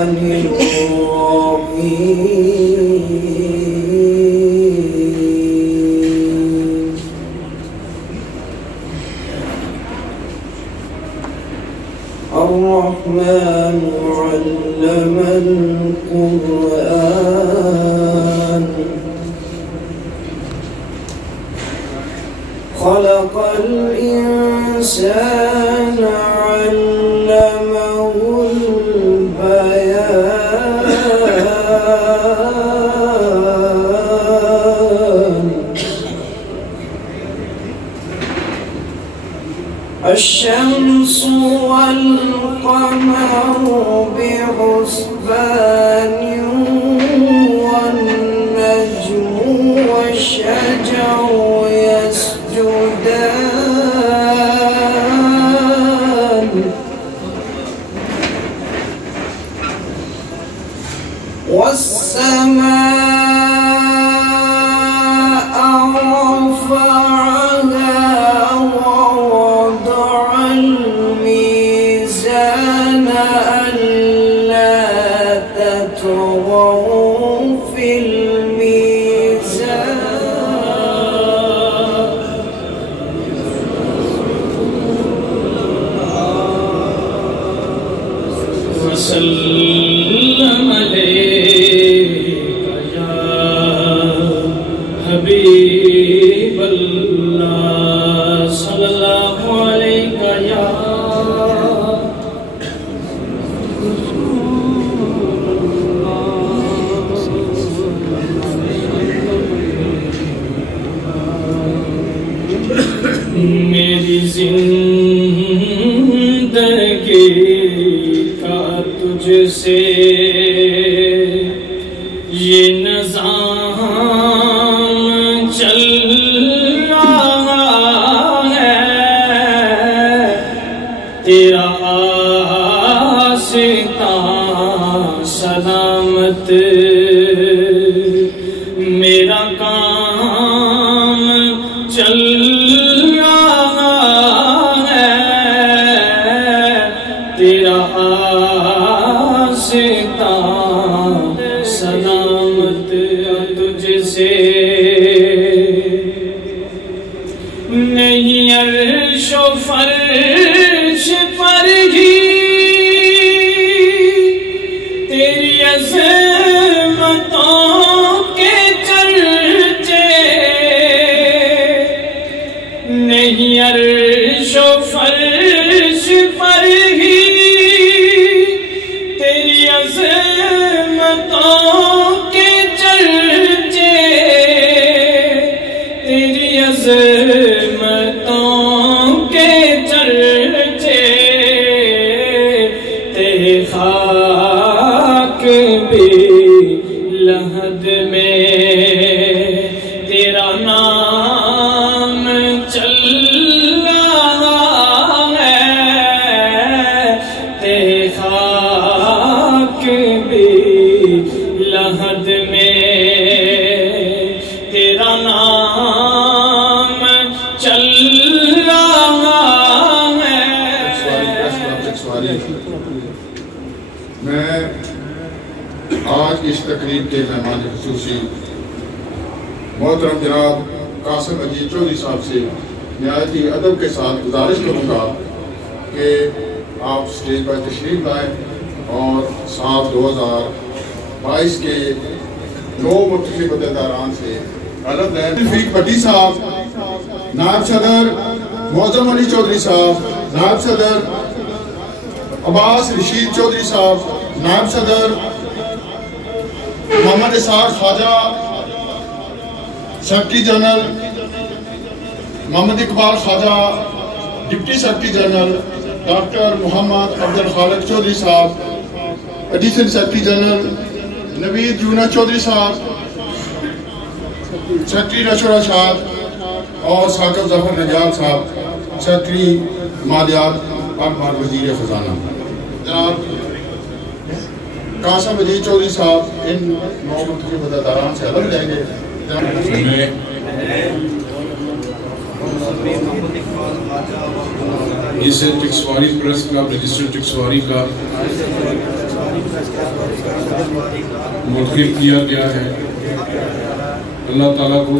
الرحمن علم القرآن خلق الإنسان علمه البيان الشمس والقمر بحسبان والنجم والشجر يسجدان والسماء رفعها ووضع الميزان ألا تطغوا في الميزان وسلم عليك يا حبيب الله صلى الله عليك يا میری زندگی کا تجھ سے یہ نظام چل رہا ہے تیرا آستان سلامت میرا کام چل رہا ہے تیرا آستان سلامت تجھ سے نہیں عرش و فرش پر ہی تیری عظمتوں کے چرچے نہیں عرش و فرش پر ہی تیری عظمتوں کے چرچے تیری عظمتوں کے چرچے تیرے خاک بھی لحد میں تیرا نام چل رہا ہے تیرے خاک بھی لحد میں تیرا نام چل رہا ہے میں آج اس تقریب کے مہمان خصوصی محترم جناب قاسم مجید چودھری صاحب سے نہایت ہی ادب کے ساتھ گزارش کروں گا کہ آپ اسٹیج پر تشریف لائیں اور سال 2022 کے 9 مختلف عہدیداران سے علم لیں رفیق بٹی صاحب، نائب صدر معظم علی چودھری صاحب، نائب صدر عباس رشید چودھری صاحب، نائب صدر محمد اسحاق خواجہ، سیکرٹری جنرل محمد اقبال خواجہ، ڈپٹی سیکرٹری جنرل ڈاکٹر محمد عبد الخالق چودھری صاحب، ایڈیشنل سیکرٹری جنرل نوید یونس چودھری صاحب، سیکرٹری نشر اشاعت اور ثاقب ظفر نجات صاحب، سیکرٹری مالیات اور وزیر خزانہ جناب قاسم مجید چودھری صاحب ان 9 منتخب عہدیداران سے علم لیں گے. اس ٹیکسواری پریس کا رجسٹرڈ ٹیکسواری کا منتخب کیا گیا ہے، اللہ تعالیٰ کو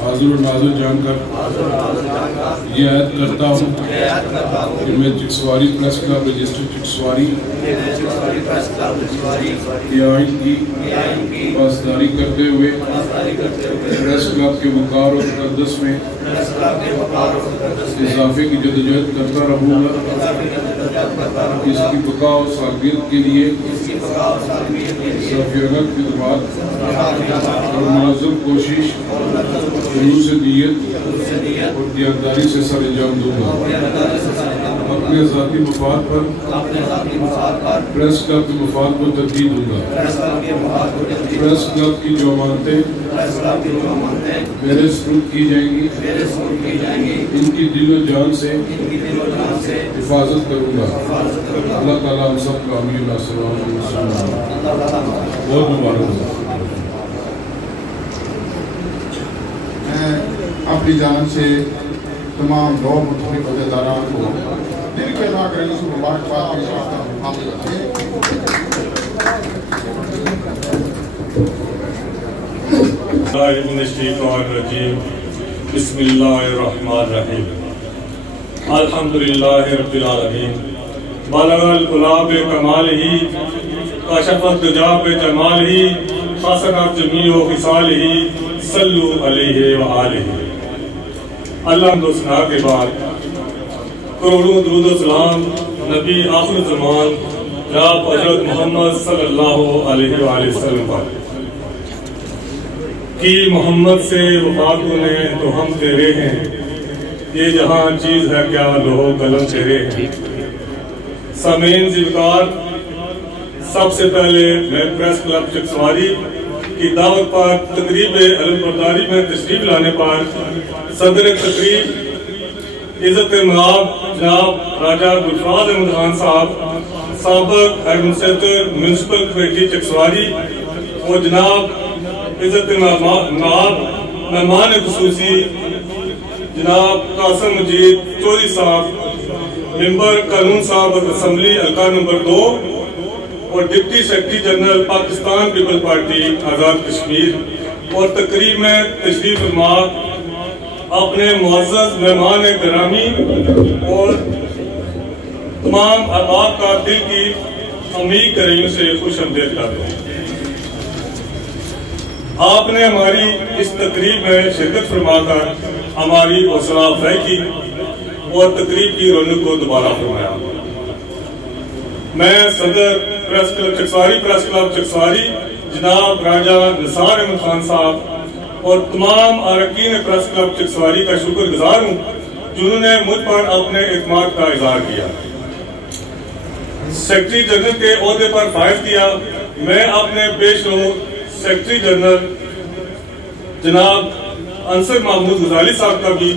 حاضر و ناظر جان کر یہ عہد کرتا ہوں کہ میں Chakswari press club register Chakswari کے آئین کی پاسداری کرتے ہوئے پریس کلب کے وقار و تقدس میں اضافے کی جدوجہد کرتا رہوں گا، اس کی بقا و سالگرد کے لیے سفیرت خدمات اور منظم کوشش، خلوص نیت اور دیانتداری سے سر انجام دوں گا۔ اپنے ذاتی مفاد پر پریس کلب کے مفاد کو ترجیح دوں گا۔ پریس کلب کی جو امانتیں میرے سپرد کی جائیں گی ان کی دل و جان سے حفاظت کروں گا۔ اللہ تعالیٰ ہم سب کا امین اللہ صلی اللہ علیہ وسلم بہت مبارک ہوں۔ میں اپنی جانب سے تمام دو منتخب عہدیداران کو دل کے ادا کرنے سے مبارکباد پیش کرتا ہوں۔ بسم اللہ الرحمن الرحیم۔ الحمدللہ رب العالمین، بلغ العلا بکمالہ، کشف الدجا بجمالہ، حسنت جمیع خصالہ، صلو علیہ وآلہ۔ اللہ حمد و ثنا کے بعد کروڑوں درود و سلام نبی آخر زمان جناب حضرت محمد صلی اللہ علیہ وآلہ وسلم پر کہ محمد سے وفاتوں نے تو ہم تیرے ہیں، یہ جہاں چیز ہے کیا لوہ قلم تیرے ہیں۔ سامعین ذوالفقار، سب سے پہلے میں پریس کلب چکسواری کی دعوت پر تقریب علم برداری میں تشریف لانے پر صدر تقریب عزت مآب جناب راجہ گلفراز احمد خان صاحب، سابق ایڈمنسٹریٹر میونسپل کمیٹی چکسواری، اور جناب عزت مآب مہمان خصوصی جناب قاسم مجید چودھری صاحب، ممبر قانون صاحب اسمبلی حلقہ نمبر 2 اور deputy secretary general Pakistan People Party Azad Kashmir, اور تقریب میں تشریف فرما اپنے معزز مہمان گرامی اور تمام احباب کا دل کی عمیق گہرائیوں سے خوش آمدید کرتے ہیں۔ آپ نے ہماری اس تقریب میں شرکت فرما کر ہماری حوصلہ افزائی کی اور تقریب کی رونق کو دوبارہ فرمایا۔ میں صدر پریس کلب چکسواری جناب راجہ نثار احمد خان صاحب اور تمام اراکین پریس کلب چکسواری کا شکر گزار ہوں جنہوں نے مجھ پر اپنے اعتماد کا اظہار کیا، سیکرٹری جنرل کے عہدے پر فائز کیا۔ میں اپنے پیش رو سیکرٹری جنرل جناب انصر محمود غزالی صاحب کا بھی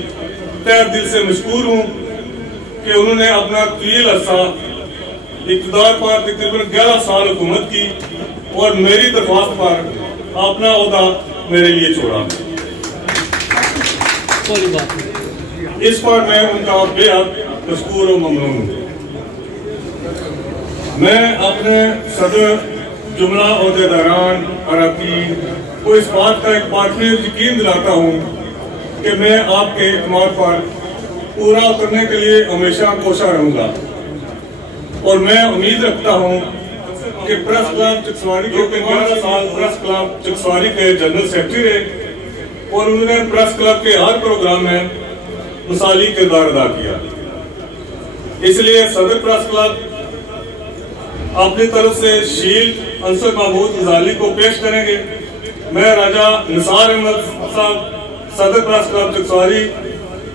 تہہ دل سے مشکور ہوں کہ انہوں نے اپنا طویل عرصہ اقتدار پر تقریباً 11 سال حکومت کی اور میری درخواست پر اپنا عہدہ میرے لیے چھوڑا۔ اس پر میں ان کا بے حد مشکور و ممنون ہوں۔ میں اپنے صدر جملہ عہدیداران اراکین کو اس بات کا ایک باطنی یقین دلاتا ہوں کہ میں آپ کے اعتماد پر پورا کرنے کے لیے ہمیشہ کوشاں رہوں گا، اور میں امید رکھتا ہوں کہ پریس کلب چکسواری جو کہ 11 سال پریس کلب چکسواری کے جنرل سیکرٹری رہے اور انہوں نے پریس کلب کے ہر پروگرام میں مثالی کردار ادا کیا۔ اس لیے صدر پریس کلب اپنی طرف سے شیلڈ انصر محمود غزالی کو پیش کریں گے۔ میں راجہ نثار احمد صاحب صدر پریس کلب چکسواری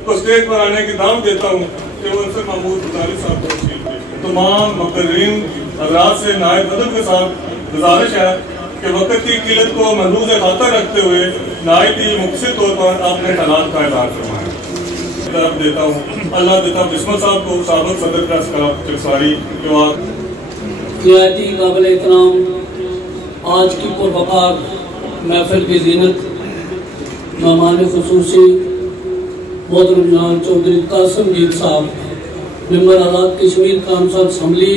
کو اسٹیج پر آنے کی دعوت دیتا ہوں کہ وہ انصر محمود غزالی صاحب کو شیلڈ پیش کریں۔ تمام مقررین حضرات سے نائب ادب کے ساتھ گزارش ہے کہ وقت کی قلت کو محفوظ خاطر رکھتے ہوئے نہایت ہی مختصر طور پر اپنے خیالات کا اظہار فرمائیں۔ طرف دیتا ہوں اللہ دیتا بسمت صاحب کو، سابق صدر پریس کلب چکسواری کے بعد قیادی قابل احترام آج کی پروقار محفل کی زینت مہمان خصوصی محترم جناب چودھری قاسم مجید صاحب، ممبر آزاد کشمیر کونسل اسمبلی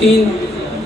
3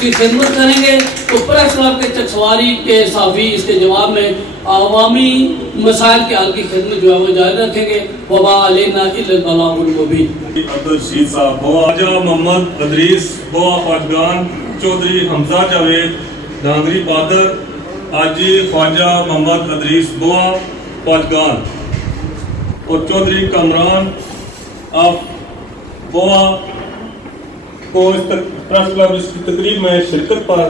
کی خدمت کریں گے تو پریس کلب کے چکسواری کے صحافی اس کے جواب میں عوامی مسائل کے حل کی خدمت جو ہے وہ جاری رکھیں گے. وما علینا الا البلاغ المبین. عبدالرشید صاحب بوا، خواجہ محمد ادریس بوا پاٹگان، چودھری حمزہ جاوید ڈھانگری بادر، حاجی خواجہ محمد ادریس بوا پاٹگان اور چودھری کامران آف بوا کو اس پریس کلب اس کی تقریب میں شرکت پر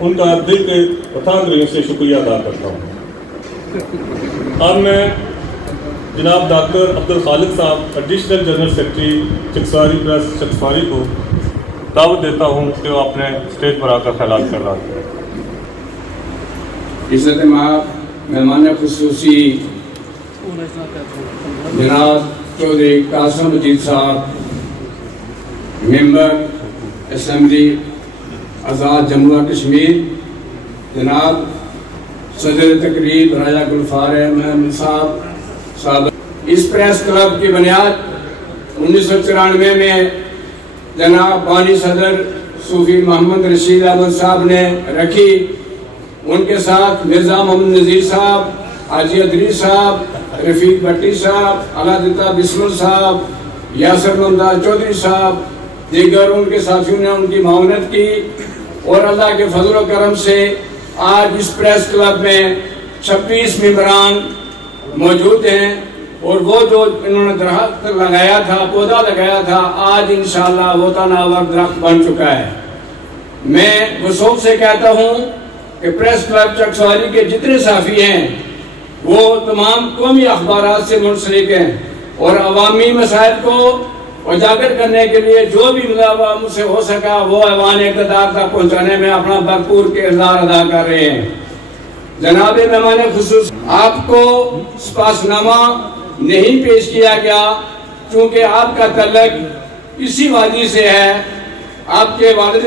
ان کا دل کے وطن سے شکریہ ادا کرتا ہوں. اب میں جناب ڈاکٹر عبدالخالق صاحب additional general secretary Chakswari press Chakswari کو دعوت دیتا ہوں کہ وہ اپنے اسٹیج پر آ کر خیالات کر رہا ہے. عزت مآب مہمان خصوصی جناب چودھری قاسم مجید صاحب، ممبر اسمبلی آزاد جموں کشمیر، جناب صدر تقریب راجہ گلفار محمد صاحب. اس پریس کلب کی بنیاد 1994 میں جناب بانی صدر صوفی محمد رشید احمد صاحب نے رکھی. ان کے ساتھ مرزا محمد نذیر صاحب، حاجی ادریس صاحب، رفیق بھٹی صاحب، علادتہ بسمل صاحب، یاسر ممتاز چودھری صاحب، دیگر ان کے ساتھیوں نے ان کی معاونت کی اور اللہ کے فضل و کرم سے آج اس پریس کلب میں 26 ممبران موجود ہیں اور وہ جو انہوں نے درخت لگایا تھا، پودا لگایا تھا، آج انشاءاللہ وہ تناور درخت بن چکا ہے. میں وثوق سے کہتا ہوں کہ پریس کلب چکسواری کے جتنے صحافی ہیں وہ تمام قومی اخبارات سے منسلک ہیں اور عوامی مسائل کو اجاگر کرنے کے لیے جو بھی مطالبہ سے ہو سکا وہ ایوان اقتدار تک پہنچانے میں اپنا بھرپور کردار ادا کر رہے ہیں. جناب مہمان خصوص، آپ کو سپاسنامہ نہیں پیش کیا گیا چونکہ آپ کا تعلق اسی وادی سے ہے. آپ کے والد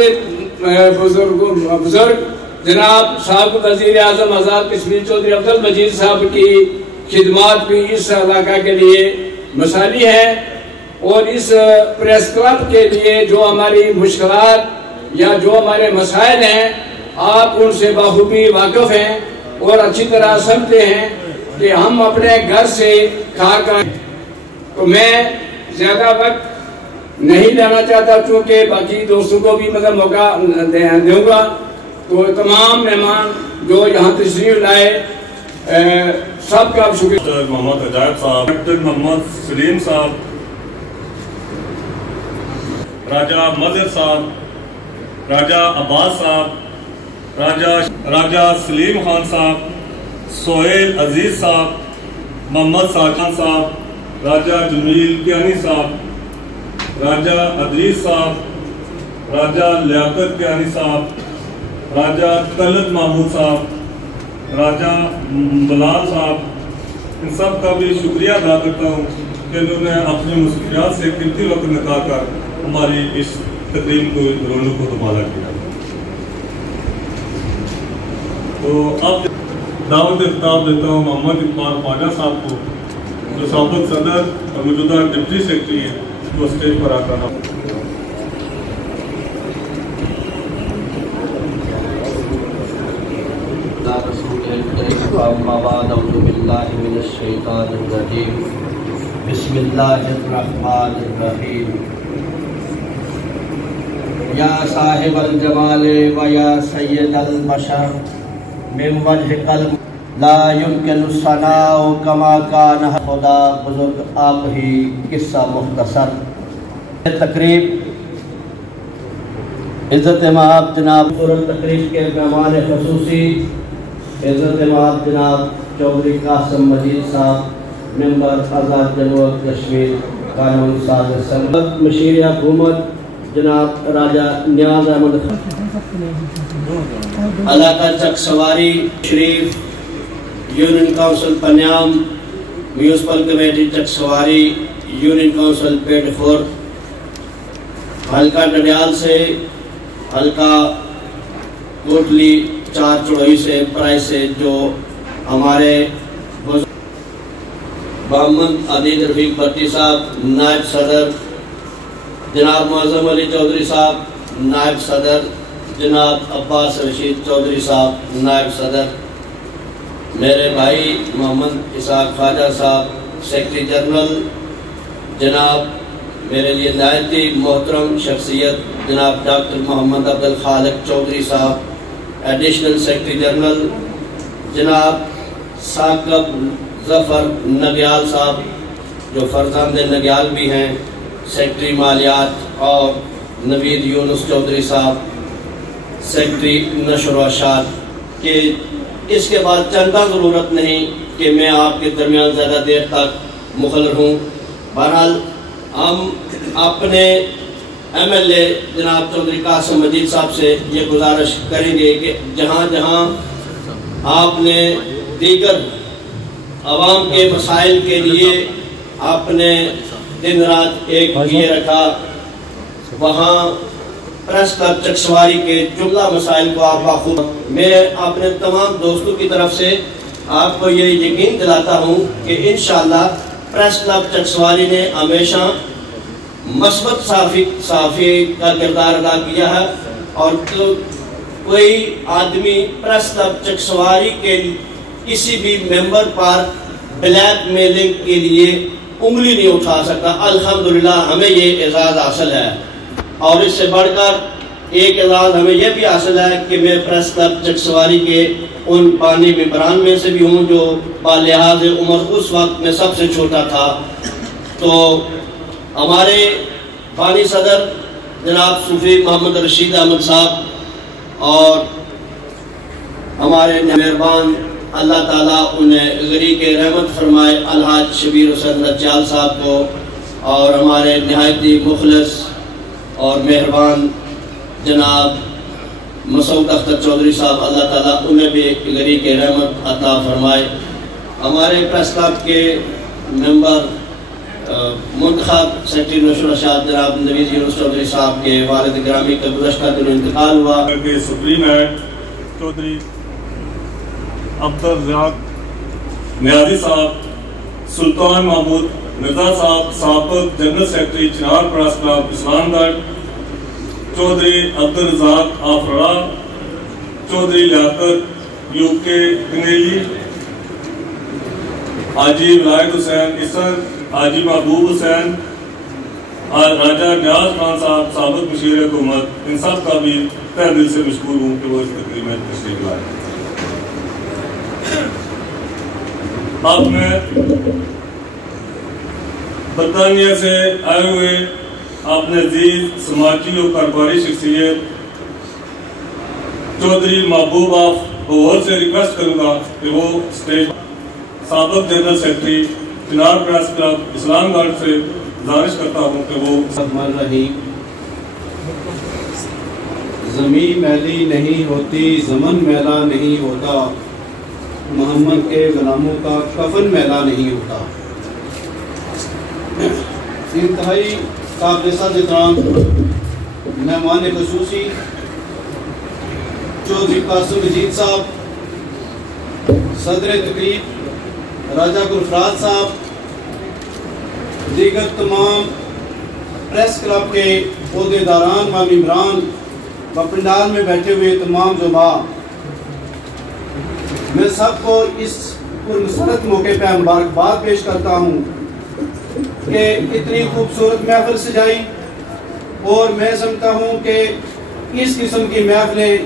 بزرگ جناب سابق وزیر اعظم آزاد کشمیر چودھری عبدالمجید صاحب کی خدمات بھی اس علاقہ کے لیے مثالی ہے اور اس پریس کلب کے لیے جو ہماری مشکلات یا جو ہمارے مسائل ہیں آپ ان سے بخوبی واقف ہیں اور اچھی طرح سمجھتے ہیں کہ ہم اپنے گھر سے کھا کر. تو میں زیادہ وقت نہیں لینا چاہتا چونکہ باقی دوستوں کو بھی موقع دوں گا. تو تمام مہمان جو یہاں تشریف لائے سب کا شکریہ. محمد عجائب صاحب، کیپٹن محمد سلیم صاحب، راجہ مظہر صاحب، راجہ عباس صاحب، راجہ سلیم خان صاحب، سہیل عزیز صاحب، محمد ساجان صاحب، راجہ جمیل کیانی صاحب، راجہ ادریس صاحب، راجہ لیاقت کیانی صاحب، راجہ طلعت محمود صاحب، راجہ بلال صاحب، ان سب کا بھی شکریہ ادا کرتا ہوں کہ انہوں نے اپنی مصروفیات سے قیمتی وقت نکال کر ہماری اس تقریب کو رونق کو دوبارہ کیا. تو اب دعوت خطاب دیتا ہوں محمد اقبال خواجہ صاحب کو جو سابق صدر اور موجودہ ڈپٹی سیکرٹری ہیں، وہ اسٹیج پر آ کر اما بعد اعوذ باللہ من الشیطان الرجیم بسم اللہ الرحمن الرحیم. یا صاحب الجمال و یا سید البشر من وجہ قلب لا يمکن الثناء کما کان. خدا بزرگ آپ ہی. قصہ مختصر. تقریب عزت مآب جناب تقریب کے مہمان خصوصی عزت مآب جناب چودھری قاسم مجید صاحب، ممبر آزاد جموں کشمیر قانون ساز اسمبلی، مشیر حکومت جناب راجہ نیاز احمد علاقہ Chakswari Sharif, union council Paniam, municipal committee Chakswari, union council پیٹ خور، حلقہ ڈڈیال سے، حلقہ کوٹلی 4 چڑوئی سے، پرائی سے، جو ہمارے محمد عدید رفیق بھٹی صاحب نائب صدر، جناب معظم علی چودھری صاحب نائب صدر، جناب عباس رشید چودھری صاحب نائب صدر، میرے بھائی محمد اسحاق خواجہ صاحب سیکرٹری جنرل، جناب میرے لیے نہایت ہی محترم شخصیت جناب ڈاکٹر محمد عبد الخالق چودھری صاحب ایڈیشنل سیکرٹری جنرل، جناب ثاقب ظفر نگیال صاحب جو فرزند نگیال بھی ہیں سیکرٹری مالیات، اور نوید یونس چودھری صاحب سیکرٹری نشر و اشاعت کہ اس کے بعد چندہ ضرورت نہیں کہ میں آپ کے درمیان زیادہ دیر تک مخلر ہوں۔ بہرحال ہم اپنے ایم ایل اے جناب چودھری قاسم مجید صاحب سے یہ گزارش کریں گے کہ جہاں جہاں آپ نے دیگر عوام کے مسائل کے لیے آپ نے دن رات ایک کیے رکھا، وہاں پریس کلب چکسواری کے جملہ مسائل کو آپ بخوبی، میں اپنے تمام دوستوں کی طرف سے آپ کو یہ یقین دلاتا ہوں کہ انشاءاللہ پریس کلب چکسواری نے ہمیشہ مثبت صحافی کا کردار ادا کیا ہے، اور کوئی آدمی پریس کلب چکسواری کے کسی بھی ممبر پر بلیک میلنگ کے لیے انگلی نہیں اٹھا سکتا۔ الحمدللہ ہمیں یہ اعزاز حاصل ہے، اور اس سے بڑھ کر ایک اعزاز ہمیں یہ بھی حاصل ہے کہ میں پریس کلب چکسواری کے ان بانی ممبران میں سے بھی ہوں جو بالحاظ عمر اس وقت میں سب سے چھوٹا تھا۔ تو ہمارے بانی صدر جناب صوفی محمد رشید احمد صاحب اور ہمارے مہربان اللہ تعالیٰ انہیں غریق رحمت فرمائے الحاج شبیر حسین نجال صاحب کو، اور ہمارے نہایتی مخلص اور مہربان جناب مسعود اختر چودھری صاحب، اللہ تعالیٰ انہیں بھی غریق رحمت عطا فرمائے۔ ہمارے پریس کلب کے ممبر منتخب سیکرٹری نشر و اشاعت جناب نوید یونس چودھری صاحب کے والد گرامی کا گزشتہ دنوں انتقال ہوا۔ سپریم ہیڈ چودھری عبدالرزاق نیازی صاحب، سلطان محمود مرزا صاحب سابق جنرل سیکرٹری چنار پریس کلب اسلام گڑھ، چودھری عبدالرزاق آفرا، چودھری لیاقت یو کے کنیلی، حاجی ولایت حسین اسر، حاجی محبوب حسین، راجہ نیاز خان صاحب سابق مشیر حکومت، ان سب کا بھی تہ دل سے مشکور ہوں کہ وہ اس تقریب میں تشریف لائے۔ اب میں برطانیہ سے آئے ہوئے اپنے عزیز سماجی اور کاروباری شخصیت چودھری محبوب آف بہور سے ریکویسٹ کروں گا کہ وہ اسٹیج سابق جنرل سیکرٹری چنار پریس کلب اسلام گڑھ سے گزارش کرتا ہوں کہ وہ الرحمن الرحیم۔ زمین میلی نہیں ہوتی، زمن میلا نہیں ہوتا، محمد کے غلاموں کا کفن میلا نہیں ہوتا۔ انتہائی قابل صد احترام مہمان خصوصی چودھری قاسم مجید صاحب، صدر تقریب راجہ گلفراد صاحب، دیگر تمام پریس کلب کے عہدیداران و ممبران و پنڈال میں بیٹھے ہوئے تمام زماں، میں سب کو اس پرمسرت موقع پہ مبارکباد پیش کرتا ہوں کہ اتنی خوبصورت محفل سجائی، اور میں سمجھتا ہوں کہ اس قسم کی محفلیں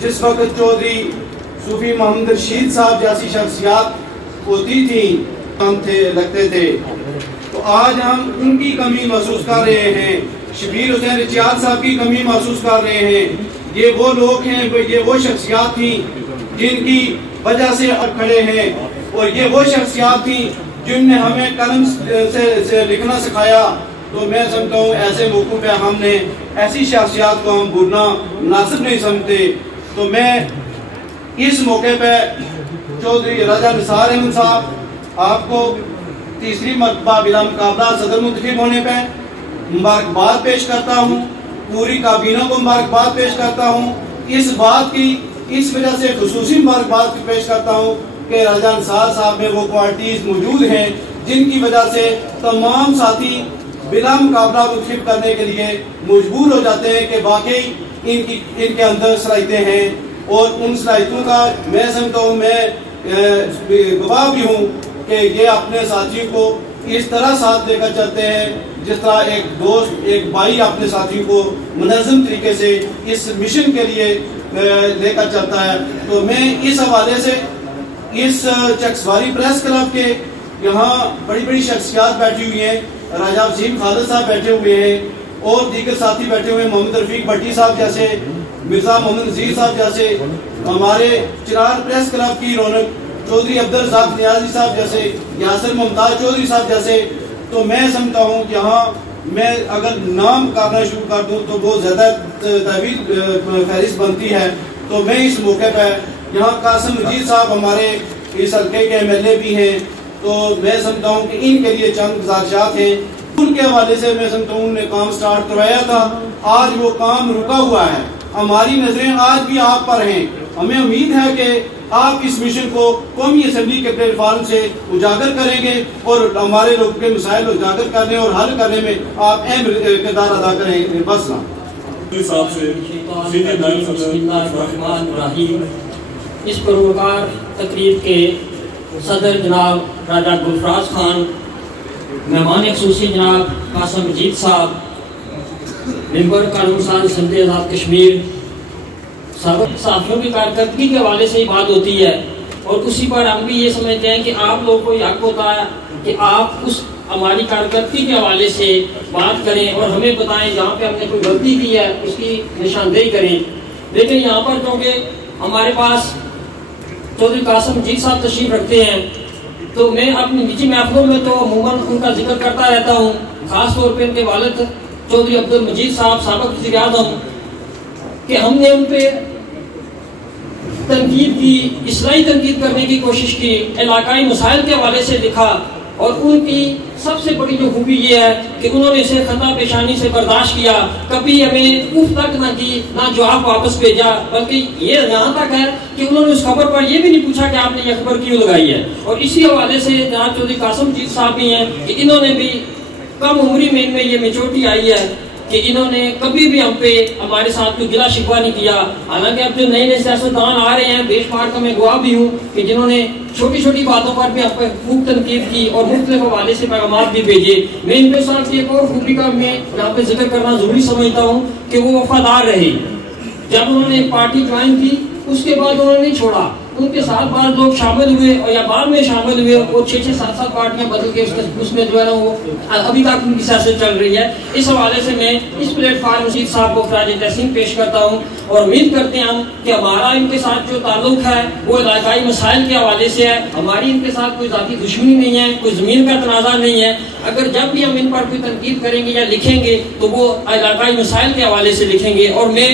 جس وقت چودھری صوفی محمد رشید صاحب جیسی شخصیات ہوتی تھیں ہم لگتے تھے، تو آج ہم ان کی کمی محسوس کر رہے ہیں، شبیر حسین نجال صاحب کی کمی محسوس کر رہے ہیں۔ یہ وہ لوگ ہیں، یہ وہ شخصیات تھیں جن کی وجہ سے اب کھڑے ہیں، اور یہ وہ شخصیات تھیں جن نے ہمیں قلم سے لکھنا سکھایا۔ تو میں سمجھتا ہوں ایسے موقعوں پہ ہم نے ایسی شخصیات کو ہم بھولنا مناسب نہیں سمجھتے۔ تو میں اس موقع پہ چودھری راجہ نثار احمد صاحب آپ کو تیسری مرتبہ بلا مقابلہ صدر منتخب ہونے پہ مبارکباد پیش کرتا ہوں، پوری کابینہ کو مبارکباد پیش کرتا ہوں۔ اس بات کی اس وجہ سے خصوصی مبارکباد پیش کرتا ہوں کہ راجہ نثار صاحب میں وہ کوالٹیز موجود ہیں جن کی وجہ سے تمام ساتھی بلا مقابلہ منتخب کرنے کے لیے مجبور ہو جاتے ہیں کہ واقعی ان کے اندر صلاحیتیں ہیں، اور ان صلاحیتوں کا میں سمجھتا ہوں، میں گواہ بھی ہوں کہ یہ اپنے ساتھیوں کو اس طرح ساتھ لے کر چلتے ہیں جس طرح ایک دوست، ایک بھائی اپنے ساتھیوں کو منظم طریقے سے اس مشن کے لیے لے کر چلتا ہے۔ تو میں اس حوالے سے اس چک سواری پریس کلب کے یہاں بڑی بڑی شخصیات بیٹھی ہوئی ہیں، راجہ وسیم خالد صاحب بیٹھے ہوئے ہیں، اور دیگر ساتھی بیٹھے ہوئے ہیں، محمد رفیق بھٹی صاحب جیسے، مرزا محمد نذیر صاحب جیسے، ہمارے چنار پریس کلب کی رونق چودھری عبدالرزاق نیازی صاحب جیسے، یاسر ممتاز چودھری صاحب جیسے۔ تو میں سمجھتا ہوں کہ یہاں میں اگر نام کرنا شروع کر دوں تو بہت زیادہ طویل فہرست بنتی ہے۔ تو میں اس موقع پہ یہاں قاسم مجید صاحب ہمارے اس حلقے کے MLA بھی ہیں، تو میں سمجھتا ہوں کہ ان کے لیے چند گزارشات ہیں۔ ان کے حوالے سے میں سمجھتا ہوں انہوں نے کام سٹارٹ کروایا تھا، آج وہ کام رکا ہوا ہے۔ ہماری نظریں آج بھی آپ پر ہیں، ہمیں امید ہے کہ آپ اس مشن کو قومی اسمبلی کے پلیٹ فارم سے اجاگر کریں گے اور ہمارے لوگوں کے مسائل اجاگر کرنے اور حل کرنے میں آپ اہم کردار ادا کریں گے۔ بس اس پروکار تقریب کے صدر جناب راجہ گلفراز خان، مہمان خصوصی جناب قاسم مجید صاحب، ممبر قانون ساز اسمبلی آزاد کشمیر، سابق صحافیوں کی کارکردگی کے حوالے سے ہی بات ہوتی ہے، اور اسی پر ہم بھی یہ سمجھتے ہیں کہ آپ لوگوں کو یہ حق ہوتا ہے کہ آپ اس ہماری کارکردگی کے حوالے سے بات کریں اور ہمیں بتائیں جہاں پہ ہم نے کوئی غلطی کی ہے اس کی نشاندہی کریں۔ لیکن یہاں پر کیونکہ ہمارے پاس چودھری قاسم مجید صاحب تشریف رکھتے ہیں، تو میں اپنی نجی محفلوں میں تو عموماً ان کا ذکر کرتا رہتا ہوں، خاص طور پہ ان کے والد چودھری عبدالمجید صاحب سابق وزیر اعظم، کہ ہم نے ان پہ تنقید کی، اصلاحی تنقید کرنے کی کوشش کی، علاقائی مسائل کے حوالے سے لکھا، اور ان کی سب سے بڑی جو خوبی یہ ہے کہ انہوں نے اسے خطا پیشانی سے برداشت کیا، کبھی ہمیں اف تک نہ کی، نہ جواب واپس بھیجا، بلکہ یہ یہاں تک ہے کہ انہوں نے اس خبر پر یہ بھی نہیں پوچھا کہ آپ نے یہ خبر کیوں لگائی ہے۔ اور اسی حوالے سے جناب چودھری قاسم مجید صاحب بھی ہیں کہ انہوں نے بھی کم عمری میں ان میں یہ میچورٹی آئی ہے کہ انہوں نے کبھی بھی ہم پہ ہمارے ساتھ کوئی گلا شکوہ نہیں کیا۔ حالانکہ اب جو نئے نئے سیاستدان آ رہے ہیں، بے شمار کا میں گواہ بھی ہوں کہ جنہوں نے چھوٹی چھوٹی باتوں پر بھی ہم پہ خوب تنقید کی اور مختلف حوالے سے پیغامات بھی بھیجے۔ میں ان کے ساتھ ایک اور خوبی کا میں یہاں پہ ذکر کرنا ضروری سمجھتا ہوں کہ وہ وفادار رہے۔ جب انہوں نے پارٹی جوائن کی اس کے بعد انہوں نے نہیں چھوڑا، ان کے ساتھ بعض لوگ شامل ہوئے اور یا بعد میں شامل ہوئے، وہ 6-6 7-7 پارٹیاں بدل کے اس میں جو ہے نا وہ ابھی تک ان کی سیاست چل رہی ہے۔ اس حوالے سے میں اس پلیٹ فارم مجید صاحب کو خراج تحسین پیش کرتا ہوں، اور امید کرتے ہیں ہم کہ ہمارا ان کے ساتھ جو تعلق ہے وہ علاقائی مسائل کے حوالے سے ہے، ہماری ان کے ساتھ کوئی ذاتی دشمنی نہیں ہے، کوئی زمین کا تنازع نہیں ہے۔ اگر جب بھی ہم ان پر کوئی تنقید کریں گے یا لکھیں گے تو وہ علاقائی مسائل کے حوالے سے لکھیں گے، اور میں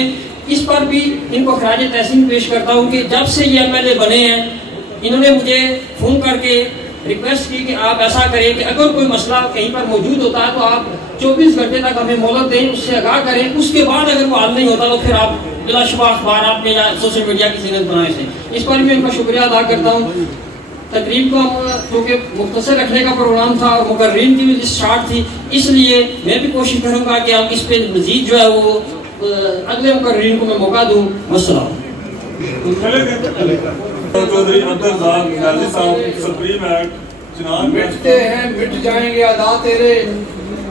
اس پر بھی ان کو خراج تحسین پیش کرتا ہوں کہ جب سے یہ MLA بنے ہیں انہوں نے مجھے فون کر کے ریکویسٹ کی کہ آپ ایسا کریں کہ اگر کوئی مسئلہ کہیں پر موجود ہوتا ہے تو آپ 24 گھنٹے تک ہمیں مہلت دیں، اس سے آگاہ کریں، اس کے بعد اگر وہ حل نہیں ہوتا تو پھر آپ بلا شبہ اخبارات میں یا سوشل میڈیا کی زینت بنائیں سے۔ اس پر میں ان کا شکریہ ادا کرتا ہوں۔ تقریب کو ہم کیونکہ مختصر رکھنے کا پروگرام تھا اور مقررین کی بھی لسٹ شارٹ تھی، اس لیے میں بھی کوشش کروں گا کہ ہم اس پہ مزید جو ہے وہ اگلے مقررین کو میں موقع دوں۔ السلام چودھری عبدالرزاق نیازی صاحب سپریم ایکٹ جناب مٹتے ہیں مٹ جائیں گے ادا تیرے،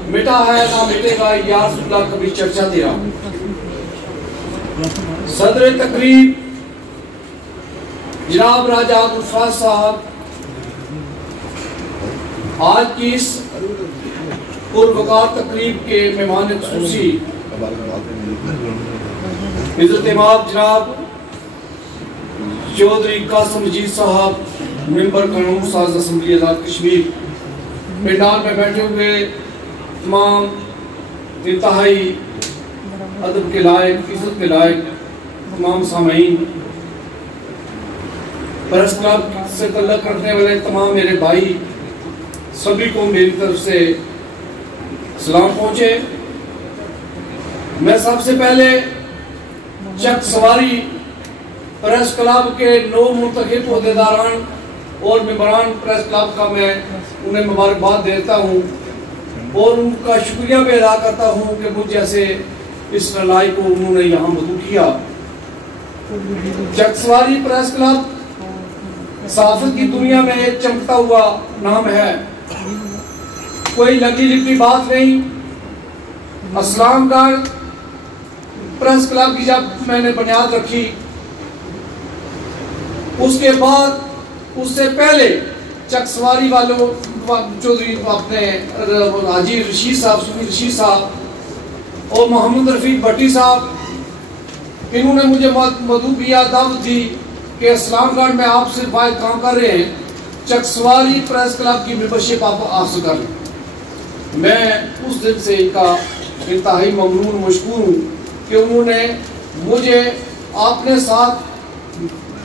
مٹا ہے نہ مٹے گا یا رسول اللہ کبھی چرچا تیرا۔ صدر تقریب جناب راجہ گلفراز صاحب، آج کی اس پروکار تقریب کے مہمان خصوصی عزت امام جناب چودھری قاسم مجید صاحب، ممبر قانون ساز اسمبلی آزاد کشمیر، پنڈال میں بیٹھے ہوئے تمام انتہائی ادب کے لائق، عزت کے لائق تمام سامعین، پریس کلب سے تعلق رکھنے والے تمام میرے بھائی، سبھی کو میری طرف سے سلام پہنچے۔ میں سب سے پہلے چک سواری پریس کلب کے 9 منتخب عہدیداران اور ممبران پریس کلب کا میں انہیں مبارکباد دیتا ہوں اور ان کا شکریہ بھی ادا کرتا ہوں کہ مجھ جیسے اس لڑائی کو انہوں نے یہاں مدعو کیا۔ چکسواری پریس کلب صحافت کی دنیا میں ایک چمکتا ہوا نام ہے، کوئی لگی لپٹی بات نہیں۔ اسلام گڑھ پریس کلب کی جب میں نے بنیاد رکھی، اس کے بعد اس سے پہلے چکسواری والوں چودھری اپنے حاجی رشید صاحب، صوفی رشید صاحب اور محمد رفیق بھٹی صاحب، انہوں نے مجھے مدعو کیا، دعوت دی کہ اسلام گڑھ میں آپ سے باہر کام کر رہے ہیں، چکسواری پریس کلب کی ممبرشپ آپ حاصل کر لیں۔ میں اس دن سے ان کا انتہائی ممنون مشکور ہوں کہ انہوں نے مجھے اپنے ساتھ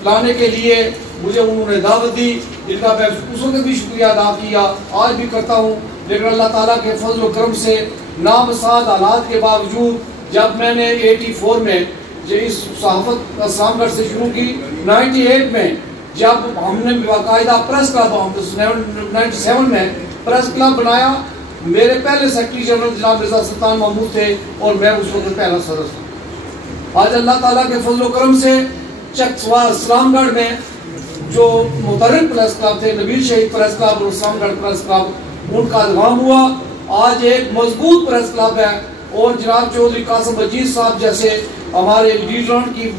لانے کے لیے مجھے انہوں نے دعوت دی، جن کا میں اس وقت بھی شکریہ ادا کیا، آج بھی کرتا ہوں۔ لیکن اللہ تعالیٰ کے فضل و کرم سے نامساعد حالات کے باوجود جب میں نے 84 میں اس صحافت اسلام گڑھ سے شروع کی، 98 میں جب ہم نے باقاعدہ پریس کلب 97 میں پریس کلب بنایا، میرے پہلے سیکرٹری جنرل جناب مرزا سلطان محمود تھے اور میں اس وقت پہلا صدر تھا۔ آج اللہ تعالیٰ کے فضل و کرم سے اسلام گڑھ میں جو متحرک پریس کلب تھے، نبیل شہید پریس کلب اور اسلام گڑھ پریس کلب، ان کا ادغام ہوا، آج ایک مضبوط پریس کلب ہے۔ اور جناب چودھری قاسم مجید صاحب جیسے ہمارے لیڈران کی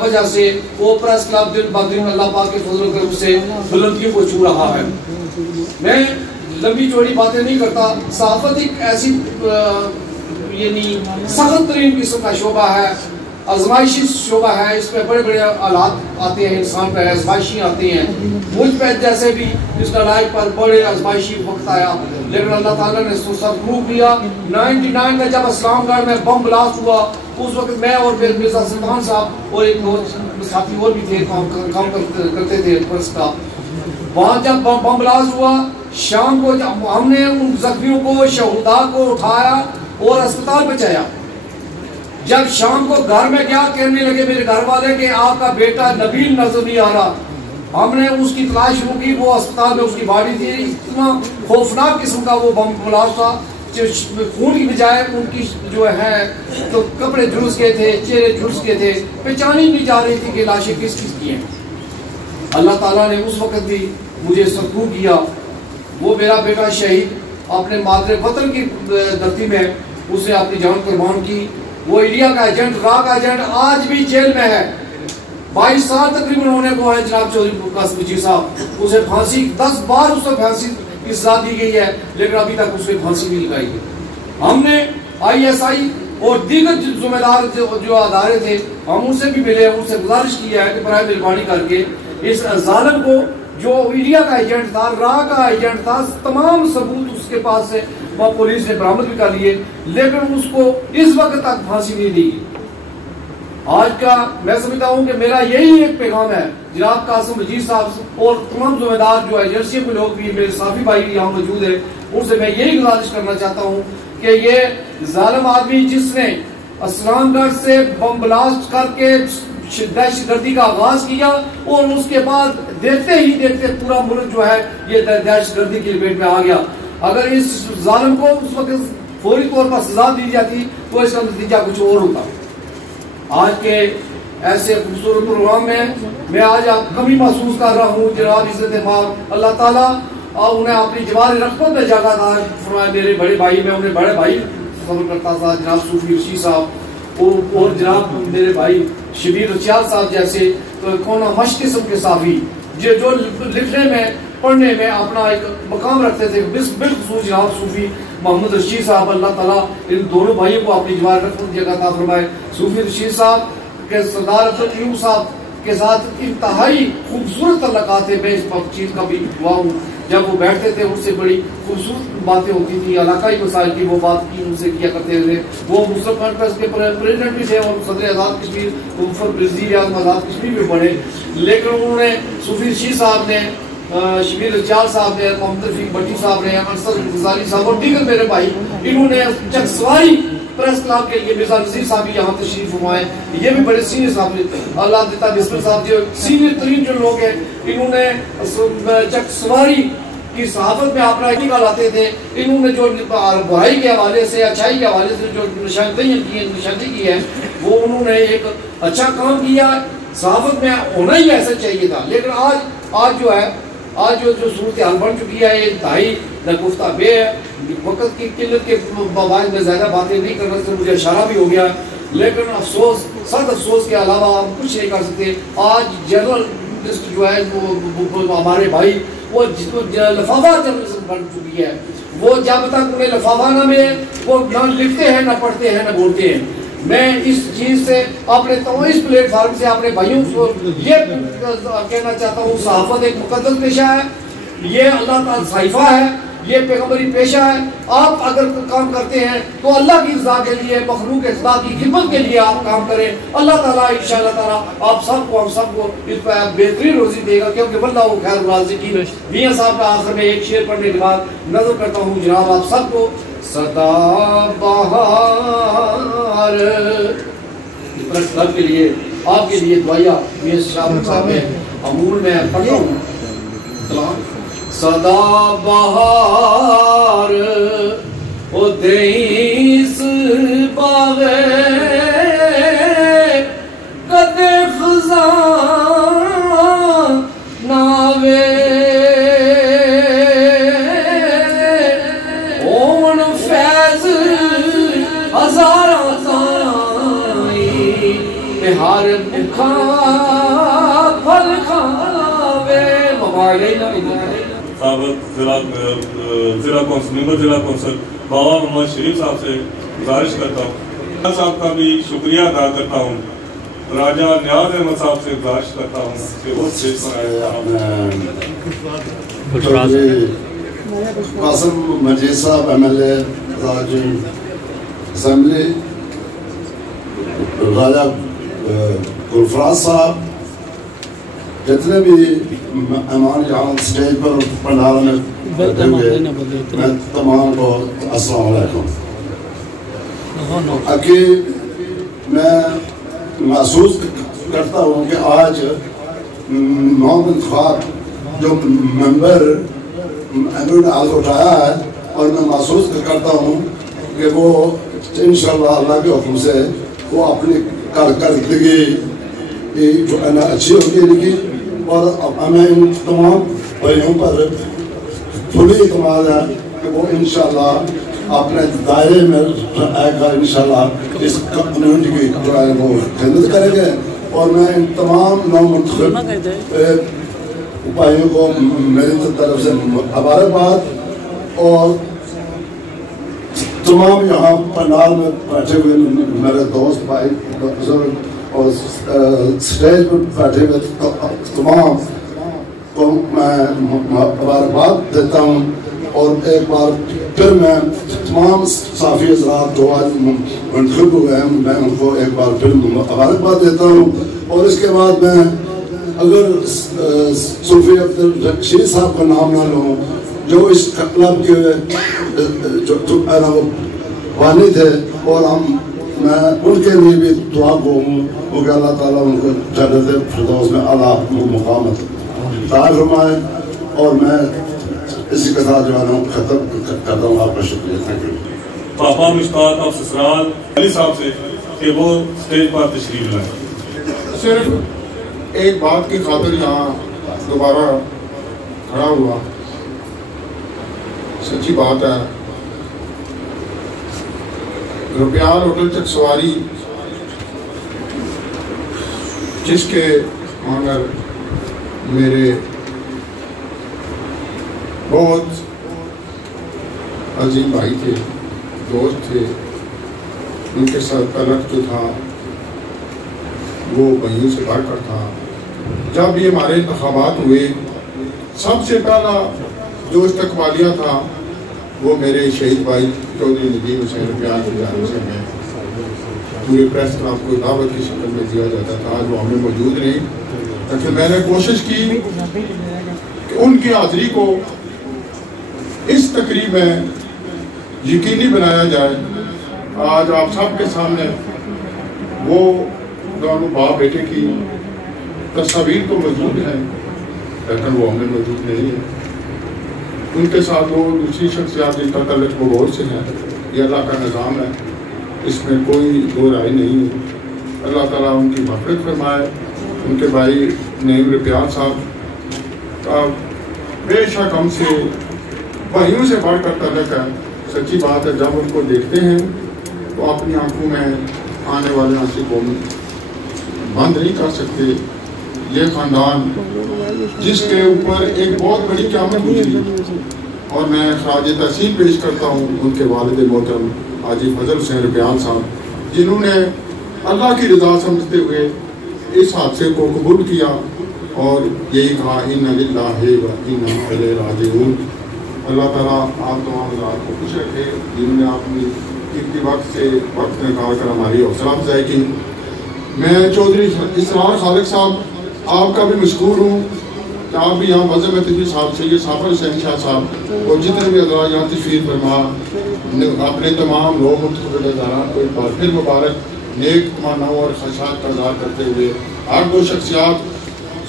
وجہ سے وہ پریس کلب دن بدن اللہ پاک کے فضل و کرم سے بلندیوں کو چھو رہا ہے۔ میں لمبی چوڑی باتیں نہیں کرتا، صحافت ایک ایسی یعنی سخت ترین قسم کا شعبہ ہے، آزمائشی شعبہ ہے، اس پہ بڑے بڑے حالات آتے ہیں، انسان پہ آزمائشی آتے ہیں۔ مجھ پہ جیسے بھی اس لڑائی پر بڑے آزمائشی وقت آیا، لیکن اللہ تعالیٰ نے اس کو سب روک دیا۔ 99 میں جب اسلام گڑھ میں بم بلاسٹ ہوا، اس وقت میں اور مرزا سلطان صاحب اور ایک دو ساتھی اور بھی تھے، کام کرتے تھے پریس کا۔ وہاں جب بم بلاسٹ ہوا، شام کو ہم نے ان زخمیوں کو، شہداء کو اٹھایا اور اسپتال پہنچایا۔ جب شام کو گھر میں کیا کہنے لگے میرے گھر والے کہ آپ کا بیٹا نبیل نظر نہیں آ رہا، ہم نے اس کی تلاش شروع کی، وہ اسپتال میں اس کی باڈی تھی۔ اتنا خوفناک قسم کا وہ بم بلاسٹ تھا، خون کی بجائے ان کی جو ہے تو کپڑے جھلس کے تھے، چہرے جھلس کے تھے، پہچانی نہیں جا رہی تھی کہ لاشیں کس کس کی ہیں۔ اللہ تعالیٰ نے اس وقت بھی مجھے سرکوب کیا۔ وہ میرا بیٹا شہید اپنے مادر وطن کی دھرتی میں اس نے اپنی جان قربان کی۔ وہ انڈیا کا ایجنٹ، را کا ایجنٹ، آج بھی جیل میں ہے، 22 سال تقریباً ہونے کو ہے جناب چودھری قاسم مجید صاحب۔ اسے پھانسی 10 بار اس کو پھانسی کی سزا دی گئی ہے، لیکن ابھی تک اس نے پھانسی نہیں لگائی گئی۔ ہم نے ISI اور دیگر ذمہ دار جو ادارے تھے، ہم ان سے بھی ملے، ان سے گزارش کی ہے کہ برائے مہربانی کر کے اس ظالم کو جو انڈیا کا ایجنٹ تھا، را کا ایجنٹ تھا، تمام ثبوت اس کے پاس سے پولیس نے برآمد بھی کر لیے، لیکن اس کو اس وقت تک پھانسی نہیں دی گئی۔ آج کا میں سمجھتا ہوں کہ میرا یہی ایک پیغام ہے جناب قاسم مجید صاحب اور تمام ذمہ دار جو ایجنسی کے لوگ بھی، میرے صحافی بھائی یہاں موجود ہیں، ان سے میں یہی گزارش کرنا چاہتا ہوں کہ یہ ظالم آدمی جس نے اسلام گڑھ سے بم بلاسٹ کر کے دہشت گردی کا آغاز کیا اور اس کے بعد دیکھتے ہی دیکھتے پورا ملک جو ہے یہ دہشت گردی کی لپیٹ میں آ گیا۔ اگر اس ظالم کو اس وقت فوری طور پر سزا دی جاتی تو اس کا نتیجہ کچھ اور ہوتا۔ آج کے ایسے خوبصورت پروگرام میں آج کمی محسوس کر رہا ہوں۔ جناب عزت مآب اللہ تعالیٰ انہیں اپنی جوار رحمت میں جگہ دار فرمائے۔ میرے بڑے بھائی، میں انہیں بڑے بھائی خبر کرتا تھا، جناب صوفی رشید صاحب اور جناب میرے بھائی شبیر رچیال صاحب جیسے کونا مشق قسم کے صحافی جو لکھنے میں پڑھنے میں اپنا ایک مقام رکھتے تھے، بالخصوص جناب صوفی محمد رشید صاحب، اللہ تعالیٰ ان دونوں بھائیوں کو اپنی جوار رحمت جگہ عطا فرمائے۔ صوفی رشید صاحب کے سردار افضل ایوب صاحب کے ساتھ انتہائی خوبصورت تعلقات ہیں۔ میں اس چیز کا بھی گواہ ہوں، جب وہ بیٹھتے تھے ان سے بڑی خوبصورت باتیں ہوتی تھی، علاقائی مسائل کی وہ بات کی ان سے کیا کرتے تھے۔ وہ مسلم کانفرنس کے پریزیڈنٹ بھی تھے اور صدر آزاد کشمیر وزیر اعظم آزاد کشمیر بھی بنے، لیکن انہوں نے صوفی رشید صاحب نے، شبیر رجال صاحب نے، محمد رفیق بھٹی صاحب نے، انصر غزالی صاحب اور دیگر میرے بھائی، انہوں نے چکسواری پریس کلب کے لیے مرزا نذیر صاحب بھی یہاں تشریف فرمائے۔ یہ بھی بڑے سینئر صاحب، اللہ دیتا بسمل صاحب جو سینئر ترین جو لوگ ہیں، انہوں نے چکسواری کی صحافت میں آپ نکال آتے تھے، انہوں نے جو برائی کے حوالے سے اچھائی کے حوالے سے جو نشاندہی کی ہے وہ انہوں نے ایک اچھا کام کیا، صحافت میں ہونا ہی ایسا چاہیے تھا. لیکن آج جو ہے آج جو صورتحال بن چکی ہے یہ انتہائی نگفتہ بے ہے. وقت کی قلت کے باعث میں زیادہ باتیں نہیں کرنے سے مجھے اشارہ بھی ہو گیا، لیکن افسوس سخت افسوس کے علاوہ ہم کچھ نہیں کر سکتے. آج جرنلسٹ جو ہے وہ ہمارے بھائی وہ لفافہ جرنلزم بن چکی ہے. وہ جب تک انہیں لفافہ نہ ملے وہ نہ لکھتے ہیں، نہ پڑھتے ہیں، نہ بولتے ہیں. میں اس چیز سے اپنے اس پلیٹ فارم سے اپنے بھائیوں کو یہ کہنا چاہتا ہوں، صحافت ایک مقدس پیشہ ہے، یہ اللہ تعالیٰ صحیفہ ہے، یہ پیغمبری پیشہ ہے. آپ اگر کام کرتے ہیں تو اللہ کی رضا کے لیے، مخلوق کے خدا کی خدمت کے لیے آپ کام کریں. اللہ تعالیٰ انشاءاللہ تعالیٰ آپ سب کو ہم سب کو اس پہ بہترین روزی دے گا، کیونکہ واللہ خیر الرازقین. میاں صاحب کا آخر میں ایک شعر پڑھنے کے بعد نظر کرتا ہوں جناب آپ سب کو. صدا بہار سب کے لیے آپ کے لیے دعائیا میاں صاحب میں امول میں پڑھتا ہوں. صدا بہار او دیس باغے قد خزاں ناوے اون فیض ہزارہ تائی ہر بکھا پھل کھاوے. سابق ضلع کونسل ممبر ضلع کونسل بابا محمد شریف صاحب سے گزارش کرتا ہوں، صاحب کا بھی شکریہ ادا کرتا ہوں. راجہ نیاز احمد صاحب سے گزارش کرتا ہوں کہ وہ اسٹیج پر آئے. قاسم مجید صاحب MLA اسمبلی، راجہ گلفراز صاحب، جتنے بھی مہمان یہاں اسٹیج پر پنڈال میں بیٹھے ہوئے میں تمام کو السلام علیکم. میں محسوس کرتا ہوں کہ آج نام انتخاب جو ممبر نے آج اٹھایا ہے، اور میں محسوس کرتا ہوں کہ وہ انشاءاللہ اللہ کے حکم سے وہ اپنی کارکردگی جو ہے نا اچھی ہوگی لکھی، اور ہمیں ان تمام بھائیوں پر پھلی اعتماد ہے کہ وہ انشاءاللہ اپنے دائرے میں آئے گا، انشاءاللہ اس کمیونٹی کی جو ہے وہ خدمت کریں گے. اور میں ان تمام نومنتخب بھائیوں کو میری طرف سے مبارکباد، اور تمام یہاں پنڈال میں بیٹھے ہوئے میرے دوست بھائی بزرگ اور اسٹیج پر بیٹھے ہوئے تمام کو میں مبارکباد دیتا ہوں. اور ایک بار پھر میں تمام صحافی حضرات جو آج منتخب ہوئے ہیں میں ان کو ایک بار پھر مبارکباد دیتا ہوں. اور اس کے بعد میں اگر صوفی عبدالرشید صاحب کا نام نہ لوں جو اس کلب کے جو بانی تھے، اور میں ان کے لیے بھی دعا کو ہوں کہ اللہ تعالیٰ ان کو جنت فردوس میں اعلیٰ مقام عطا فرمائے. اور میں اسی کے ساتھ جو ہے ختم کرتا ہوں. آپ کا شکریہ. Thank you. پاپا مشتاق اب سسرال علی صاحب سے کہ وہ اسٹیج پر تشریف لائیں. صرف ایک بات کی خاطر یہاں دوبارہ کھڑا ہوا. سچی بات ہے، روپیال ہوٹل تک سواری جس کے آنر میرے بہت عظیم بھائی تھے، دوست تھے، ان کے ساتھ تعلق جو تھا وہ بھائیوں سے بڑھ کر تھا. جب یہ ہمارے انتخابات ہوئے سب سے پہلا جو استقبالیہ تھا وہ میرے شہید بھائی چودھری ندیم حسین روپیال کی جانب سے میں پورے پریس کلب کو دعوت کی شکل میں دیا جاتا تھا. آج وہ ہمیں موجود نہیں، لیکن میں نے کوشش کی کہ ان کی حاضری کو اس تقریب میں یقینی بنایا جائے. آج آپ سب کے سامنے وہ دونوں باپ بیٹے کی تصاویر تو موجود ہیں، لیکن وہ ہمیں موجود نہیں ہے. ان کے ساتھ وہ دوسری شخصیات جن کا تعلق بغور سے ہے. یہ اللہ کا نظام ہے, اس میں کوئی دو رائے نہیں ہے. اللہ تعالیٰ ان کی مغفرت فرمائے. ان کے بھائی نعیم رپیال صاحب کا بے شک ہم سے بھائیوں سے بڑھ کر تعلق ہے. سچی بات ہے, جب ان کو دیکھتے ہیں تو اپنی آنکھوں میں آنے والے آنسو کو بند نہیں کر سکتے. یہ خاندان جس کے اوپر ایک بہت بڑی قیامت گزری, اور میں خراج تحسین پیش کرتا ہوں ان کے والد محترم حاجی فضل حسین رپیال صاحب, جنہوں نے اللہ کی رضا سمجھتے ہوئے اس حادثے کو قبول کیا اور یہی کہا اِنَّ لِلَّهِ وَإِنَّا إِلَيْهِ رَاجِعُونَ. اللہ تعالیٰ آپ تمام حضرات کو خوش رکھے جنہوں نے اپنی قیمتی وقت سے وقت نکال کر ہماری حوصلہ افزائی کی. میں چودھری اسرار خالق صاحب آپ کا بھی مشکور ہوں کہ آپ بھی یہاں وزیر تشریف صاحب سے یہ صافر حسین شاہ صاحب اور جتنے بھی حضرات یہاں تشریف فرما, اپنے تمام لوگ منتخب اداران کو ایک بار پھر مبارک نیک تمناؤں اور خواہشات کا اظہار کرتے ہوئے ہر دو شخصیات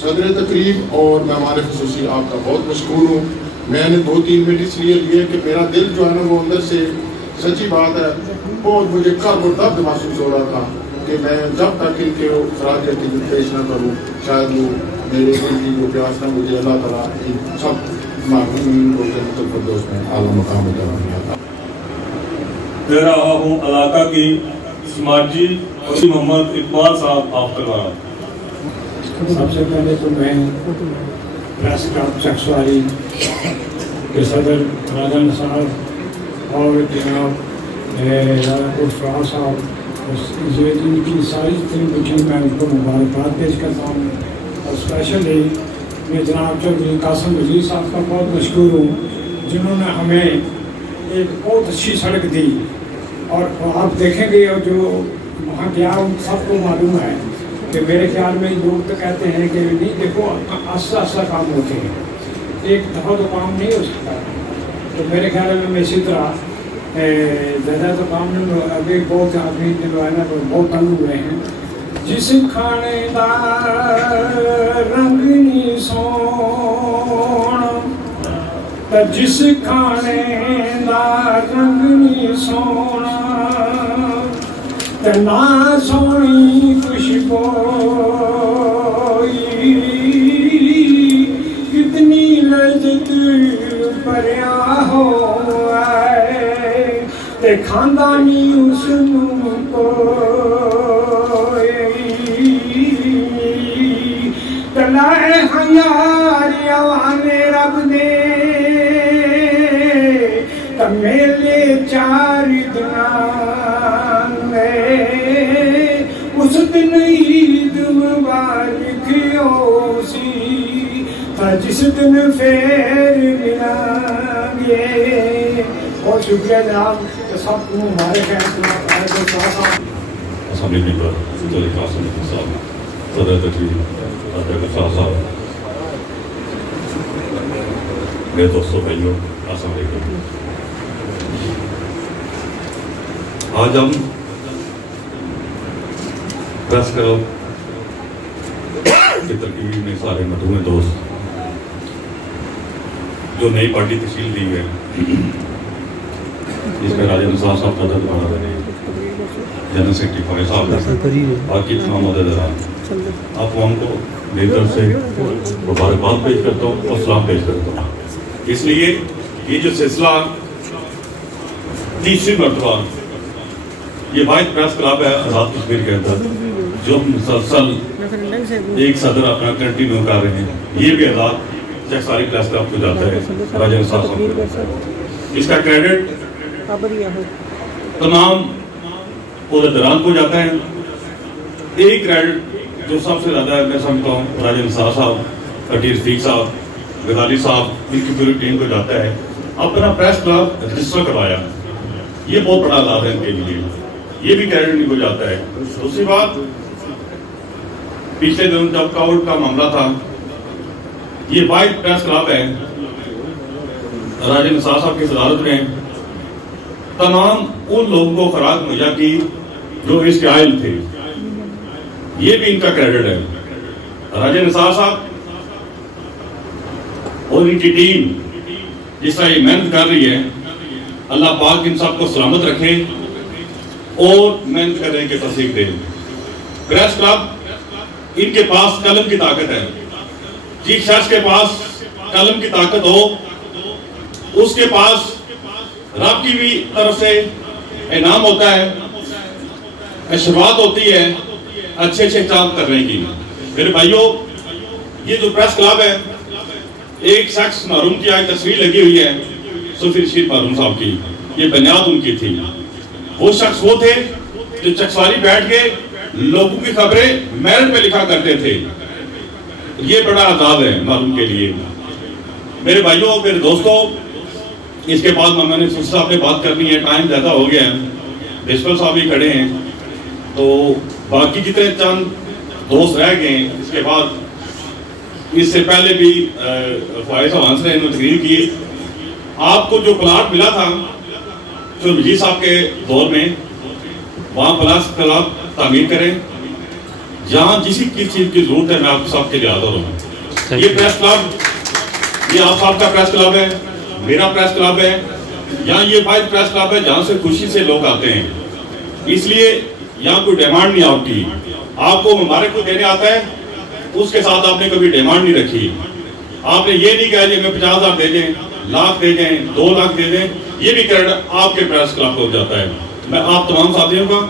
صدر تقریب اور مہمان خصوصی آپ کا بہت مشکور ہوں. میں نے 2-3 منٹ اس لیے لیے کہ میرا دل جو ہے نا وہ اندر سے سچی بات ہے بہت مجھے کرب و درد محسوس ہو رہا تھا کہ میں جب تک ان کے خراج عقیدت پیش نہ کروں شاید وہ میرے دل کی جو پیاس نہ مجھے اللہ تعالیٰ ان سب معلوم کو جنت الفردوس میں اعلیٰ مقام عطا. دے رہا ہوں علاقہ کی سماجی وسیم محمد اقبال صاحب آپ کروا. سب سے پہلے تو میں پریس کلب چکسواری کے صدر راجہ نثار اور جناب راجہ فرحان صاحب ان کی ساری ٹیم میں ان کو مبارکباد پیش کرتا ہوں. اور اسپیشلی میں جناب چودھری قاسم وزیر صاحب کا بہت مشکور ہوں جنہوں نے ہمیں ایک بہت اچھی سڑک دی. اور آپ دیکھیں گے اور جو وہاں گیا ان سب کو معلوم ہے کہ میرے خیال میں لوگ تو کہتے ہیں کہ نہیں دیکھو آہستہ آہستہ کام ہوتے ہیں, ایک دفعہ تو کام نہیں ہو سکتا. تو میرے خیال میں اسی طرح زیادہ تو کام نہیں, ابھی بہت آدمی جو ہے نا بہت تنگ ہوئے ہیں. جس کھانے دا رنگ نہیں سونا, جس کھانے دا رنگ نہیں سونا, نہ سونی خوشبو کتنی لذت بھریا ہوا ہے, تے خاندانی اس کو تلائے ہیار آوانے رب نے میلے 4 دن اس دن عید مبارک ہوسی تھا جس دن پھر ملیں گے. بہت شکریہ جناب, سب کو مبارک ہے. اسمبلی ممبر چودھری قاسم صاحب, صدر تقریب راجہ غفار صاحب, میرے دوستوں بھائیوں السلام علیکم. آج ہم پریس کلب کی ترکیب میں سارے مجموعے دوست جو نئی پارٹی تشکیل دی ہے, جس میں راجہ نثار صاحب صدر دوبارہ بنے, جنرل سیکرٹری فائز صاحب, باقی تمام عہدیداران, آپ عوام کو میری طرف سے مبارکباد پیش کرتا ہوں اور سلام پیش کرتا ہوں. اس لیے یہ جو سلسلہ 3ری مرتبہ یہ واحد پریس کلب ہے آزاد کشمیر کے اندر جو مسلسل ایک صدر اپنا کنٹینیو کر رہے ہیں. یہ بھی آزاد چکساری پریس کلب کو جاتا ہے, راجہ نثار صاحب کو جاتا ہے. اس کا کریڈٹ تمام عہدیداران کو جاتا ہے. ایک کریڈٹ جو سب سے زیادہ ہے میں سمجھتا ہوں راجہ نثار صاحب, کٹی رفیق صاحب, غزالی صاحب, ان کی پوری ٹیم کو جاتا ہے. اپنا پریس کلب رجسٹر کروایا, یہ بہت بڑا لابھ ہے ان کے لیے, یہ بھی کریڈٹ ان کو جاتا ہے. دوسری بات, پچھلے دن جب کووڈ کا معاملہ تھا, یہ واحد پریس کلب ہے راجہ نثار صاحب کی صدارت میں تمام ان لوگوں کو خوراک مہیا کی جو اس کے عائل تھے. یہ بھی ان کا کریڈٹ ہے. راجہ نثار صاحب اور ان کی ٹیم جس طرح یہ محنت کر رہی ہے، اللہ پاک ان سب کو سلامت رکھے اور محنت کرنے کی توفیق دے۔ پریس کلب، ان کے پاس قلم کی طاقت ہے۔ جس شخص کے پاس قلم کی طاقت ہو، اس کے پاس رب کی بھی طرف سے انعام ہوتا ہے، شروعات ہوتی ہے اچھے اچھے کام کرنے کی۔ میرے بھائیوں، یہ جو پریس کلب ہے، ایک شخص محروم کی آج تصویر لگی ہوئی ہے، صوفی رشید محروم صاحب کی، یہ بنیاد ان کی تھی۔ وہ شخص وہ تھے جو چکسواری بیٹھ کے لوگوں کی خبریں میرٹ پہ لکھا کرتے تھے۔ یہ بڑا عذاب ہے محروم کے لیے۔ میرے بھائیوں، میرے دوستوں، اس کے بعد میں نے سوچا صاحب نے بات کرنی ہے، ٹائم زیادہ ہو گیا ہے، پرنسپل صاحب بھی کھڑے ہیں، تو باقی جتنے چند دوست رہ گئے ہیں، اس کے بعد اس سے پہلے بھی فائز صاحب نے تقریر کی۔ آپ کو جو پلاٹ ملا تھا شور مجید صاحب کے دور میں، وہاں پلاس کلب تعمیر کریں، جہاں جسی کس چیز کی ضرورت ہے میں آپ سب کے لیے حاضر ہوں۔ یہ پریس کلب، یہ آپ صاحب کا پریس کلب ہے، میرا پریس کلب ہے، یہاں یہ واحد پریس کلب ہے جہاں سے خوشی سے لوگ آتے ہیں۔ اس لیے یہاں کوئی ڈیمانڈ نہیں آپ کی، آپ کو مبارک کو دینے آتا ہے، اس کے ساتھ آپ نے کبھی ڈیمانڈ نہیں رکھی۔ آپ نے یہ نہیں کہا کہ ہمیں 50,000 دے دیں، لاکھ دے دیں، 2 لاکھ دے دیں، یہ بھی کریڈٹ آپ کے پریس کلب کو ہو جاتا ہے۔ میں آپ تمام ساتھیوں کا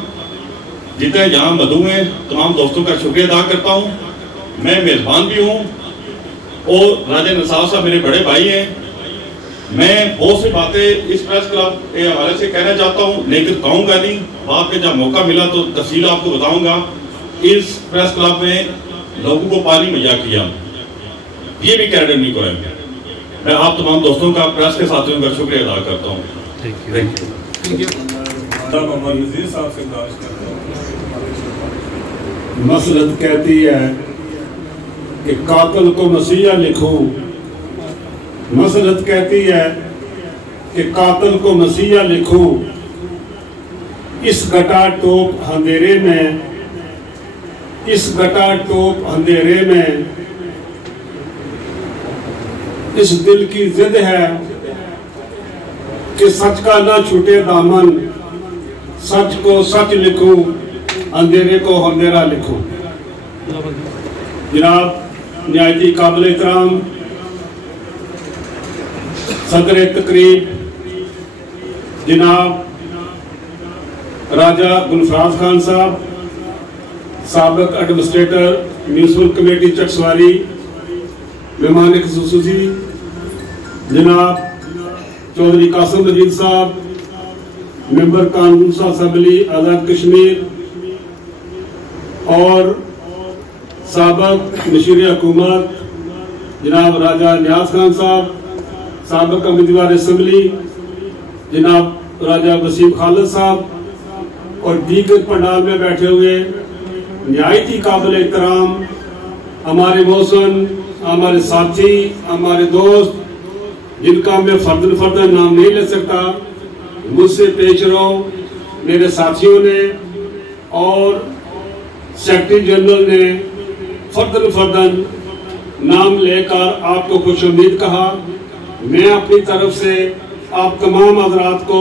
جتنے یہاں مدعو ہیں، تمام دوستوں کا شکریہ ادا کرتا ہوں۔ میں میزبان بھی ہوں اور راجہ نصار صاحب میرے بڑے بھائی ہیں۔ میں بہت سی باتیں اس پریس کلب کے حوالے سے کہنا چاہتا ہوں، لیکن کہوں گا نہیں، بعد میں جب موقع ملا تو تفصیل آپ کو بتاؤں گا۔ اس پریس کلب میں لوگوں کو پانی مہیا کیا، یہ بھی کریڈٹ کو ہے۔ میں آپ تمام دوستوں کا، پریس کے ساتھیوں کا شکریہ ادا کرتا ہوں۔ مسلط کہتی ہے کہ قاتل کو مسیحا لکھوں، مسلط کہتی ہے کہ قاتل کو مسیحا لکھوں، اس گٹا ٹوپ اندھیرے میں، اس گٹا ٹوپ اندھیرے میں، اس دل کی ضد ہے کہ سچ کا نہ چھوٹے دامن، سچ کو سچ لکھوں، اندھیرے کو اندھیرا لکھوں۔ جناب نہایتی قابل احترام صدر تقریب جناب راجہ گلفراز خان صاحب، سابق ایڈمنسٹریٹر میونسپل کمیٹی چکسواری، مہمان خصوصی جناب چودھری قاسم مجید صاحب، ممبر قانون اسمبلی آزاد کشمیر اور سابق مشیر حکومت جناب راجہ نیاز خان صاحب، سابق امیدوار اسمبلی جناب راجہ وسیم خالد صاحب اور دیگر پنڈال میں بیٹھے ہوئے نہایتی قابل احترام ہمارے محسن، ہمارے ساتھی، ہمارے دوست، جن کا میں فردن نام نہیں لے سکتا، مجھ سے پیش رو میرے ساتھیوں نے اور سیکرٹری جنرل نے فردن نام لے کر آپ کو خوش امدید کہا۔ میں اپنی طرف سے آپ تمام حضرات کو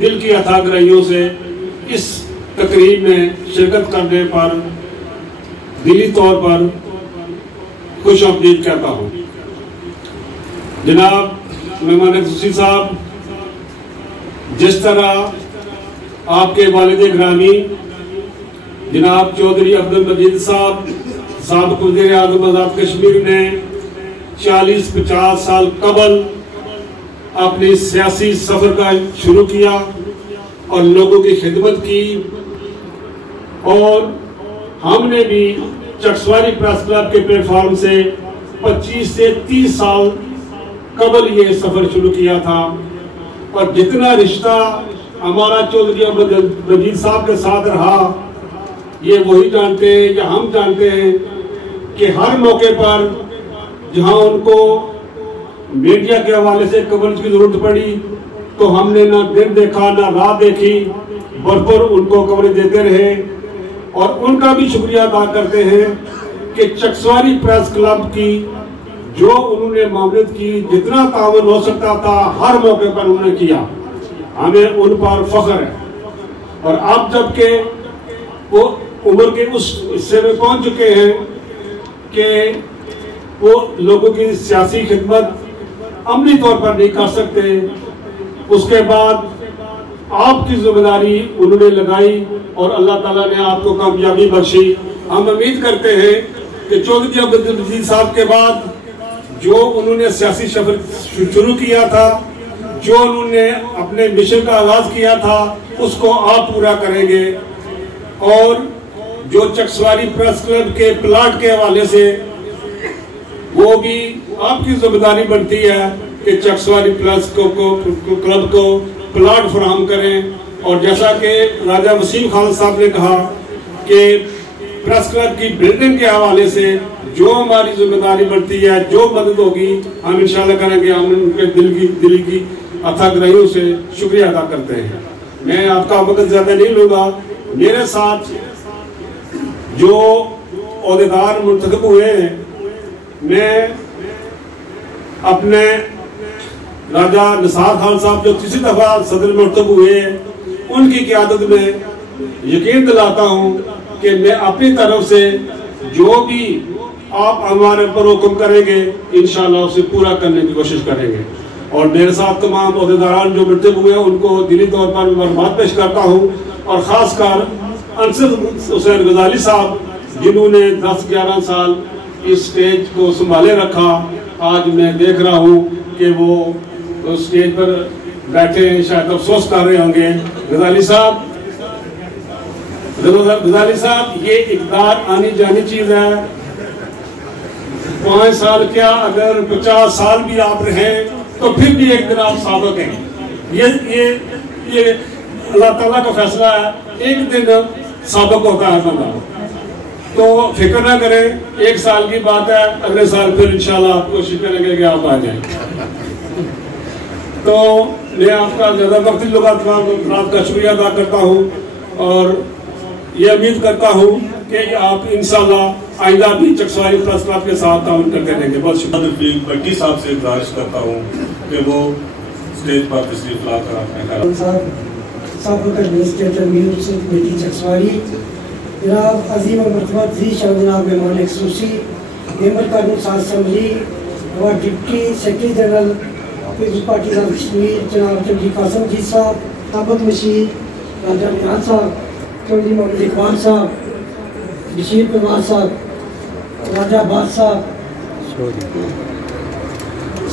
دل کی عطا گرائیوں سے اس تقریب میں شرکت کرنے پر دلی طور پر خوش آمدید کہتا ہوں۔ جناب مہمان خصوصی صاحب، جس طرح آپ کے والد گرامی جناب چودھری عبد المجید صاحب، سابق وزیر اعظم آزاد کشمیر نے 40-50 سال قبل اپنی سیاسی سفر کا شروع کیا اور لوگوں کی خدمت کی، اور ہم نے بھی چکسواری پریس کلب کے پلیٹ فارم سے 25 سے 30 سال قبل یہ سفر شروع کیا تھا، اور جتنا رشتہ ہمارا چودھری عبد المجید صاحب کے ساتھ رہا، یہ وہی جانتے ہیں یا ہم جانتے ہیں کہ ہر موقع پر جہاں ان کو میڈیا کے حوالے سے کوریج کی ضرورت پڑی تو ہم نے نہ دن دیکھا نہ رات دیکھی، بھرپور ان کو کوریج دیتے رہے، اور ان کا بھی شکریہ ادا کرتے ہیں کہ چکسواری پریس کلب کی جو انہوں نے معاملت کی جتنا تعاون ہو سکتا تھا ہر موقع پر انہوں نے کیا، ہمیں ان پر فخر ہے۔ اور اب جب کہ وہ عمر کے اس حصے میں پہنچ چکے ہیں کہ وہ لوگوں کی سیاسی خدمت عملی طور پر نہیں کر سکتے، اس کے بعد آپ کی ذمہ داری انہوں نے لگائی اور اللہ تعالیٰ نے آپ کو کامیابی بخشی۔ ہم امید کرتے ہیں کہ چودھری عبد المجید صاحب کے بعد جو انہوں نے سیاسی سفر شروع کیا تھا، جو انہوں نے اپنے مشن کا آغاز کیا تھا، اس کو آپ پورا کریں گے۔ اور جو چکسواری پریس کلب کے پلاٹ کے حوالے سے وہ بھی آپ کی ذمہ داری بنتی ہے کہ چکسواری پریس کلب کو پلاٹ فراہم کریں۔ اور جیسا کہ راجہ وسیم خان صاحب نے کہا کہ پریس کلب کی بلڈنگ کے حوالے سے جو ہماری ذمہ داری بنتی ہے، جو مدد ہوگی ہم انشاءاللہ کریں گے۔ ہم ان کے دل کی اتھا گرہیوں سے شکریہ ادا کرتے ہیں۔ میں آپ کا وقت زیادہ نہیں لوں گا۔ میرے ساتھ جو عہدیدار منتخب ہوئے ہیں، میں اپنے راجہ نثار خان صاحب جو تیسری دفعہ صدر منتخب ہوئے ہیں، ان کی قیادت میں یقین دلاتا ہوں کہ میں اپنی طرف سے جو بھی آپ ہمارے پر حکم کریں گے انشاءاللہ اسے پورا کرنے کی کوشش کریں گے۔ اور میرے ساتھ تمام عہدیداران جو منتخب ہوئے ہیں ان کو دلی طور پر مبارکباد پیش کرتا ہوں، اور خاص کر انصر حسین غزالی صاحب جنہوں نے 10-11 سال اس سٹیج کو سنبھالے رکھا۔ آج میں دیکھ رہا ہوں کہ وہ سٹیج پر بیٹھے ہیں، شاید افسوس کر رہے ہوں گے۔ غزالی صاحب یہ اقدار آنی جانی چیز ہے۔ 5 سال کیا اگر 50 سال بھی آپ رہیں تو پھر بھی ایک دن آپ سابق ہیں۔ یہ اللہ تعالیٰ کا فیصلہ ہے، ایک دن سابق ہوتا ہے بندہ۔ تو فکر نہ کریں، 1 سال کی بات ہے، اگلے سال پھر انشاءاللہ آپ کوشش کریں گے کہ آپ آ جائیں۔ تو میں آپ کا زیادہ وقت لغات کا شکریہ ادا کرتا ہوں، اور یہ امید کرتا ہوں کہ آپ انشاءاللہ آئندہ بھی چکسواری پریس کلب کے ساتھ تعاون کرتے رہیں گے۔ بہت شکریہ۔ بٹی صاحب سے گزارش کرتا ہوں کہ وہ اسٹیج پر تشریف لا کر اپنے خیال سابق ایڈمنسٹریٹر میر حسین کمیٹی چکسواری، جناب عظیم المرتبہ شاہ جناب مہمان خصوصی ممبر قانون ساز اسمبلی اور deputy secretary general peoples party of Kashmir جناب چودھری قاسم مجید صاحب، سابق مشیر راجہ ریحان صاحب، چودھری محمد اقبال صاحب، بشیر پروان صاحب، راجہ عباس صاحب،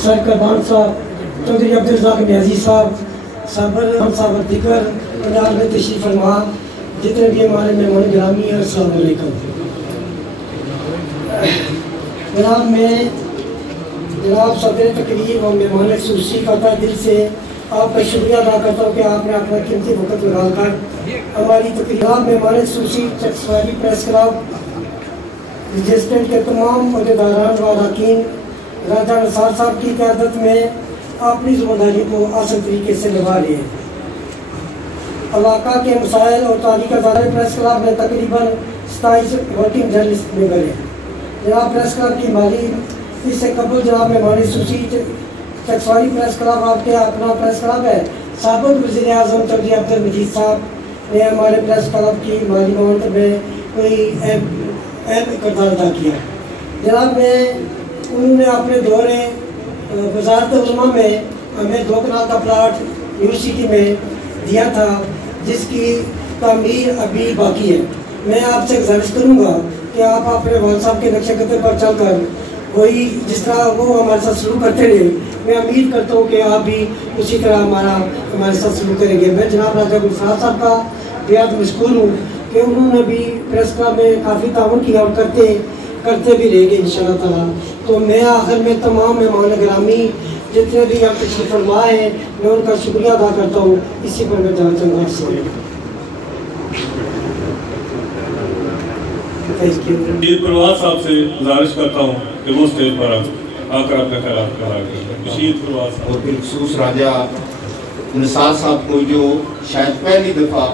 سر قربان صاحب، چودھری عبدالرزاق نیازی صاحب، صابر صاحب دیگر پنڈال میں تشریف فرما، جتنے بھی ہمارے مہمان گرامی ہیں، السلام علیکم۔ جناب میں جناب صدر تقریب اور مہمان خصوصی کا تہ دل سے آپ کا شکریہ ادا کرتا ہوں کہ آپ نے اپنا قیمتی وقت لگا کر ہماری تقریبات مہمان خصوصی چکسواری پریس کلب رجسٹرنٹ کے تمام عہدیداران و اراکین راجہ نثار صاحب کی قیادت میں اپنی ذمہ داری کو آسان طریقے سے نبھا رہے ہیں۔ علاقہ کے مسائل اور تاریخ ادارے پریس کلب میں تقریباً 27 ورکنگ جرنلسٹ ممبر ہیں۔ جناب پریس کلب کی مالی اس سے قبل جناب مہمان خصوصی چکسواری پریس کلب آپ کے اپنا پریس کلب ہے۔ سابق وزیر اعظم چودھری عبد المجید صاحب نے ہمارے پریس کلب کی مالی معاونت میں کوئی اہم کردار ادا کیا۔ جناب میں انہوں نے اپنے دورے وزارت علماء میں ہمیں 2 کنال کا پلاٹ یونیورسٹی میں دیا تھا، جس کی تعمیر ابھی باقی ہے۔ میں آپ سے گزارش کروں گا کہ آپ اپنے والد صاحب کے نقشے قدم پر چل کر وہی جس طرح وہ ہمارے ساتھ سلوک کرتے رہے، میں امید کرتا ہوں کہ آپ بھی اسی طرح ہمارے ساتھ سلوک کریں گے۔ میں جناب راجہ گلفار صاحب کا بہت مشکور ہوں کہ انہوں نے بھی پریس کلب میں کافی تعاون کیا اور کرتے بھی رہیں گے انشاءاللہ تعالیٰ۔ تو میں آخر میں تمام مہمان گرامی جتنے بھی آپ تشریف فرما ہیں، میں ان کا شکریہ ادا کرتا ہوں۔ اسی پر میں جانا چاہوں گا۔ بشیر پروان صاحب سے گزارش کرتا ہوں کہ وہ اسٹیج پر آ کر اپنے خیالات کا اظہار کریں۔ بشیر پروان صاحب اور بالخصوص راجہ نثار صاحب کو جو شاید پہلی دفعہ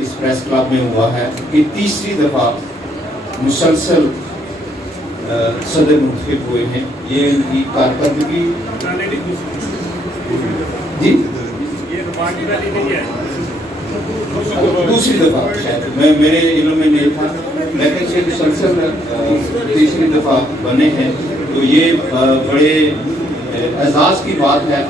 اس پریس کلب میں ہوا ہے کہ تیسری دفعہ مسلسل صدر منتخب ہوئے ہیں. یہ ان کی کارکردگی جی دوسری دفعہ شاید میرے علم میں نہیں تھا، لیکن سے مسلسل تیسری دفعہ بنے ہیں، تو یہ بڑے اعزاز کی بات ہے.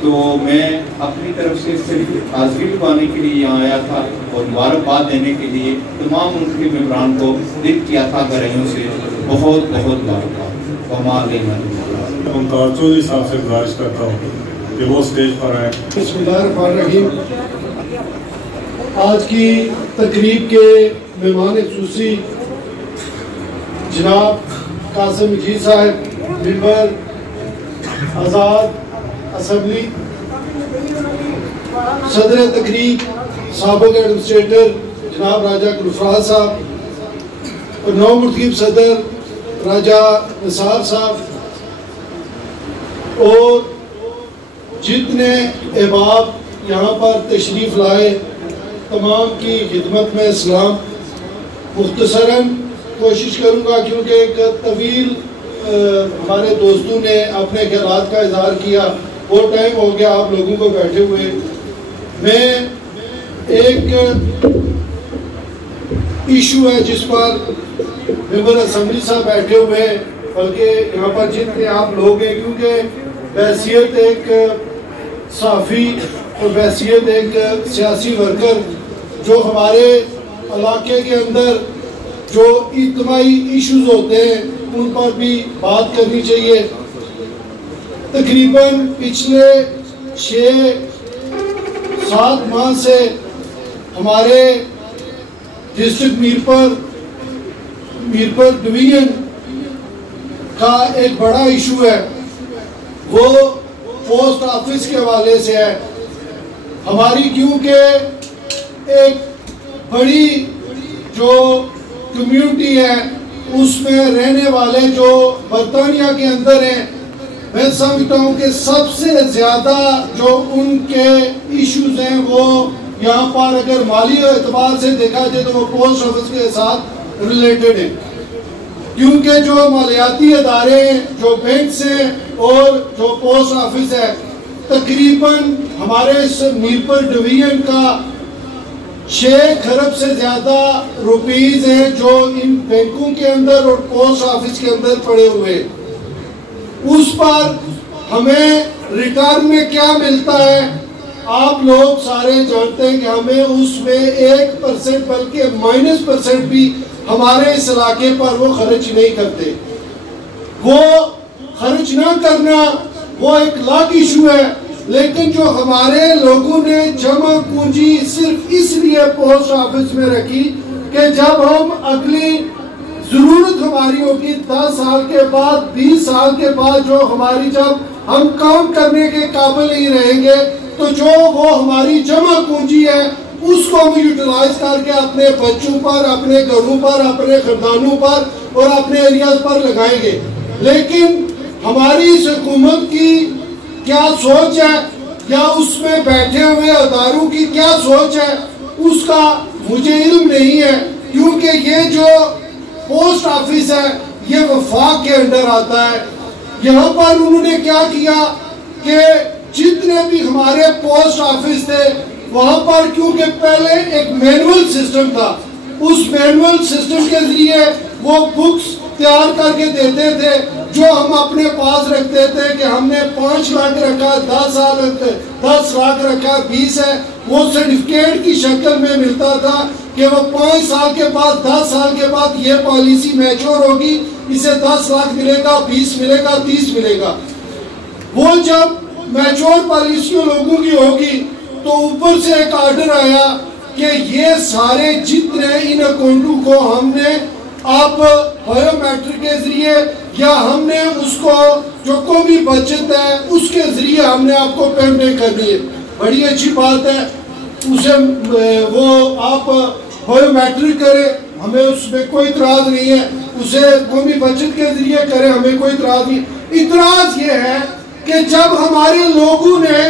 تو میں اپنی طرف سے صرف حاضری لگانے کے لیے یہاں آیا تھا اور مبارکباد دینے کے لیے تمام ان کے ممبران کو دل کیا تھا گرہیوں سے بہت بہت مبارکباد. ممتاز چودھری صاحب سے گزارش کرتا ہوں کہ وہ اسٹیج پر آئیں. بسم اللہ الرحمن الرحیم. آج کی تقریب کے مہمان خصوصی جناب قاسم مجید صاحب، ممبر آزاد اسمبلی، صدر تقریب سابق ایڈمنسٹریٹر جناب راجہ گلفراز صاحب اور نو مرتکب صدر راجہ نثار صاحب، اور جتنے احباب یہاں پر تشریف لائے تمام کی خدمت میں سلام. مختصراً کوشش کروں گا کیونکہ ایک طویل ہمارے دوستوں نے اپنے خیالات کا اظہار کیا، بہت ٹائم ہو گیا آپ لوگوں کو بیٹھے ہوئے. میں ایک ایشو ہے جس پر ممبر اسمبلی صاحب بیٹھے ہوئے ہیں، بلکہ یہاں پر جتنے آپ لوگ ہیں، کیونکہ بحیثیت ایک صحافی اور بحیثیت ایک سیاسی ورکر جو ہمارے علاقے کے اندر جو اجتماعی ایشوز ہوتے ہیں ان پر بھی بات کرنی چاہیے. تقریباً پچھلے 6-7 ماہ سے ہمارے ڈسٹرکٹ میرپور ڈویژن کا ایک بڑا ایشو ہے، وہ پوسٹ آفس کے حوالے سے ہے. ہماری کیونکہ ایک بڑی جو کمیونٹی ہے اس میں رہنے والے جو برطانیہ کے اندر ہیں، میں سمجھتا ہوں کہ سب سے زیادہ جو ان کے ایشوز ہیں وہ یہاں پر اگر مالی اعتبار سے دیکھا جائے تو وہ پوسٹ آفس کے ساتھ ریلیٹڈ ہیں. کیونکہ جو مالیاتی ادارے ہیں، جو بینکس ہیں اور جو پوسٹ آفس ہے، تقریباً ہمارے اس میرپور ڈویژن کا 6 کھرب سے زیادہ روپیز ہیں جو ان بینکوں کے اندر اور پوسٹ آفس کے اندر پڑے ہوئے. اس پر ہمیں ریٹرن میں کیا ملتا ہے آپ لوگ سارے جانتے ہیں کہ ہمیں اس میں 1% بلکہ -% بھی ہمارے اس علاقے پر وہ خرچ نہیں کرتے. وہ خرچ نہ کرنا وہ ایک لاکھ ایشو ہے، لیکن جو ہمارے لوگوں نے جمع پونجی صرف اس لیے پوسٹ آفس میں رکھی کہ جب ہم اگلی ضرورت ہماری ہوگی 10 سال کے بعد 20 سال کے بعد جو ہماری جب ہم کام کرنے کے قابل نہیں رہیں گے تو جو وہ ہماری جمع پونجی ہے اس کو ہم یوٹیلائز کر کے اپنے بچوں پر، اپنے گھروں پر، اپنے خاندانوں پر اور اپنے ایریاز پر لگائیں گے. لیکن ہماری اس حکومت کی کیا سوچ ہے یا اس میں بیٹھے ہوئے اداروں کی کیا سوچ ہے اس کا مجھے علم نہیں ہے. کیونکہ یہ جو پوسٹ آفس ہے یہ وفاق کے انڈر آتا ہے. یہاں پر انہوں نے کیا کیا کہ جتنے بھی ہمارے پوسٹ آفس تھے وہاں پر کیونکہ پہلے ایک مینول سسٹم تھا، اس مینول سسٹم کے ذریعے وہ بکس تیار کر کے دیتے تھے جو ہم اپنے پاس رکھتے تھے کہ ہم نے 5 لاکھ رکھا، 10 لاکھ رکھا، 20 ہے، وہ سرٹیفکیٹ کی شکل میں ملتا تھا کہ وہ 5 سال کے بعد 10 سال کے بعد یہ پالیسی میچور ہوگی، اسے 10 لاکھ ملے گا، 20 ملے گا، 30 ملے گا. وہ جب میچور پالیسیوں لوگوں کی ہوگی تو اوپر سے ایک آرڈر آیا کہ یہ سارے جتنے ان اکاؤنٹوں کو ہم نے آپ بایو میٹرک کے ذریعے یا ہم نے اس کو جو قومی بچت ہے اس کے ذریعے ہم نے آپ کو پیمنٹ کرنی ہے. بڑی اچھی بات ہے، اسے وہ آپ بایو میٹرک کریں، ہمیں اس میں کوئی اعتراض نہیں ہے، اسے قومی بچت کے ذریعے کریں، ہمیں کوئی اعتراض نہیں. اعتراض یہ ہے کہ جب ہمارے لوگوں نے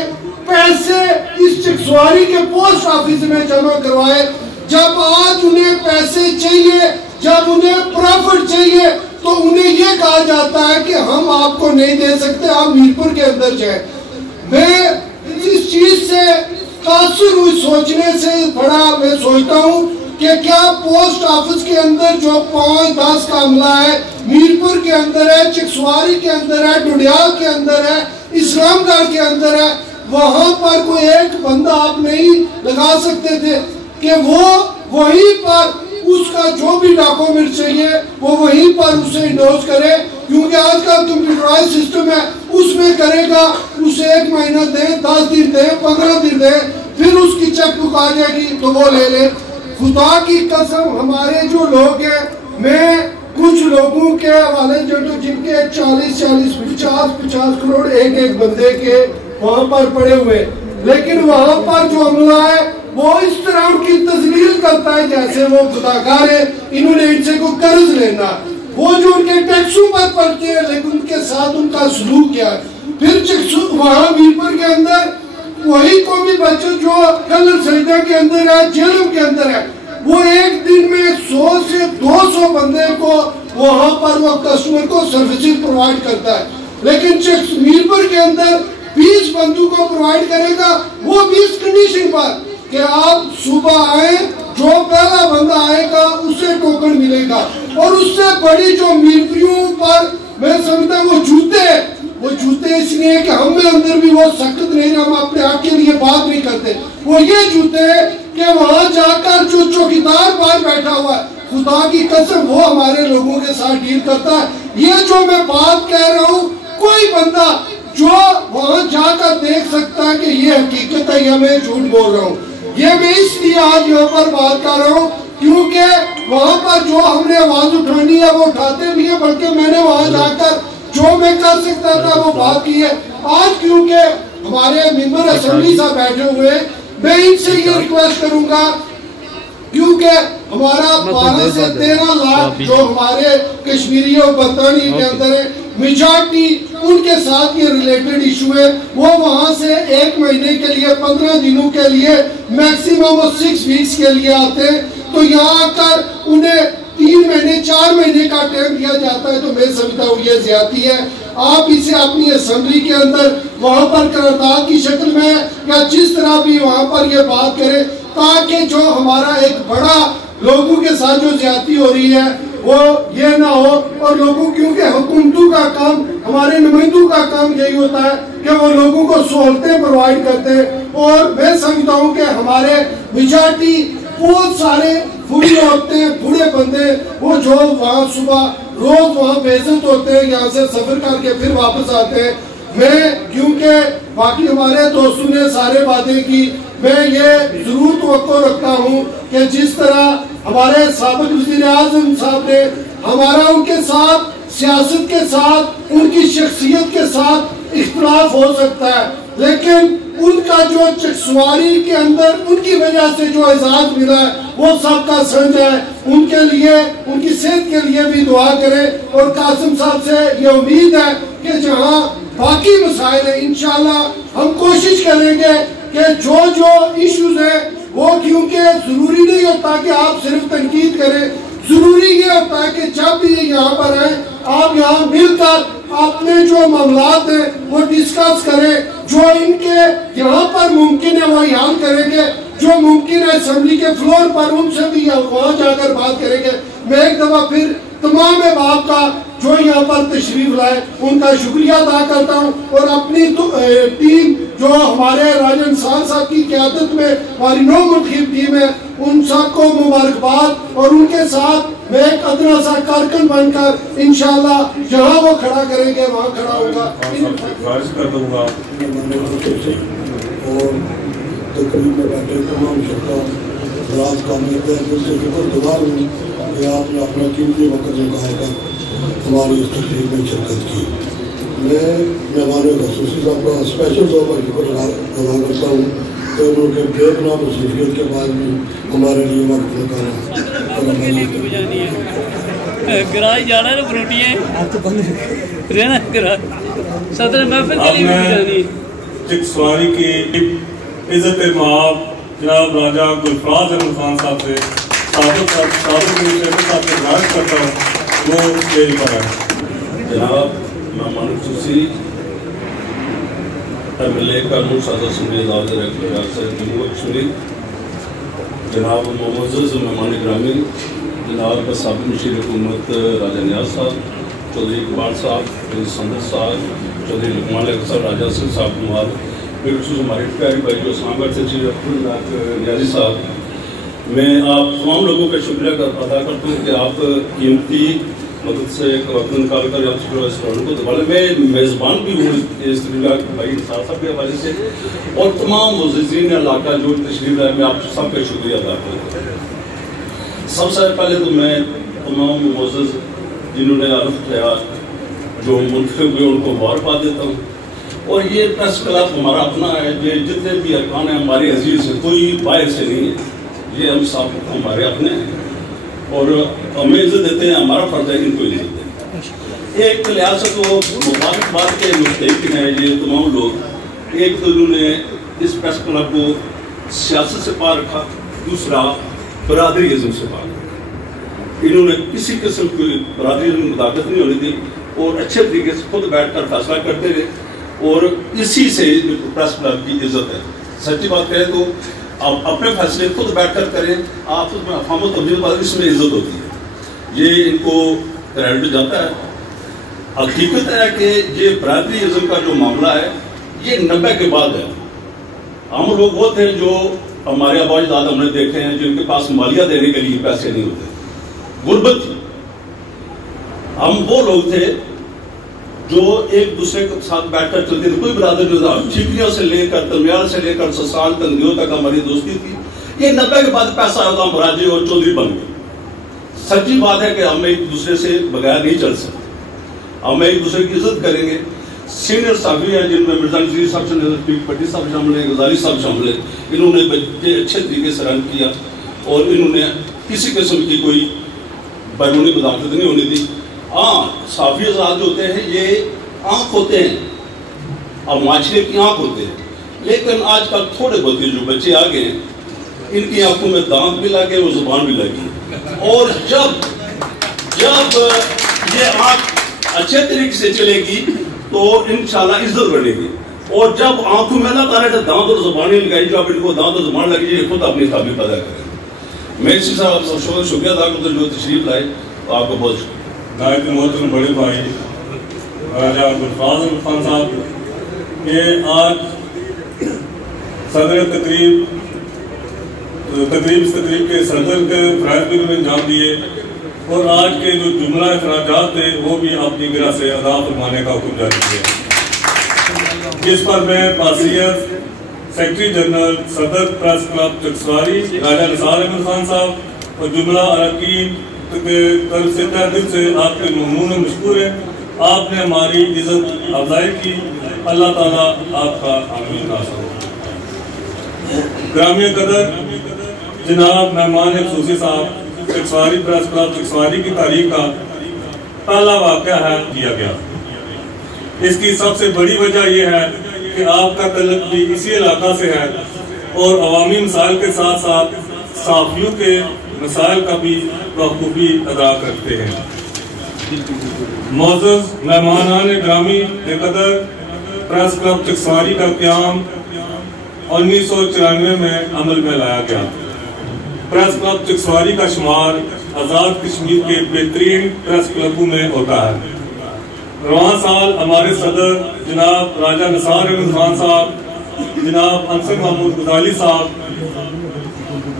پیسے اس چکسواری کے پوسٹ آفس میں جمع کروائے، جب آج انہیں پیسے چاہیے، جب انہیں پرافٹ چاہیے تو انہیں یہ کہا جاتا ہے کہ ہم آپ کو نہیں دے سکتے، آپ میرپور کے اندر جائیں۔ میں اس چیز سے تاثر ہوئی سوچنے سے بڑا میں سوچتا ہوں کہ کیا پوسٹ آفس کے اندر جو 5-10 کا عملہ ہے، میرپور کے اندر ہے، چکسواری کے اندر ہے، ڈوڈیال کے اندر ہے، اسلام گڑھ کے اندر ہے، وہاں پر کوئی ایک بندہ آپ نہیں لگا سکتے تھے کہ وہ وہیں پر اس کا جو بھی ڈاکومنٹ چاہیے وہ وہیں پر اسے انڈوز کرے، کیونکہ آج کا کمپیوٹرائز سسٹم ہے، اس میں کرے گا، اسے 1 مہینہ دیں، 10 دن دیں، 15 دن دیں، پھر اس کی چیک بک آ جائے گی تو وہ لے لے۔ خدا کی قسم ہمارے جو لوگ ہیں، میں کچھ لوگوں کے حوالے جن کے 40-50 کروڑ ایک بندے کے وہاں پر پڑے ہوئے، لیکن وہاں پر جو عملہ ہے وہ اس طرح ان کی تذلیل کرتا ہے جیسے وہ خداکار ہے، انہوں نے ان سے کوئی قرض لینا، وہ جو ان کے ٹیکسوں پر پڑتے ہیں لیکن ان کے ساتھ ان کا سلوک کیا ہے۔ پھر وہاں میرپور کے اندر وہی قومی بچے جو کلر سجدہ کے اندر ہے، جیلم کے اندر ہے، وہ ایک دن میں 100 سے 200 بندے کو وہاں پر وہ کسٹمر کو سروسز پرووائڈ کرتا ہے، لیکن میرپور کے اندر 20 بندوں کو پرووائڈ کرے گا، وہ بھی اس کنڈیشن پر کہ آپ صبح آئیں، جو پہلا بندہ آئے گا اسے ٹوکن ملے گا۔ اور اس سے بڑی جو میرپوریوں پر میں سمجھتا ہوں وہ جوتے اس لیے کہ ہم میں اندر بھی وہ سخت نہیں، ہم اپنے حق کے لیے بات نہیں کرتے، وہ یہ جوتے کہ وہاں جا کر جو چوکیدار باہر بیٹھا ہوا ہے، خدا کی قسم وہ ہمارے لوگوں کے ساتھ ڈیل کرتا ہے۔ یہ جو میں بات کہہ رہا ہوں، کوئی بندہ جو وہاں جا کر دیکھ سکتا ہے کہ یہ حقیقت ہے یا میں جھوٹ بول رہا ہوں۔ یہ میں اس لیے آج یہاں پر بات کر رہا ہوں کیونکہ وہاں پر جو ہم نے آواز اٹھانی ہے وہ اٹھاتے بھی ہیں، بلکہ میں نے وہاں جا کر جو میں کر سکتا تھا وہ بات کی ہے۔ آج کیونکہ ہمارے ممبر اسمبلی صاحب بیٹھے ہوئے، میں ان سے یہ ریکویسٹ کروں گا، کیونکہ ہمارا 12 سے 13 لاکھ جو ہمارے کشمیری اور برطانوی کے اندر ہے، میجارٹی ان کے ساتھ یہ ریلیٹڈ ایشو ہے، وہ وہاں سے 1 مہینے کے لیے 15 دنوں کے لیے میکسیمم 6 ویکس کے لیے آتے ہیں، تو یہاں آ کر انہیں 3 مہینے 4 مہینے کا ٹائم دیا جاتا ہے، تو میں سمجھتا ہوں یہ زیادتی ہے۔ آپ اسے اپنی اسمبلی کے اندر وہاں پر قرارداد کی شکل میں یا جس طرح بھی وہاں پر یہ بات کریں، تاکہ جو ہمارا ایک بڑا لوگوں کے ساتھ جو زیادتی ہو رہی ہے وہ یہ نہ ہو، اور لوگوں کیونکہ حکومتوں کا کام، ہمارے نمائندوں کا کام یہی ہوتا ہے کہ وہ لوگوں کو سہولتیں پرووائڈ کرتے ہیں، اور میں سمجھتا ہوں کہ ہمارے میجارٹی بہت سارے بوڑھی عورتیں، بوڑھے بندے، وہ جو وہاں صبح روز وہاں بیزت ہوتے ہیں، یہاں سے سفر کر کے پھر واپس آتے ہیں۔ میں کیونکہ باقی ہمارے دوستوں نے سارے باتیں کی، میں یہ ضرور توقع رکھتا ہوں کہ جس طرح ہمارے سابق وزیر اعظم صاحب نے ہمارا ان کے ساتھ سیاست کے ساتھ، ان کی شخصیت کے ساتھ اختلاف ہو سکتا ہے، لیکن ان کا جو چکسواری کے اندر ان کی وجہ سے جو اعزاز ملا ہے وہ سب کا سنج ہے۔ ان کے لیے، ان کی صحت کے لیے بھی دعا کریں، اور قاسم صاحب سے یہ امید ہے کہ جہاں باقی مسائل ہیں انشاءاللہ ہم کوشش کریں گے کہ جو ایشوز ہیں وہ، کیونکہ ضروری نہیں ہوتا کہ آپ صرف تنقید کریں، ضروری یہ ہوتا ہے کہ جب بھی یہاں پر آئیں آپ یہاں مل کر اپنے جو معاملات ہیں وہ ڈسکس کریں، جو ان کے یہاں پر ممکن ہے وہ حل کریں گے، جو ممکن ہے اسمبلی کے فلور پر ان سے بھی وہاں جا کر بات کریں گے۔ میں ایک دفعہ پھر تمام احباب کا جو یہاں پر تشریف لائے ان کا شکریہ ادا کرتا ہوں، اور اپنی ٹیم جو ہمارے راجن صاحب کی قیادت میں ہماری نو منتخب ٹیم ہے، ان سب کو مبارکباد، اور ان کے ساتھ میں ایک ادنا سا کارکن بن کر انشاءاللہ جہاں وہ کھڑا کریں گے وہاں کھڑا ہوگا۔ خواہش کر دوں گا اور تقریب میں بیٹھے تمام شرکا رات کا میں دل سے شکر گزار ہوں کہ آپ نے اپنا قیمتی وقت نکال کر ہماری اس تقریب میں شرکت کی۔ میں مہمان خصوصی صاحب کا اسپیشل طور پر شکر ادا کرتا ہوں کہ انہوں کے بے پناہ مصروفیت کے بعد بھی ہمارے لیے وقت نکالا۔ گراج جانا ہے بروٹیاں رہنا صدر محفل کے لیے بھی جانی۔ چکسواری کی عزت مآب جناب راجہ گلفراز احمد خان صاحب سے صاحب سے گزارش کرتا ہوں وہ اسٹیج پر ہے۔ جناب مہمان خصوصی MLA قانون ساز اسمبلی ریاست جموں و کشمیر، جناب معزز مہمان گرامی، جناب سابق مشیر حکومت راجہ نیاز صاحب، چودھری اقبال صاحب، چودھری سندر صاحب، چودھری لقمان صاحب، راجہ سنگھ صاحب کمار، بالخصوص ہمارے پیارے بھائی جو اسلام آباد سے چیف نیازی صاحب، میں آپ تمام لوگوں کا شکریہ ادا کرتا ہوں کہ آپ قیمتی مدد سے ایک وقت نکال کر آپ سے اس پروگرام کو دوبارہ میں میزبان بھی ہوں اس طریقہ بھائی انصار صاحب کے حوالے سے، اور تمام معززین علاقہ جو تشریف لائے، میں آپ سب کا شکریہ ادا کرتا ہوں۔ سب سے پہلے تو میں تمام معزز جنہوں نے عرف کیا، جو منتخب ہوئے، ان کو مبارکباد دیتا ہوں۔ اور یہ پریس کلب ہمارا اپنا ہے، یہ جتنے بھی ارکان ہیں ہمارے عزیز ہیں، کوئی باہر سے نہیں ہے، یہ ہم سب ہمارے اپنے ہیں اور ہمیں عزت دیتے ہیں، ہمارا فرض ہے ان کو عزت دیں۔ ایک لحاظ سے تو مبارکباد کے مستحق ہیں یہ تمام لوگ، ایک تو انہوں نے اس پریس کلب کو سیاست سے پار رکھا، دوسرا برادری ازم سے پار رکھا، انہوں نے کسی قسم کی برادری ازم مداخلت نہیں ہونے دی اور اچھے طریقے سے خود بیٹھ کر فیصلہ کرتے رہے، اور اسی سے پریس کلب کی عزت ہے۔ سچی بات کہیں تو آپ اپنے فیصلے خود بیٹھ کر کریں، آپ اس میں افہام و تبدیل بعد اس میں عزت ہوتی ہے، یہ ان کو کریڈٹ جاتا ہے۔ حقیقت ہے کہ یہ برادری ازم کا جو معاملہ ہے یہ 90 کے بعد ہے۔ ہم لوگ وہ تھے جو ہمارے آبا اجداد ہم نے دیکھے ہیں جن کے پاس مالیہ دینے کے لیے پیسے نہیں ہوتے، غربت تھی۔ ہم وہ لوگ تھے جو ایک دوسرے کے ساتھ بیٹھ کر چلتے تھے، کوئی برادر جو تھا، ٹھیکریوں سے لے کر ترمیال سے لے کر سسرال تنگیوں تک ہماری دوستی تھی۔ یہ 90 کے بعد پیسہ آیا تو ہم راجی اور چودھری بن گئے۔ سچی بات ہے کہ ہم ایک دوسرے سے بغیر نہیں چل سکتے، ہم ایک دوسرے کی عزت کریں گے۔ سینئر صحافی ہیں جن میں مرزا نذیر صاحب شامل ہیں، پٹی صاحب شامل ہیں، غزالی صاحب شامل ہیں، انہوں نے بڑے اچھے طریقے سے رن کیا اور انہوں نے کسی قسم کی کوئی بیرونی مداخلت نہیں ہونے دی۔ ہاں، صحافی آزاد جو ہوتے ہیں یہ آنکھ ہوتے ہیں اور معاشرے کی آنکھ ہوتے ہیں، لیکن آج کل تھوڑے بہت جو بچے آ گئے ہیں ان کی آنکھوں میں دانت بھی لگے اور زبان بھی لگی، اور جب یہ آنکھ اچھے طریقے سے چلے گی تو انشاءاللہ عزت بڑھے گی، اور جب آنکھوں میں اللہ تعالیٰ نے دانت اور زبانیں لگائی، جو آپ ان کو دانت اور زبان لگی یہ خود اپنی تعبیر پیدا کریں۔ میں اسی صاحب شکریہ ادا کرتا ہوں جو تشریف لائے، آپ کو بہت شکریہ۔ نائب محترم بڑے بھائی راجہ عبدالفاضل احمد خان صاحب، یہ آج صدر تقریب اس تقریب کے صدر کے فرائض بھی انجام دیے، اور آج کے جو جملہ اخراجات تھے وہ بھی اپنی گرہ سے ادا فرمانے کا حکم جاری کیا، جس پر میں بحیثیت سیکرٹری جنرل صدر پریس کلب چکسواری راجہ نثار احمد خان صاحب اور جملہ اراکین طرف سے تہ دل سے آپ کے ممنون مشکور ہیں۔ آپ نے ہماری عزت افزائی کی، اللہ تعالیٰ آپ کا آمین ناصر ہو۔ گرامی قدر جناب مہمان خصوصی صاحب، چکسواری پریس کلب چکسواری کی تاریخ کا پہلا واقعہ ہے کیا گیا۔ اس کی سب سے بڑی وجہ یہ ہے کہ آپ کا تعلق بھی اسی علاقہ سے ہے اور عوامی مسائل کے ساتھ ساتھ صحافیوں کے مسائل کا بھی بخوبی ادا کرتے ہیں۔ معزز مہمانان گرامی قدر، پریس کلب چکسواری کا قیام 1994 میں عمل میں لایا گیا۔ پریس کلب چکسواری کا شمار آزاد کشمیر کے بہترین پریس کلبوں میں ہوتا ہے۔ رواں سال ہمارے صدر جناب راجہ نثار احمد خان صاحب، جناب انصر محمود غزالی صاحب،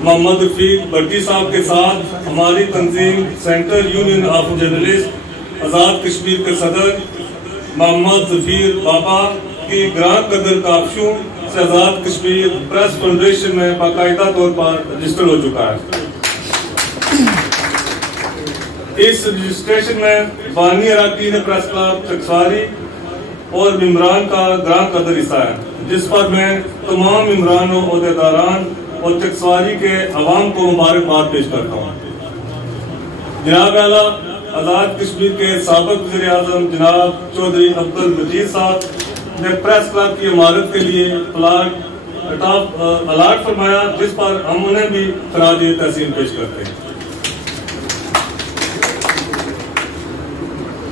محمد رفیق بٹی صاحب کے ساتھ ہماری تنظیم centre union of journalist Azad Kashmir کے صدر محمد ظفیر بابا کی گران قدر کاوشوں سے آزاد کشمیر پریس فیڈریشن میں باقاعدہ طور پر رجسٹر ہو چکا ہے۔ اس رجسٹریشن میں بانی اراکین پریس کلب چکسواری اور ممبران کا گران قدر حصہ ہے، جس پر میں تمام ممبرانوں عہدیداران اور چکسواری کے عوام کو مبارکباد پیش کرتا ہوں۔ جناب اعلیٰ آزاد کشمیر کے سابق وزیر اعظم جناب چودھری عبدالمجید صاحب نے پریس کلب کی عمارت کے لیے پلاٹ الاٹ فرمایا، جس پر ہم انہیں بھی خراج تحسین پیش کرتے ہیں۔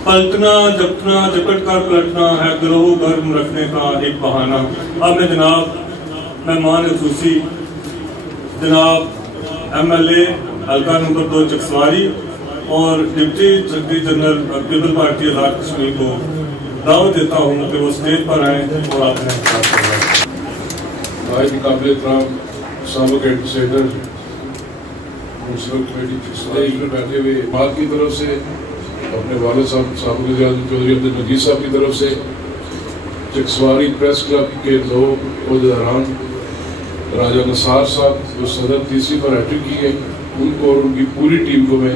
پلٹنا جپٹنا جپٹ کر پلٹنا ہے گروہ گرم رکھنے کا ایک بہانہ. اب میں جناب مہمان خصوصی جناب MLA حلقہ نمبر 2 چکسواری اور deputy secretary general People Party Azad Kashmir کو دعوت دیتا ہوں کہ وہ اسٹیج پر آئیں اور آپ نے آج قابل احترام سابق ایڈمنسٹریٹر منسپل کمیٹی اسٹیج پر بیٹھے ہوئے بات کی طرف سے اپنے والد صاحب سابق وزیر اعظم چودھری عبد المجید صاحب کی طرف سے چکسواری پریس کلب کے 2 عہدیداران راجہ نثار صاحب جو صدر تیسری پر ہیٹرک کی ہے ان کو اور ان کی پوری ٹیم کو میں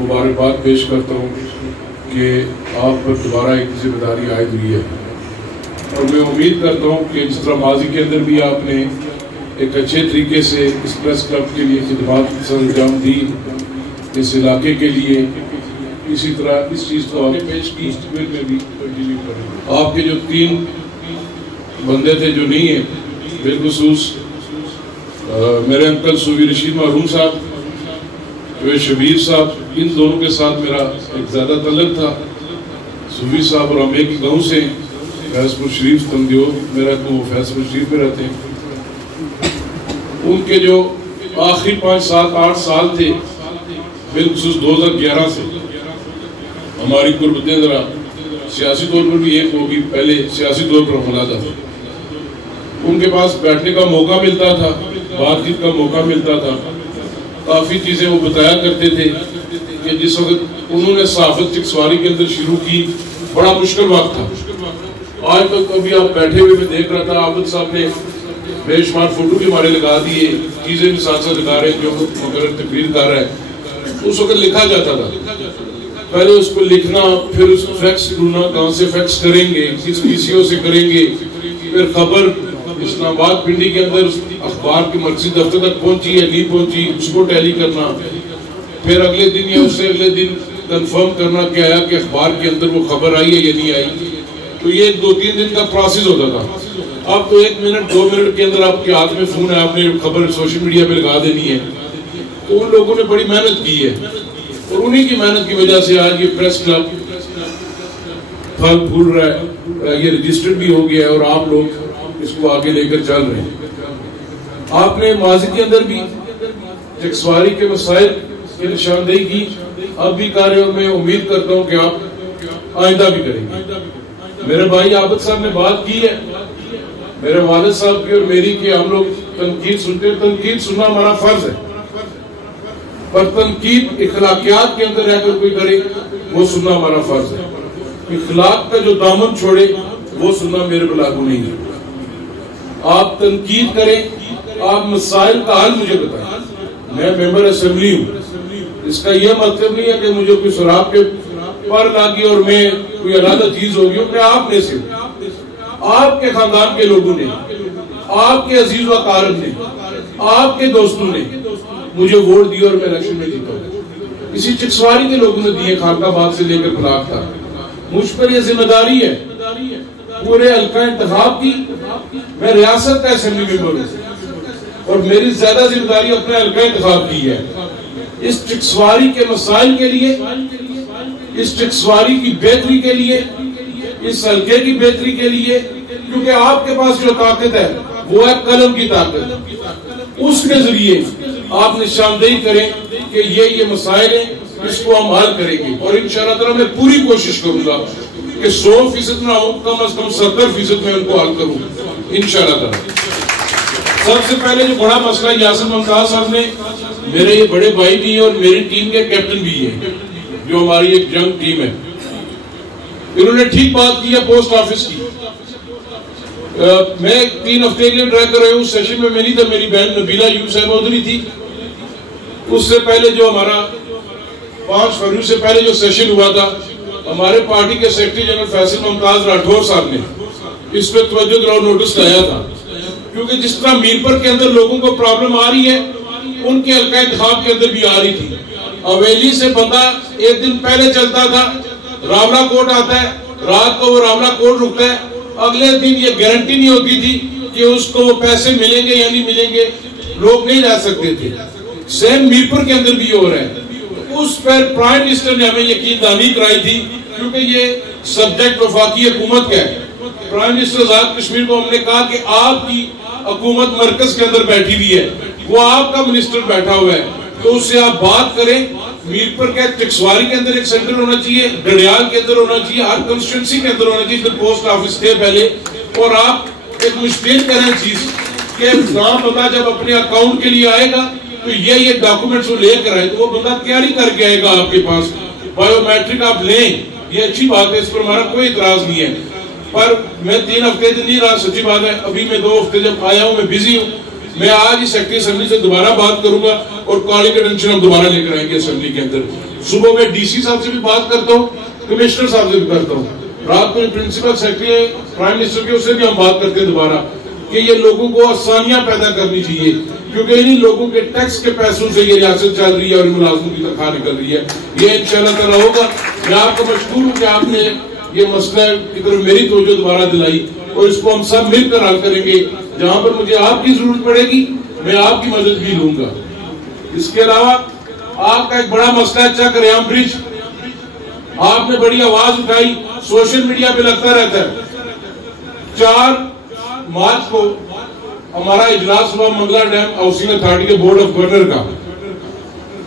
مبارکباد پیش کرتا ہوں کہ آپ پر دوبارہ ایک ذمہ داری عائد ہوئی ہے. اور میں امید کرتا ہوں کہ جس طرح ماضی کے اندر بھی آپ نے ایک اچھے طریقے سے اس پریس کلب کے لیے خدمات سر انجام دی اس علاقے کے لیے, اسی طرح اس چیز کو آگے پیش کی میں بھی کنٹینیو کریں. آپ کے جو 3 بندے تھے جو نہیں ہیں, بالخصوص میرے انکل صوفی رشید مرحوم صاحب, شبیر صاحب, ان دونوں کے ساتھ میرا ایک زیادہ تعلق تھا. صوفی صاحب اور ہم ایک ہی گاؤں سے فیض پور شریف تندیو میرا تو وہ فیض پور شریف میں رہتے ہیں. ان کے جو آخری 5 7 8 سال تھے بالخصوص 2011 سے ہماری قربتیں ذرا سیاسی طور پر بھی ایک ہوگی, پہلے سیاسی طور پر ملادہ تھا. ان کے پاس بیٹھنے کا موقع ملتا تھا, بات چیت کا موقع ملتا تھا, کافی چیزیں وہ بتایا کرتے تھے کہ جس وقت انہوں نے صحافت چکسواری کے اندر شروع کی بڑا مشکل وقت تھا. آج تک ابھی آپ بیٹھے ہوئے میں دیکھ رہا تھا عابد صاحب نے بے شمار فوٹو بھی ہمارے لگا دیے, چیزیں بھی ساتھ ساتھ لگا رہے جو مقرر تقریر کر رہا ہے. اس وقت لکھا جاتا تھا, پہلے اس کو لکھنا, پھر اس کو فیکس ڈھونڈنا, کہاں سے فیکس کریں گے, کس PCO سے کریں گے, پھر خبر اسلام آباد پنڈی کے اندر اخبار کے مرکزی دفتر تک پہنچی یا نہیں پہنچی اس کو ٹیلی کرنا, پھر اگلے دن یا اس سے اگلے دن کنفرم کرنا کہ آیا کہ اخبار کے اندر وہ خبر آئی ہے یا نہیں آئی. تو یہ 2-3 دن کا پروسیس ہوتا تھا. اب تو 1 منٹ 2 منٹ کے اندر آپ کے ہاتھ میں فون ہے, آپ نے خبر سوشل میڈیا پہ لگا دینی ہے. تو ان لوگوں نے بڑی محنت کی ہے اور انہی کی محنت کی وجہ سے آج یہ پریس کلب پھل پھول رہا ہے, یہ رجسٹرڈ بھی ہو گیا ہے اور آپ لوگ اس کو آگے لے کر چل رہے ہیں. آپ نے ماضی کے اندر بھی چکسواری کے مسائل کی نشاندہی کی, اب بھی کر رہے ہو. میں امید کرتا ہوں کہ آپ آئندہ بھی کریں گے. میرے بھائی عابد صاحب نے بات کی ہے میرے والد صاحب کی اور میری کہ ہم لوگ تنقید سنتے ہیں. تنقید سننا ہمارا فرض ہے, پر تنقید اخلاقیات کے اندر رہ کر کوئی کرے وہ سننا ہمارا فرض ہے. اخلاق کا جو دامن چھوڑے وہ سننا میرے پر لاگو نہیں ہے. آپ تنقید کریں, آپ مسائل کا حل مجھے بتائیں. میں ممبر اسمبلی ہوں, اس کا یہ مطلب نہیں ہے کہ مجھے کوئی سراغ کے پر لاگی اور میں کوئی علیحدہ چیز ہوگی. کہ آپ نے سے آپ کے خاندان کے لوگوں نے, آپ کے عزیز و اقارب نے, آپ کے دوستوں نے مجھے ووٹ دیا اور میں الیکشن میں جیتا ہوں. اسی چکسواری کے لوگوں نے دیے, خانقاہ آباد سے لے کر بلاک تک. مجھ پر یہ ذمہ داری ہے پورے حلقہ انتخاب کی. میں ریاست کا اسمبلی ممبر ہوں اور میری زیادہ ذمہ داری اپنے حلقہ انتخاب کی ہے. اس چکسواری کے مسائل کے لیے, اس چکسواری کی بہتری کے لیے, اس حلقے کی بہتری کے لیے, کیونکہ آپ کے پاس جو طاقت ہے وہ ہے قلم کی طاقت. اس کے ذریعے آپ نشاندہی کریں کہ یہ مسائل ہیں, اس کو ہم حل کریں گے. اور انشاءاللہ تعالی میں پوری کوشش کروں گا کہ 100% نہ ہو, کم از کم 70% میں ان کو حل کروں انشاءاللہ تعالی. سب سے پہلے جو بڑا مسئلہ یاسر ممتاز صاحب نے, میرے یہ بڑے بھائی بھی ہیں اور میری ٹیم کے کیپٹن بھی ہیں جو ہماری ایک جنگ ٹیم ہے. انہوں نے ٹھیک بات کی ہے پوسٹ آفس کی. میں 3 ہفتے کے لیے ٹرائی کر رہا ہوں. اس سیشن میں نہیں تھا, میری بہن نبیلہ یوب صاحبہ ادھر تھی. اس سے پہلے جو ہمارا 5 فروری سے پہلے جو سیشن ہوا تھا, ہمارے پارٹی کے سیکرٹری جنرل فیصل ممتاز راٹھور صاحب نے اس پہ توجہ دلاؤ نوٹس لایا تھا. کیونکہ جس طرح میرپور کے اندر لوگوں کو پرابلم آ رہی ہے, ان کے حلقہ انتخاب کے اندر بھی آ رہی تھی. حویلی سے بندہ 1 دن پہلے چلتا تھا, راولہ کوٹ آتا ہے, رات کو وہ راولہ کوٹ رکتا ہے, اگلے دن یہ گارنٹی نہیں ہوتی تھی کہ اس کو وہ پیسے ملیں گے یا نہیں ملیں گے, لوگ نہیں رہ سکتے تھے. سیم میرپور کے اندر بھی ہو رہا ہے. اس پر پرائم منسٹر نے ہمیں یقین دہانی کرائی تھی، کیونکہ یہ سبجیکٹ وفاقی حکومت کا ہے۔ پرائم منسٹر آزاد کشمیر کو ہم نے کہا کہ آپ کی حکومت مرکز کے اندر بیٹھی ہوئی ہے، وہ آپ کا منسٹر بیٹھا ہوا ہے، تو اس سے آپ بات کریں۔ میرپور کے ٹکسواری کے اندر ایک سینٹر ہونا چاہیے، ڈڈیال کے اندر ہونا چاہیے، ہر کنسٹیٹوئنسی کے اندر ہونا چاہیے، تو پوسٹ آفس تھے پہلے، اور آپ ایک مشتہر کریں چیز کہ نام بندہ جب اپنے اکاؤنٹ کے لیے آئے گا تو یہ ڈاکومنٹس وہ لے کر آئے، تو وہ بندہ تیاری کر کے آئے گا آپ کے پاس، بایو میٹرک آپ لیں، یہ اچھی بات ہے، اس پر ہمارا کوئی اعتراض نہیں ہے۔ پر میں 3 ہفتے دن نہیں رہا، سچی بات ہے، ابھی میں 2 ہفتے جب آیا ہوں میں بزی ہوں، میں آج ہی سیکرٹری اسمبلی سے دوبارہ بات کروں گا اور کالنگ اٹینشن ہم دوبارہ لے کر آئیں گے اسمبلی کے اندر۔ صبح میں ڈی سی صاحب سے بھی بات کرتا ہوں، کمشنر صاحب سے بھی کرتا ہوں، رات کو پرنسپل سیکرٹری پرائم منسٹر کے اس سے بھی ہم بات کرتے ہیں دوبارہ کہ یہ لوگوں کو آسانیاں پیدا کرنی چاہیے، کیونکہ انہی لوگوں کے ٹیکس کے پیسوں سے یہ ریاست چل رہی ہے اور ملازموں کی تنخواہ نکل رہی ہے۔ یہ انشاءاللہ تعالیٰ ہوگا۔ میں آپ کو مشکور ہوں کہ آپ نے یہ مسئلہ کی طرف میری توجہ دوبارہ دلائی، اور اس کو ہم سب مل کر حل کریں گے۔ جہاں پر مجھے آپ کی ضرورت پڑے گی میں آپ کی مدد بھی لوں گا۔ اس کے علاوہ آپ کا ایک بڑا مسئلہ ہے چک ریام برج، آپ نے بڑی آواز اٹھائی، سوشل میڈیا پہ لگتا رہتا ہے۔ 4 مارچ کو ہمارا اجلاس ہوا منگلا ڈیم ہاؤسنگ اتھارٹی کے بورڈ آف گورنر کا،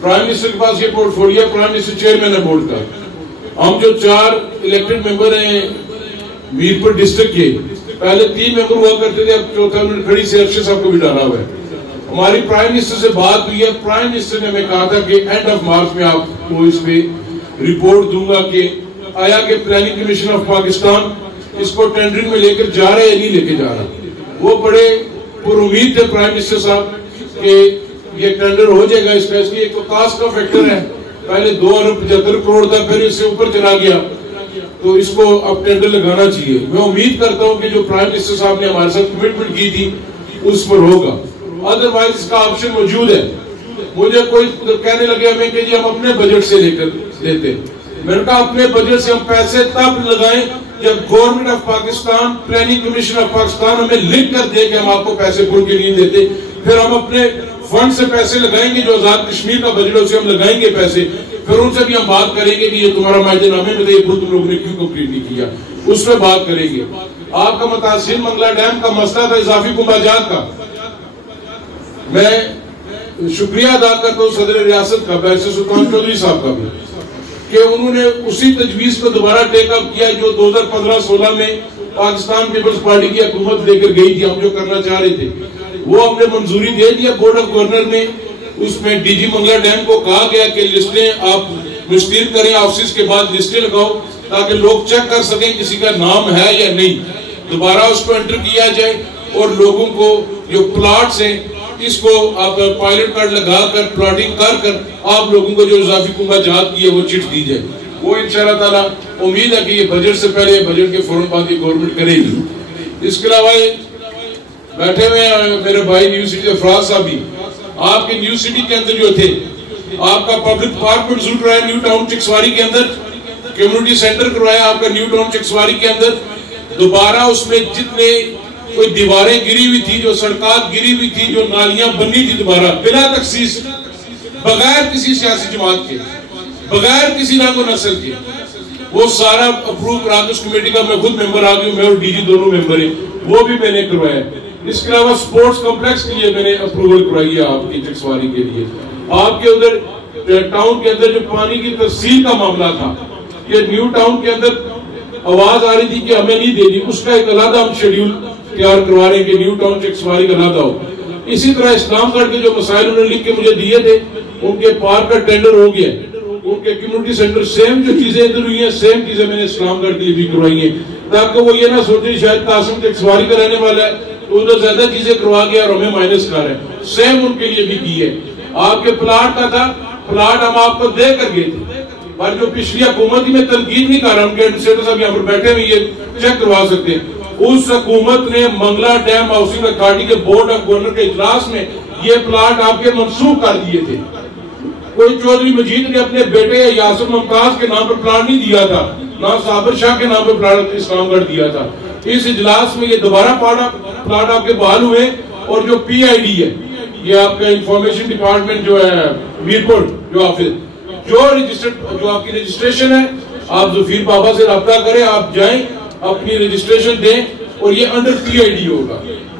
پرائم منسٹر کے پاس یہ پورٹ فولیو ہے، پرائم منسٹر چیئرمین ہے بورڈ کا۔ ہم جو 4 الیکٹڈ ممبر ہیں میرپور ڈسٹرکٹ کے، پہلے 3 ممبر ہوا کرتے تھے، اب چوتھا کھڑی سے ارشد صاحب کو بھی ڈالا ہوا ہے۔ ہماری پرائم منسٹر سے بات ہوئی ہے، پرائم منسٹر نے ہمیں کہا تھا کہ اینڈ آف مارچ میں آپ کو اس پہ رپورٹ دوں گا کہ آیا کہ پلاننگ کمیشن آف پاکستان اس کو ٹینڈرنگ میں لے کر جا رہے یا نہیں لے کے جا رہا۔ وہ بڑے پر امید تھے پرائم منسٹر صاحب کہ یہ ٹینڈر ہو جائے گا اس کا، اس کی ایک تو کاسٹ کا فیکٹر ہے، پہلے 2 ارب 75 کروڑ تھا، پھر اس سے اوپر چلا گیا، تو اس کو اب ٹینڈر لگانا چاہیے۔ میں امید کرتا ہوں کہ جو پرائم منسٹر صاحب نے ہمارے ساتھ کمٹمنٹ کی تھی اس پر ہوگا، ادروائز اس کا آپشن موجود ہے۔ مجھے کوئی کہنے لگے ہمیں کہ جی ہم اپنے بجٹ سے لے کر دیتے، میں نے کہا اپنے بجٹ سے ہم پیسے تب لگائیں جب government of Pakistan, planning commission of Pakistan ہمیں لنک کر دے کہ ہم آپ کو پیسے پھول کے نہیں دیتے، پھر ہم اپنے فنڈ سے پیسے لگائیں گے، جو آزاد کشمیر کا بجٹ ہے اسے ہم لگائیں گے پیسے، پھر ان سے بھی ہم بات کریں گے کہ یہ تمہارا معاہدے نامے میں تھا، یہ پھول تم لوگوں نے کیوں کمپلیٹ نہیں کیا، اس میں بات کریں گے۔ آپ کا متاثر منگلا ڈیم کا مسئلہ تھا اضافی کنبہ جات کا، میں شکریہ ادا کرتا ہوں صدر ریاست کا بیرسٹر سلطان چودھری صاحب کا بھی کہ انہوں نے اسی تجویز کو دوبارہ ٹیک اپ کیا جو 2015-16 میں پاکستان پیپلز پارٹی کی حکومت لے کر گئی تھی، ہم جو کرنا چاہ رہے تھے وہ ہم نے منظوری دے دیا بورڈ آف گورنر میں۔ اس میں ڈی جی منگلا ڈیم کو کہا گیا کہ لسٹیں آپ مشتہر کریں، آفسز کے بعد لسٹیں لگاؤ تاکہ لوگ چیک کر سکیں کسی کا نام ہے یا نہیں، دوبارہ اس کو انٹر کیا جائے اور لوگوں کو جو پلاٹس ہیں اس کو آپ پائلٹ کارڈ لگا کر پلاٹنگ کر آپ لوگوں کو جو اضافی کنبہ جات کی ہے وہ چٹ دی جائے۔ وہ انشاءاللہ تعالیٰ امید ہے کہ یہ بجٹ سے پہلے، بجٹ کے فوراً بعد یہ گورنمنٹ کرے گی۔ اس کے علاوہ بیٹھے ہوئے میرے بھائی نیو سٹی افراز صاحب بھی، آپ کے نیو سٹی کے اندر جو تھے آپ کا پبلک پارک منظور کرایا نیو ٹاؤن چکسواری کے اندر، کمیونٹی سینٹر کروایا آپ کا نیو ٹاؤن چکسواری کے اندر، دوبارہ اس میں جتنے کوئی دیواریں گری ہوئی تھی، جو سڑکات گری ہوئی تھی، جو نالیاں بنی تھی، دوبارہ بلا تخصیص، بغیر کسی سیاسی جماعت کے، بغیر کسی رنگ و نسل کے، وہ سارا اپروو راکش کمیٹی کا میں خود ممبر آ گئی ہوں، میں اور ڈی جی دونوں ممبر ہیں، وہ بھی میں نے کروایا۔ اس کے علاوہ سپورٹس کمپلیکس کے لیے میں نے اپروول کروائی ہے آپ کی چکسواری کے لیے۔ آپ کے ادھر ٹاؤن کے اندر جو پانی کی تفصیل کا معاملہ تھا، یہ نیو ٹاؤن کے اندر آواز آ رہی تھی کہ ہمیں نہیں دے دی، اس کا ایک علیحدہ ہم شیڈیول تیار کروا رہے ہیں کہ نیو ٹاؤن چکسواری کا علیحدہ ہو۔ اسی طرح اسلام گڑھ کے جو مسائل انہوں نے لکھ کے مجھے دیے تھے، ان کے پارک کا ٹینڈر ہو گیا، ان کے کمیونٹی سینٹر سیم جو چیزیں ادھر ہوئی ہیں سیم چیزیں میں نے اسلام گڑھ کے لیے بھی کروائی ہیں، تاکہ وہ یہ نہ سوچے شاید قاسم چکسواری کا رہنے والا ہے تو ادھر زیادہ چیزیں کروا گیا اور ہمیں مائنس کر رہے ہیں، سیم ان کے لیے بھی کی ہے۔ آپ کے پلاٹ کا تھا، پلاٹ ہم آپ کو دے کر گئے تھے، پر جو پچھلی حکومت ہی میں تنقید نہیں کر رہا، ان کے ایڈمنسٹریٹر صاحب یہاں پر بیٹھے ہوئے یہ چیک کروا سکتے ہیں، اس حکومت نے منگلا ڈیم ہاؤسنگ اتھارٹی کے بورڈ آف گورنر کے اجلاس میں یہ پلاٹ آپ کے منسوخ کر دیے تھے۔ کوئی چودھری مجید نے اپنے بیٹے یاسر ممتاز کے نام پر پلاٹ نہیں دیا تھا، نہ صابر شاہ کے نام پر پلاٹ اسلام گڑھ دیا تھا۔ اس اجلاس میں یہ دوبارہ پلاٹ آپ کے بحال ہوئے، اور جو پی آئی ڈی ہے، یہ آپ کا انفارمیشن ڈپارٹمنٹ جو ہے میرپور جو آفس، جو آپ کی رجسٹریشن ہے آپ ظفیر بابا سے رابطہ کریں, آپ جائیں اپنی رجسٹریشن دیں, اور یہ انڈر PID ہوگا,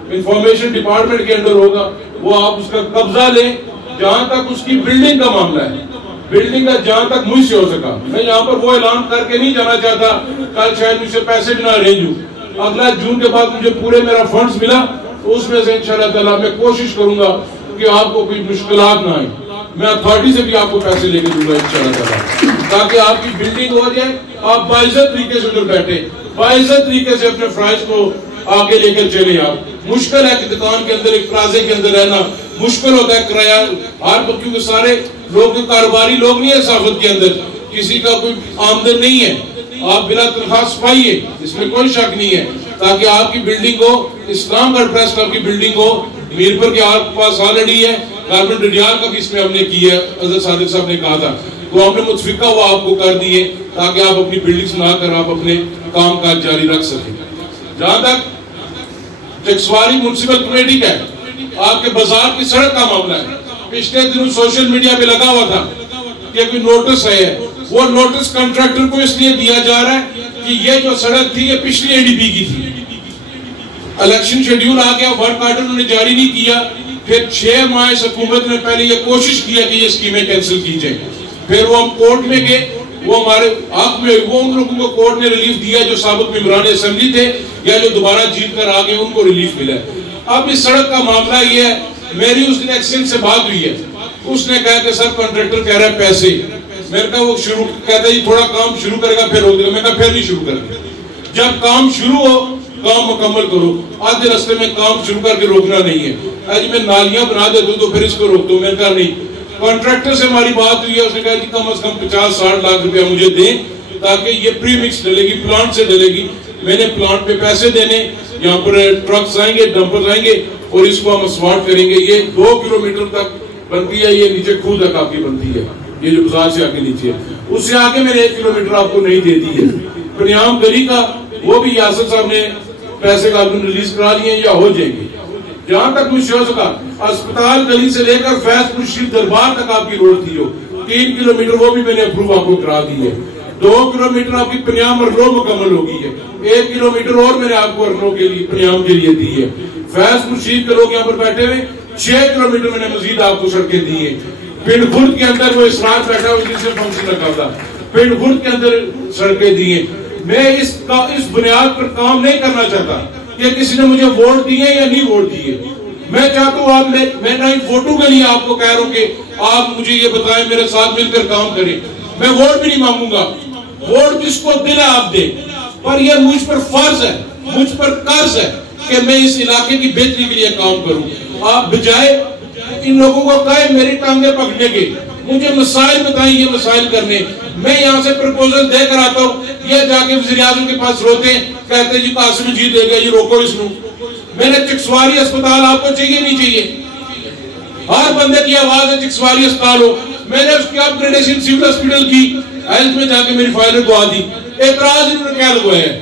انفارمیشن ڈپارٹمنٹ کے اندر ہوگا, وہ آپ اس کا قبضہ لیں. جہاں تک اس کی بلڈنگ کا معاملہ ہے, بلڈنگ کا جہاں تک مجھ سے ہو سکا, میں یہاں پر وہ اعلان کر کے نہیں جانا چاہتا, کل شاید مجھ سے پیسے بھی نہ ارینج ہوں. اگلا جون کے بعد مجھے پورے میرا فنڈز ملا, تو اس میں سے انشاءاللہ تعالیٰ میں کوشش کروں گا کہ آپ کو کوئی مشکلات نہ آئیں. میں اتھارٹی سے بھی آپ کو پیسے لے کے دوں گا انشاءاللہ تعالیٰ, تاکہ آپ کی بلڈنگ ہو جائے, آپ باعزت طریقے سے ادھر بیٹھے, باعزت طریقے سے اپنے فرائض کو آگے لے کر چلیں. آپ مشکل ہے کہ دکان کے اندر ایک پلازے کے اندر رہنا مشکل ہوتا ہے, کرایہ ہر کیونکہ سارے لوگ کاروباری لوگ نہیں ہیں صحافت کے اندر, کسی کا کوئی آمدن نہیں ہے, آپ بلا تنخواہ صفائیے, اس میں کوئی شک نہیں ہے, تاکہ آپ کی بلڈنگ ہو, اسلام گڑھ پریس کلب کی بلڈنگ ہو, میرپور کے آپ پاس آلریڈی ہے, گارمنٹ ڈڈیال کا بھی اس میں ہم نے کی ہے, حضرت صادق صاحب نے کہا تھا, تو ہم نے متفقہ وہ آپ کو کر دیے تاکہ آپ اپنی بلڈنگ سنا کر آپ اپنے کام کاج جاری رکھ سکیں. جہاں تک چکسواری میونسپل کمیٹی کا ہے, آپ کے بازار کی سڑک کا معاملہ ہے, پچھلے دنوں سوشل میڈیا پہ لگا ہوا تھا کہ کوئی نوٹس ہے, وہ نوٹس کنٹریکٹر کو اس لیے دیا جا رہا ہے کہ یہ جو سڑک تھی یہ پچھلی ADB کی تھی, الیکشن شیڈیول آ گیا, ورک آرڈر انہوں نے جاری نہیں کیا, پھر 6 ماہ اس حکومت نے پہلے یہ کوشش کیا کہ یہ اسکیمیں کینسل کی جائیں, پھر وہ ہم کورٹ میں گئے, وہ ہمارے حق میں, وہ ان لوگوں کو کورٹ نے ریلیف دیا جو سابق ممبران اسمبلی تھے یا جو دوبارہ جیت کر آگے ان کو ریلیف ملا. اب اس سڑک کا معاملہ یہ ہے, میری اس دن ایکسچینج سے بات ہوئی ہے, اس نے کہا کہ سر کنٹریکٹر کہہ رہا ہے پیسے, میں نے کہا وہ شروع کہتا ہے تھوڑا کام شروع کرے گا پھر روک دے گا, میں نے کہا پھر نہیں شروع کرے گا, جب کام شروع ہو کام مکمل کرو, آدھے راستے میں کام شروع کر کے روکنا نہیں ہے. آج میں نالیاں بنا دیتا ہوں تو پھر اس کو روک دو, میں نے کہا نہیں. کنٹریکٹر سے ہماری بات ہوئی ہے, اس نے کہا کہ کم از کم 50-60 لاکھ روپیہ مجھے دیں تاکہ یہ پری مکس ڈلے گی, پلانٹ سے ڈلے گی. میں نے پلانٹ پہ پیسے دینے, یہاں پر ٹرکس آئیں گے, ڈمپرز آئیں گے, اور اس کو ہم اسمارٹ کریں گے. یہ 2 کلومیٹر تک بنتی ہے, یہ نیچے کھو تک آپ کی بنتی ہے, یہ جو بازار سے آگے نیچے ہے, اس سے آگے میں نے 1 کلومیٹر آپ کو نہیں دے دی ہے. پنیام گلی کا وہ بھی یاسر صاحب نے پیسے کا ریلیز کرا لیے یا ہو جائیں گے. جہاں تک مجھ سے ہو سکا, اسپتال گلی سے لے کر فیض پور شریف دربار تک آپ کی روڈ تھی, جو 3 کلومیٹر وہ بھی میں نے اپروو آپ کو کرا دی ہے. 2 کلومیٹر آپ کی پنیام ارنو مکمل ہو گئی ہے, 1 کلومیٹر اور میں نے آپ کو ارنو کے لیے پنیام کے لیے دی ہے. فیض پور شریف کے لوگ یہاں پر بیٹھے ہوئے 6 کلومیٹر میں نے مزید آپ کو سڑکیں دی ہیں. پنڈ خرد کے اندر وہ اسرار بیٹھا ہوا جس سے فنکشن رکھا تھا, پنڈ خرد کے اندر سڑکیں دی ہیں. میں اس بنیاد پر کام نہیں کرنا چاہتا کہ کسی نے مجھے ووٹ دیے یا نہیں ووٹ دیے. میں چاہتا ہوں آپ میں نہ ووٹوں کے لیے آپ کو کہہ رہا ہوں کہ آپ مجھے یہ بتائیں, میرے ساتھ مل کر کام کریں. میں ووٹ بھی نہیں مانگوں گا, ووٹ جس کو دل ہے آپ دیں, پر یہ مجھ پر فرض ہے, مجھ پر قرض ہے کہ میں اس علاقے کی بہتری کے لیے کام کروں. آپ بجائے ان لوگوں کو کہیں میری ٹانگیں پکڑنے کے, مجھے مسائل بتائیں, یہ مسائل کرنے. میں یہاں سے پرپوزل دے کر آتا ہوں, یہ جا کے وزیر اعظم کے پاس روتے ہیں, کہتے ہیں جی قاسم جی دے گا, یہ روکو اس کو. میں نے چکسواری اسپتال آپ کو چاہیے نہیں چاہیے, ہر بندے کی آواز ہے چکسواری اسپتال ہو. میں نے اس کی اپ گریڈیشن سیول ہاسپٹل کی, ہیلتھ میں جا کے میری فائل رکھوا دی. اعتراض انہوں نے کیا لگوایا ہے,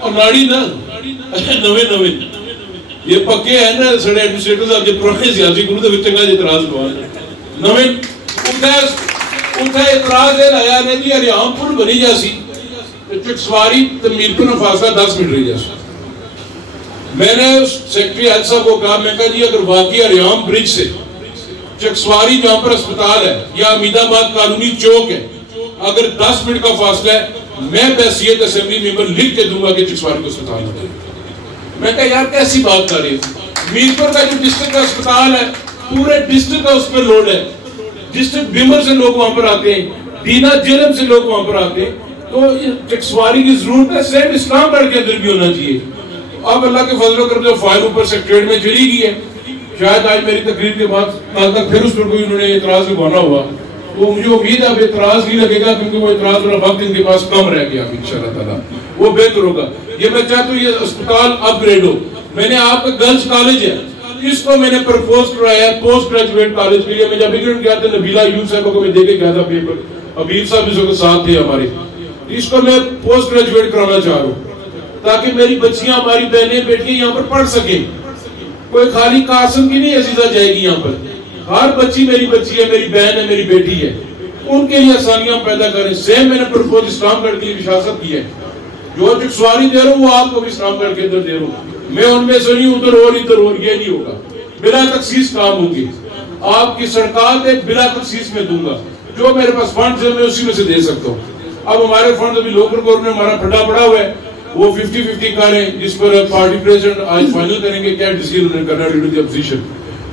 اور ناڑی نا نوے یہ پکے ہیں نا سڑے ایڈمنسٹریٹر صاحب جو پرانے سیاسی گروہ دے وچ چنگا اعتراض لگوانا نویں اتھے اعتراض ہے لایا نے جی ہریام پل بنی جاسی چکسواری تے میرپور نوں فاصلہ 10 منٹ رہی جاسی. میں نے سیکٹری ہیلتھ صاحب کو کہا, میں کہا جی اگر واقعی ہریام برج سے چکسواری جہاں پر اسپتال ہے یا امید آباد کالونی چوک ہے, اگر 10 منٹ کا فاصلہ ہے, میں بحیثیت اسمبلی ممبر لکھ کے دوں گا کہ چکسواری کو اسپتال ہے. میں کہا یار کیسی بات کر رہی ہے, میرپور کا جو ڈسٹرکٹ کا اسپتال ہے پورے ڈسٹرکٹ کا اس پر لوڈ ہے, ڈسٹرکٹ بیمر سے لوگ وہاں پر آتے ہیں, دینا جرم سے لوگ وہاں پر آتے ہیں, تو چکسواری کی ضرورت ہے. سیم اسلام گڑھ کے اندر بھی ہونا چاہیے. اب اللہ کے فضل و کرم سے فائل اوپر سیکٹریٹ میں چلی گئی ہے, شاید آج میری تقریر کے بعد کل تک پھر اس پر کوئی انہوں نے اعتراض لگوانا ہوا, تو مجھے امید ہے اب اعتراض نہیں لگے گا, کیونکہ وہ اعتراض والا وقت ان کے پاس کم رہ گیا. انشاءاللہ تعالیٰ وہ بہتر ہوگا. یہ میں چاہتا ہوں یہ اسپتال اپ گریڈ ہو. میں نے آپ کا گرلز کالج ہے, اس کو میں نے پرپوز کرایا ہے پوسٹ گریجویٹ کالج کے لیے. میں جب انگلینڈ گیا تھا نبیلہ یون صاحب کو میں دے کے گیا تھا پیپر, حبیب صاحب اس وقت ساتھ تھے ہمارے. اس کو میں پوسٹ گریجویٹ کرانا چاہ رہا ہوں تاکہ میری بچیاں, ہماری بہنیں بیٹیاں یہاں پر پڑھ سکیں. کوئی خالی قاسم کی نہیں عزیزہ جائے گی یہاں پر, ہر بچی میری بچی ہے, میری بہن ہے, میری بیٹی ہے. ان کے لیے آسانیاں پیدا کریں. سیم میں نے پرپوز اسلام گڑھ کے لیے وشاست کی ہے. جو چکسواری دے رہا ہوں وہ آپ کو بھی اسلام گڑھ کے اندر دے رہا ہوں. میں ان میں سے نہیں ادھر اور ادھر اور یہ نہیں ہوگا. بلا تخصیص کام ہوں گے. آپ کی سرکار دے بلا تخصیص میں دوں گا. جو میرے پاس فنڈز ہیں میں اسی میں سے دے سکتا ہوں. اب ہمارے فنڈز ابھی لوکل گورنمنٹ ہمارا پھٹا پڑا ہوا ہے, وہ 50-50 کاریں جس پر پارٹی پریزیڈنٹ آج فائنل کریں گے کیا ڈیسیژن انہیں کرنا ڈیو ٹو دی اپوزیشن.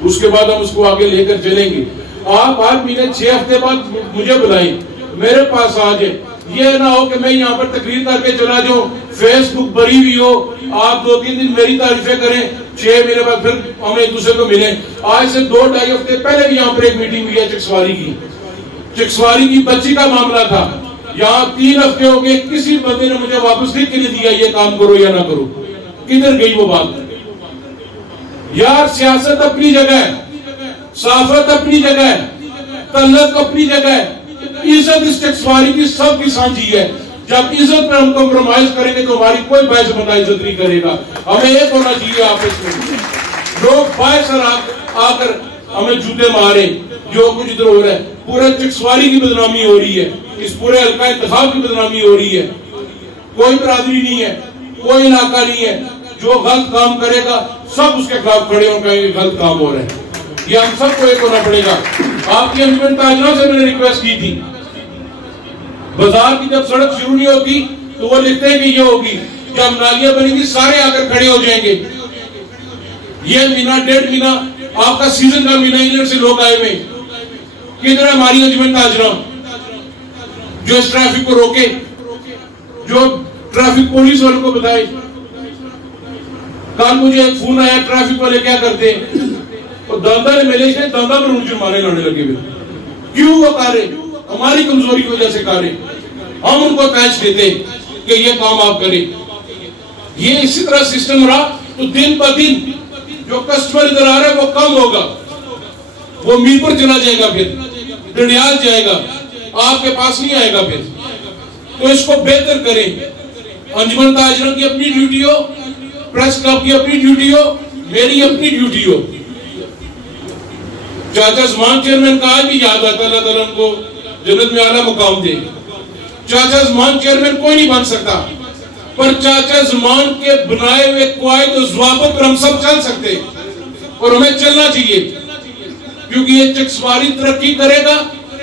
اس کے بعد ہم اس کو آگے لے کر چلیں گے. آپ آج مہینے 6 ہفتے بعد مجھے بلائیں, میرے پاس آ جائیں. یہ نہ ہو کہ میں یہاں پر تقریر کر کے چلا جاؤں, فیس بک بری ہوئی ہو, آپ 2-3 دن میری تعریفیں کریں, 6 مہینے بعد پھر ہم ایک دوسرے کو ملیں. آج سے 2-2.5 ہفتے پہلے بھی یہاں پر ایک میٹنگ ہوئی ہے چکسواری کی. چکسواری کی بچی کا معاملہ تھا. یہاں 3 ہفتے ہو گئے, کسی بندے نے مجھے واپس لکھ کے نہیں دیا یہ کام کرو یا نہ کرو. کدھر گئی وہ بات؟ یار سیاست اپنی جگہ ہے, صحافت اپنی جگہ ہے, تعلق اپنی جگہ ہے, عزت اس چکسواری کی سب کی سانجھی ہے. جب عزت پر ہم کمپرومائز کریں گے تو ہماری کوئی باعث بندہ عزت نہیں کرے گا. ہمیں ایک ہونا چاہیے آپس میں. لوگ باعث آ کر ہمیں جوتے مارے جو کچھ ادھر ہو رہا ہے. پورے چکسواری کی بدنامی ہو رہی ہے, اس پورے حلقہ انتخاب کی بدنامی ہو رہی ہے. کوئی برادری نہیں ہے, کوئی علاقہ نہیں ہے جو غلط کام کرے گا سب اس کے خلاف کھڑے ہوں کہ غلط کام ہو رہا ہے. یہ ہم سب کو ایک ہونا پڑے گا. آپ کی انجمن تاجروں سے میں نے ریکویسٹ کی تھی, بازار کی جب سڑک شروع نہیں ہوتی تو وہ لکھتے ہیں کہ یہ ہوگی, جب نالیاں بنیں گی سارے آ کر کھڑے ہو جائیں گے. یہ مہینہ 1.5 مہینہ آپ کا سیزن کا مہینہ, انگلینڈ سے لوگ آئے ہوئے. کدھر ہماری انجمن تاجروں جو اس ٹریفک کو روکے, جو ٹریفک پولیس والوں کو بتائے. کل مجھے ایک فون آیا, ٹریفک والے کیا کرتے ہیں, اور داندہ نے میلے سے داندہ پر ان جرمانے لانے لگے ہوئے. کیوں وہ کارے؟ ہماری کمزوری کی وجہ سے کارے. ہم ان کو پیچ دیتے کہ یہ کام آپ کریں. یہ اسی طرح سسٹم رہا تو دن با دن جو کسٹمر ادھر آ رہا ہے وہ کم ہوگا, وہ میر پر چلا جائے گا, پھر ڈنڈیال جائے گا, آپ کے پاس نہیں آئے گا. پھر تو اس کو بہتر کریں. انجمن تاجروں کی اپنی ڈیوٹی ہو, پریس کلب کی اپنی ڈیوٹی ہو, میری اپنی ڈیوٹی ہو. چاچا زمان چیئرمین کا آج بھی یاد آتا, اللہ تعالیٰ ان کو جنت میں اعلیٰ مقام دے. چاچا زمان چیئرمین کوئی نہیں بن سکتا, پر چاچا زمان کے بنائے ہوئے قواعد و ضوابط پر ہم سب چل سکتے اور ہمیں چلنا چاہیے. کیونکہ یہ چکسواری ترقی کرے گا,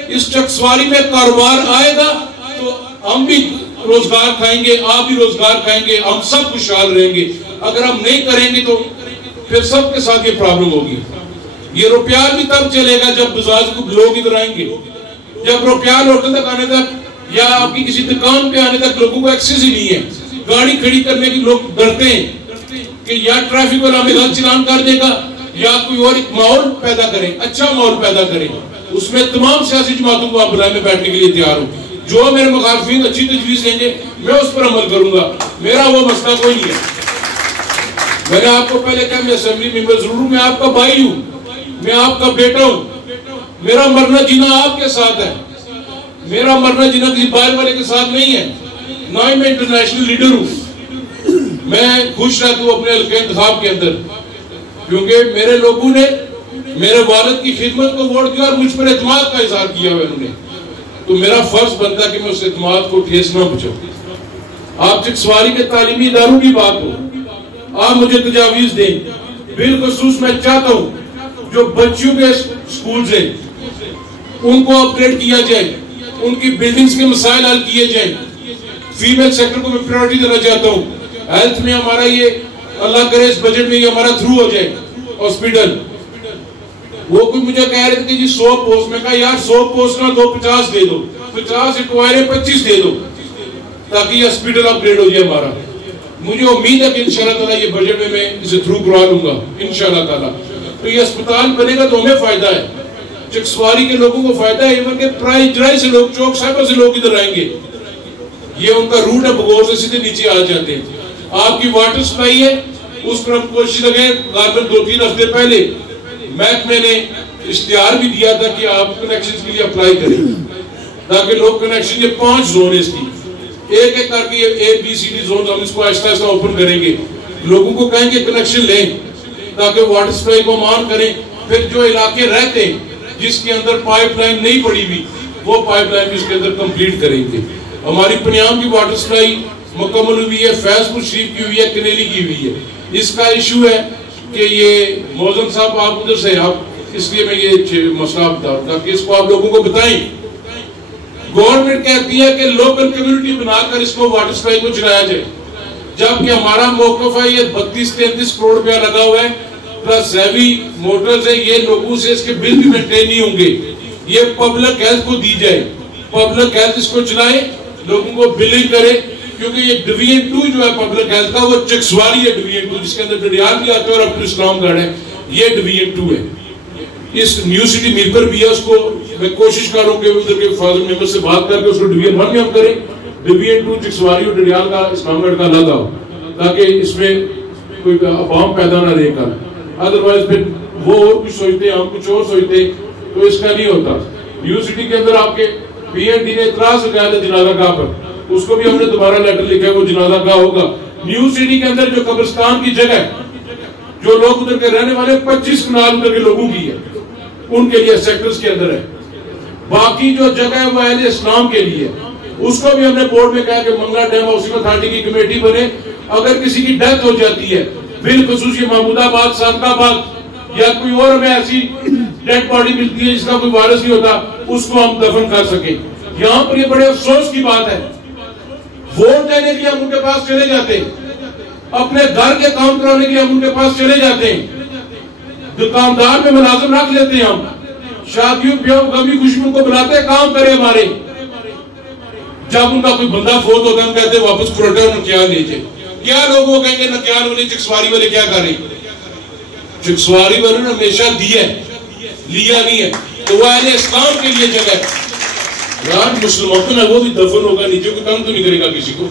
اس چکسواری میں کاروبار آئے گا تو ہم بھی روزگار کھائیں گے, آپ بھی روزگار کھائیں گے, ہم سب خوشحال رہیں گے. اگر ہم نہیں کریں گے تو پھر سب کے ساتھ یہ پرابلم ہوگی. یہ روپیار بھی تب چلے گا جب بزاج کو لوگ ادھر آئیں گے. جب روپیار ہوٹل تک آنے تک یا آپ کی کسی دکان پہ آنے تک لوگوں کو ایکسیس ہی نہیں ہے. گاڑی کھڑی کرنے کی لوگ ڈرتے ہیں کہ یا ٹریفک والا ہمیں غلط چلان کر دے گا یا کوئی اور ایک ماحول پیدا کریں, اچھا ماحول پیدا کریں. اس میں تمام سیاسی جماعتوں کو آپ بلائے میں بیٹھنے کے لیے تیار ہوں. جو میرے مخالفین اچھی تجویز دیں گے میں اس پر عمل کروں گا. میرا وہ مسئلہ کوئی نہیں ہے. میں نے آپ کو پہلے کہا میں اسمبلی ممبر ضرور ہوں, میں آپ کا بھائی ہوں, میں آپ کا بیٹا ہوں. میرا مرنا جینا آپ کے ساتھ ہے. میرا مرنا جینا کسی باہر والے کے ساتھ نہیں ہے. نہ ہی میں انٹرنیشنل لیڈر ہوں. میں خوش رہتا ہوں اپنے حلقہ انتخاب کے اندر, کیونکہ میرے لوگوں نے میرے والد کی خدمت کو ووٹ دیا اور مجھ پر اعتماد کا اظہار کیا ہوا انہوں نے. تو میرا فرض بنتا کہ میں اس اعتماد کو ٹھیس نہ پہنچاؤں. آپ چکسواری کے تعلیمی اداروں کی بات ہو, آپ مجھے تجاویز دیں. بالخصوص میں چاہتا ہوں جو بچیوں کے سکولز ہیں ان کو اپ گریڈ کیا جائے, ان کی بلڈنگز کے مسائل حل کیے جائیں. فیمیل سیکٹر کو میں پریورٹی دینا چاہتا ہوں. ہیلتھ میں ہمارا یہ اللہ کرے اس بجٹ میں یہ ہمارا تھرو ہو جائے ہاسپٹل. وہ کوئی مجھے کہہ رہے تھے کہ جی 100 پوسٹ, میں کہا یار 100 پوسٹ نہ دو, 50 دے دو, 50 ایکوائر 25 دے دو تاکہ یہ ہاسپٹل اپ گریڈ ہو جائے ہمارا. مجھے امید ہے کہ انشاءاللہ تعالیٰ یہ بجٹ میں اسے تھرو کروا لوں گا انشاءاللہ تعالیٰ. تو یہ اسپتال بنے گا تو ہمیں فائدہ ہے, چکسواری کے لوگوں کو فائدہ ہے. ایون کہ پرائی جرائی سے لوگ, چوک صاحبہ سے لوگ ادھر آئیں گے. یہ ان کا روٹ ہے, بغور سے سیدھے نیچے آ جاتے ہیں. آپ کی واٹر سپلائی ہے, اس پر ہم کوشش لگے. غالباً 2-3 ہفتے پہلے محکمے نے اشتہار بھی دیا تھا کہ آپ کنیکشن کے لیے اپلائی کریں تاکہ لوگ کنیکشن, یہ 5 زون ہے اس کی, ایک ایک کر کے یہ ABCD زون ہم اس کو آہستہ آہستہ اوپن کریں گے. لوگوں کو کہیں گے کنیکشن لیں تاکہ واٹر سپلائی کو مان کریں. پھر جو علاقے رہتے ہیں جس کے اندر پائپ لائن نہیں پڑی ہوئی, وہ پائپ لائن بھی اس کے اندر کمپلیٹ کریں گے. ہماری پنیام کی واٹر سپلائی مکمل ہوئی ہے, فیض پور شریف کی ہوئی ہے, کنیلی کی ہوئی ہے. اس کا ایشو ہے کہ یہ موزن صاحب آپ ادھر سے آپ, اس لیے میں یہ مسئلہ بتاؤں تاکہ اس کو آپ لوگوں کو بتائیں. گورنمنٹ کہتی ہے کہ لوکل کمیونٹی بنا کر اس کو واٹر سپلائی کو چلایا جائے, جبکہ ہمارا موقف ہے یہ 32-33 کروڑ روپیہ لگا ہوا ہے, پلس ہیوی موٹرز ہیں, یہ لوگوں سے اس کے بل بھی مینٹین نہیں ہوں گے. یہ پبلک ہیلتھ کو دی جائے, پبلک ہیلتھ اس کو چلائے, لوگوں کو بلنگ کرے, کیونکہ یہ ڈویژن 2 جو ہے پبلک ہیلتھ کا وہ چکسواری ہے. ڈویژن 2 جس کے اندر ڈڈیال بھی آتے ہیں اور عبد الاسلام گڑھ ہے, یہ ڈویژن 2 ہے. اس نیو سٹی میر پر بھی ہے, اس کو میں کوشش کر رہا ہوں کہ ادھر کے فاضل ممبر سے بات کر کے اس کو ڈویژن 1 میں ہم کریں, ڈویژن 2 چکسواری اور ڈڈیال کا اسلام گڑھ کا الگ ہو, تاکہ اس میں کوئی عوام پیدا نہ رہے کر. ادروائز پھر وہ اور کچھ سوچتے ہیں, ہم کچھ اور سوچتے ہیں, تو اس کا نہیں ہوتا. نیو سٹی کے اندر آپ کے پی این ڈی نے اعتراض لگایا تھا جنازہ گاہ پر, اس کو بھی ہم نے دوبارہ لیٹر لکھا ہے, وہ جنازہ گاہ ہوگا. نیو سٹی کے اندر جو قبرستان کی جگہ ہے, جو لوگ ادھر کے رہنے والے 25 کنال ادھر کے لوگوں کی ہے, ان کے لیے سیکٹرز کے اندر ہے. باقی جو جگہ ہے وہ اہل اسلام کے لیے, اس کو بھی ہم نے بورڈ میں کہا کہ منگلا ڈیم ہاؤسنگ اتھارٹی کی کمیٹی بنے. اگر کسی کی ڈیتھ ہو جاتی ہے, بالخصوص یہ محمود آباد, صادق آباد یا کوئی اور ہمیں ایسی ڈیڈ باڈی ملتی ہے جس کا کوئی وارث نہیں ہوتا, اس کو ہم دفن کر سکیں. یہاں پر یہ بڑے افسوس کی بات ہے, ووٹ دینے کے لیے ہم ان کے پاس چلے جاتے ہیں, اپنے گھر کے کام کرانے کے لیے ہم ان کے پاس چلے جاتے ہیں, دکاندار میں ملازم رکھ لیتے ہیں, ہم شادیوں بیاہوں غمی خوشیوں کو بلاتے ہیں کام کرے ہمارے. جب ان کا کوئی بندہ فوت ہوتا ہے ہم کہتے ہیں واپس پروٹا نکیال لیجئے. کیا لوگ وہ کہیں گے نکیال والے چکسواری والے کیا کر رہے ہیں؟ چکسواری والے نے ہمیشہ دیا ہے, لیا نہیں ہے. تو وہ اہل اسلام کے لیے جگہ ہے. یار مسلمان ہے وہ بھی دفن ہوگا, نیچے کو تنگ تو نہیں کرے گا کسی کو,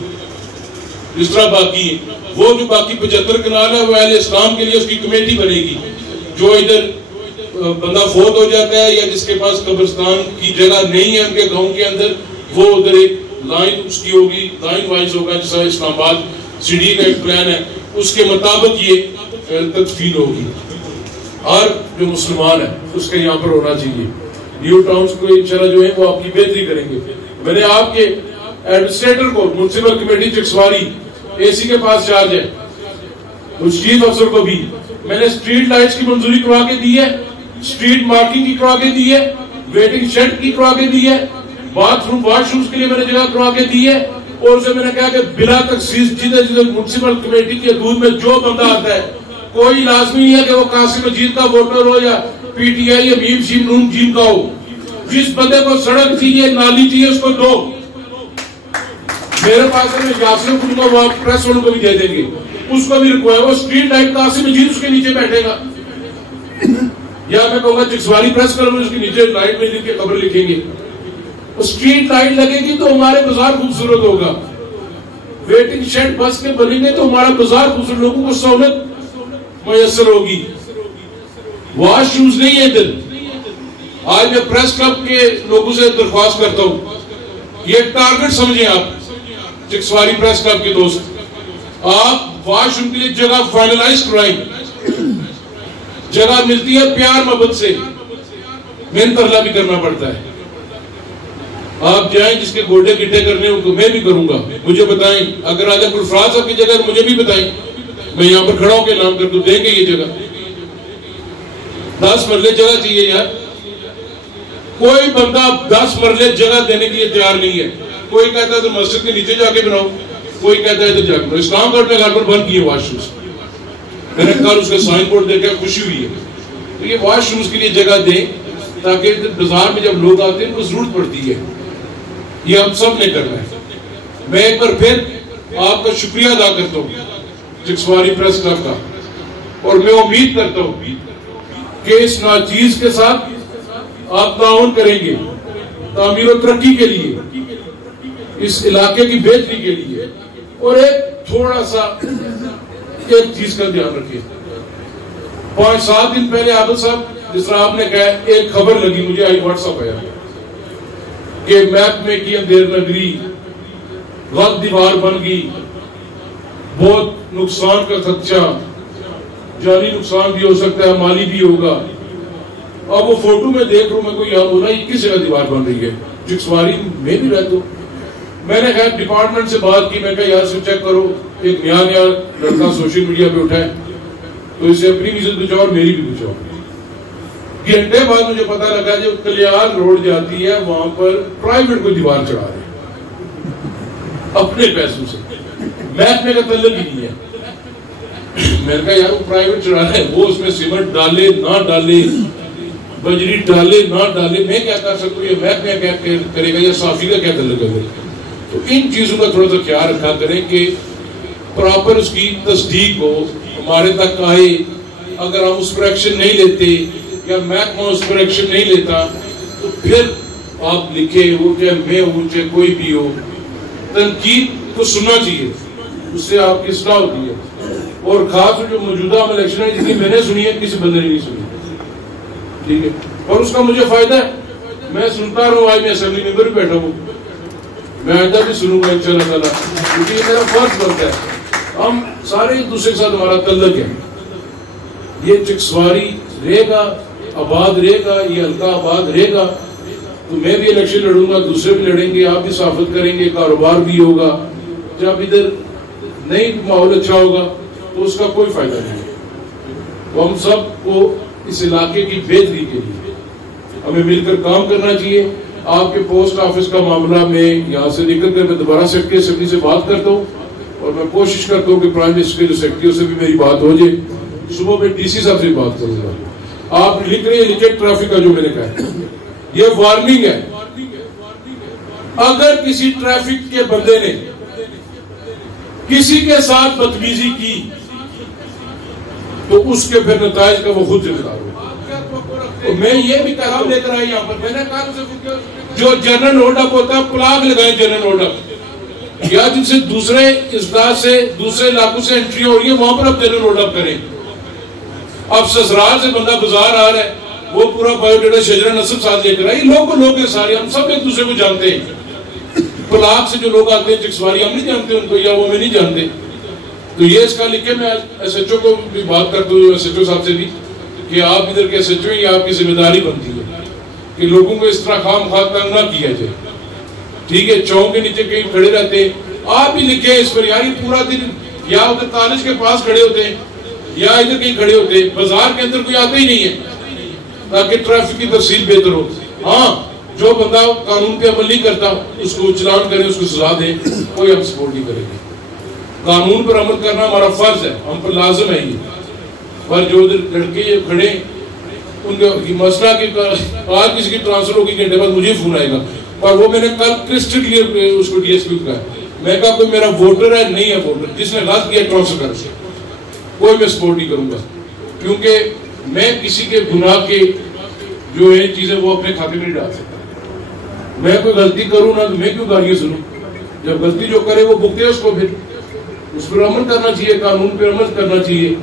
اس طرح باقی ہے. وہ جو باقی 75 کنال ہے وہ اہل اسلام کے لیے اس کی کمیٹی بنے گی. جو ادھر بندہ فوت ہو جاتا ہے یا جس کے پاس قبرستان کی جگہ نہیں ہے ان کے گاؤں کے اندر, وہ ادھر ایک لائن اس کی ہوگی, لائن وائز ہوگا, جیسا اسلام آباد سٹی کا ایک پلان ہے, اس کے مطابق یہ تدفین ہوگی. اور جو مسلمان ہے اس کا یہاں پر ہونا چاہیے. نیو ٹاؤنز کو انشاءاللہ جو ہے وہ آپ کی بہتری کریں گے. میں نے آپ کے ایڈمنسٹریٹر کو, میونسپل کمیٹی چکسواری اے سی کے پاس چارج ہے, اس چیف افسر کو بھی میں نے اسٹریٹ لائٹس کی منظوری کروا کے دی ہے, اسٹریٹ مارکنگ کی کروا کے دی ہے, ویٹنگ شیڈ کی کروا کے دی ہے, باتھ روم واش رومز کے لیے میں نے جگہ کروا کے دی ہے. اور اسے میں نے کہا کہ بلا تخصیص جدھر میونسپل کمیٹی کے حدود میں جو بندہ آتا ہے, کوئی لازمی نہیں ہے کہ وہ قاسم مجید کا ووٹر ہو یا پی ٹی آئی یا میم شیم نون جیم کا ہو. جس بندے کو سڑک چاہیے, نالی چاہیے, اس کو دو. میرے پاس ہے یاسر کو وہ پریس والوں کو بھی دے دیں گے, اس کو بھی رکھوایا. وہ اسٹریٹ لائٹ قاسم مجید اس کے نیچے بیٹھے گا, یا میں کہوں گا چکسواری پریس کرو اس کے نیچے لائٹ میں لکھ کے خبر لکھیں گے. اسٹریٹ لائٹ لگے گی تو ہمارے بازار خوبصورت ہوگا. ویٹنگ شیڈ بس کے بنیں گے تو ہمارا بازار خوبصورت, لوگوں کو سہولت میسر ہوگی. واش رومز نہیں ہے ادھر. آج میں پریس کلب کے لوگوں سے درخواست کرتا ہوں, یہ ٹارگٹ سمجھیں آپ چکسواری پریس کلب کے دوست, آپ واش روم کے لیے جگہ فائنلائز کرائیں. جگہ ملتی ہے پیار محبت سے, محنت اللہ بھی کرنا پڑتا ہے. آپ جائیں, جس کے گوڈے گٹے کرنے ان کو میں بھی کروں گا, مجھے بتائیں. اگر آج گلفراز صاحب کی جگہ مجھے بھی بتائیں, میں یہاں پر کھڑا ہوں کہ اعلان کر دوں, دیں گے یہ جگہ. 10 مرلے جگہ چاہیے یار. کوئی بندہ 10 مرلے جگہ دینے کے لیے تیار نہیں ہے. کوئی کہتا ہے تو مسجد کے نیچے جا کے بناؤ, کوئی کہتا ہے ادھر جا کے. اسلام گڑھ میں گھر پر بند کیے واش رومز, میں نے کل اس کا سائن بورڈ دیکھا, خوشی ہوئی ہے. تو یہ واش رومز کے لیے جگہ دیں تاکہ بازار میں جب لوگ آتے ہیں ان کو ضرورت پڑتی ہے. یہ ہم سب نے کرنا ہے. میں ایک بار پھر آپ کا شکریہ ادا کرتا ہوں چکسواری پریس کلب کا, اور میں امید کرتا ہوں کہ اس ناچیز کے ساتھ آپ تعاون کریں گے تعمیر و ترقی کے لیے, اس علاقے کی بہتری کے لیے. اور ایک تھوڑا سا ایک چیز کا دھیان رکھیں. 5-7 دن پہلے عابد صاحب جس طرح آپ نے کہا, ایک خبر لگی مجھے, آئی واٹس ایپ آیا کہ میپ میں کی اندھیر نگری غلط دیوار بن گئی, بہت نقصان کا خدشہ, جانی نقصان بھی ہو سکتا ہے, مالی بھی ہوگا. اب وہ فوٹو میں دیکھ رہا ہوں, میں کو یاد ہو رہا ہے 21 جگہ دیوار بن رہی ہے. چکسواری میں بھی رہتا ہوں. میں نے خیر ڈپارٹمنٹ سے بات کی, میں کہا یار سے چیک کرو, ایک نیا لڑکا سوشل میڈیا پہ اٹھا ہے تو اسے اپنی بھی عزت بچاؤ اور میری بھی بچاؤ. گھنٹے بعد مجھے پتا لگا جو کلیان روڈ جاتی ہے وہاں پر پرائیویٹ کو دیوار چڑھا رہے ہیں اپنے پیسوں سے, محکمے کا تعلق ہی نہیں ہے. میں نے کہا یار وہ پرائیویٹ چڑھا رہا ہے, وہ اس میں سیمنٹ ڈالے نہ ڈالے, بجری ڈالے نہ ڈالے, میں کیا کر سکتا ہوں, یہ محکمہ کیا کرے گا, یا صافی کا کیا تعلق ہے. تو ان چیزوں کا تھوڑا سا خیال رکھا کریں کہ پراپر اس کی تصدیق ہو, ہمارے تک آئے. اگر ہم اس پر ایکشن نہیں لیتے یا محکمہ اس پر ایکشن نہیں لیتا تو پھر آپ لکھے, وہ چاہے میں ہوں چاہے کوئی بھی ہو, تنقید کو سننا چاہیے, اس سے آپ کی اصلاح ہوتی ہے. اور خاص جو موجودہ الیکشن ہے جتنی میں نے سنی ہے کسی بندے نے نہیں سنی, ٹھیک ہے, اور اس کا مجھے فائدہ ہے. میں سنتا رہوں, آج میں اسمبلی ممبر بھی بیٹھا ہوں, میں آئندہ بھی سنوں گا انشاءاللہ تعالیٰ, کیونکہ یہ میرا فرض بنتا ہے. ہم سارے ایک دوسرے کے ساتھ ہمارا تعلق ہے. یہ چکسواری رہے گا, آباد رہے گا, یہ حلقہ آباد رہے گا, تو میں بھی الیکشن لڑوں گا, دوسرے بھی لڑیں گے, آپ بھی صحافت کریں گے, کاروبار بھی ہوگا. جب ادھر نہیں ماحول اچھا ہوگا تو اس کا کوئی فائدہ نہیں. تو ہم سب کو اس علاقے کی بہتری کے لیے ہمیں مل کر کام کرنا چاہیے. آپ کے پوسٹ آفس کا معاملہ میں یہاں سے نکل کر میں دوبارہ سیکرٹری اسمبلی سے بات کرتا ہوں, اور میں کوشش کرتا ہوں کہ پرائم منسٹر کے جو سیکرٹری سے بھی میری بات ہو جائے. صبح میں ڈی سی صاحب سے بات کروں گا. آپ لکھ رہے ہیں لکھے ٹریفک کا جو میں نے کہا, یہ وارننگ ہے. اگر کسی ٹریفک کے بندے نے کسی کے ساتھ بدتمیزی کی تو اس کے پھر نتائج کا وہ خود ذمہ دار ہو. میں یہ بھی پیغام لے کر آئی یہاں پر, میں نے کہا جو جنرل ہولڈ اپ ہوتا ہے پلاگ لگائیں جنرل ہولڈ اپ, یا جن سے دوسرے اضلاع سے دوسرے علاقوں سے انٹری ہو رہی ہے وہاں پر آپ جنرل ہولڈ اپ کریں. اب سسرال سے بندہ بازار آ رہا ہے, وہ پورا بایو ڈیٹا شجرہ نصب ساتھ لے کر آئی. لوگ ہیں سارے, ہم سب ایک دوسرے کو جانتے ہیں. پلاگ سے جو لوگ آتے ہیں چکسواری ہم نہیں جانتے ان کو, یا وہ میں نہیں جانتے. تو یہ اس کا لکھے, میں ایس ایچ او کو بھی بات کرتا ہوں, ایس ایچ او صاحب سے بھی, کہ آپ ادھر کے ایس ایچ او ہیں, یہ آپ کی ذمہ داری بنتی ہے کہ لوگوں کو اس طرح خام خواہ تنگ نہ کیا جائے. ٹھیک ہے, چوک کے نیچے کہیں کھڑے رہتے ہیں, آپ بھی لکھیں اس پر, یار یہ پورا دن یا ادھر کالج کے پاس کھڑے ہوتے ہیں یا ادھر کہیں کھڑے ہوتے ہیں, بازار کے اندر کوئی آتا ہی نہیں ہے, تاکہ ٹریفک کی تفصیل بہتر ہو. ہاں, جو بندہ قانون پہ عمل نہیں کرتا اس کو چلان کریں, اس کو سزا دیں, کوئی ہم سپورٹ نہیں کریں گے. قانون پر عمل کرنا ہمارا فرض ہے, ہم پر لازم ہے یہ. پر جو ادھر لڑکے کھڑے ان کا مسئلہ کہ آج کسی کی ٹرانسفر ہوگی, گھنٹے بعد مجھے فون آئے گا, پر وہ میں نے کل کرسٹل کلیئر اس کو ڈی ایس پی کو کہا, میں کہا کوئی میرا ووٹر ہے نہیں ہے ووٹر, جس نے غلط کیا ٹرانسفر کر سے, کوئی میں سپورٹ نہیں کروں گا. کیونکہ میں کسی کے گناہ کے جو ہیں چیزیں وہ اپنے کھاتے میں نہیں ڈال سکتا. میں کوئی غلطی کروں نا تو میں کیوں گالیاں سنوں, جب غلطی جو کرے وہ بھگتے اس کو, پھر اس پر عمل کرنا چاہیے, قانون پر عمل کرنا چاہیے.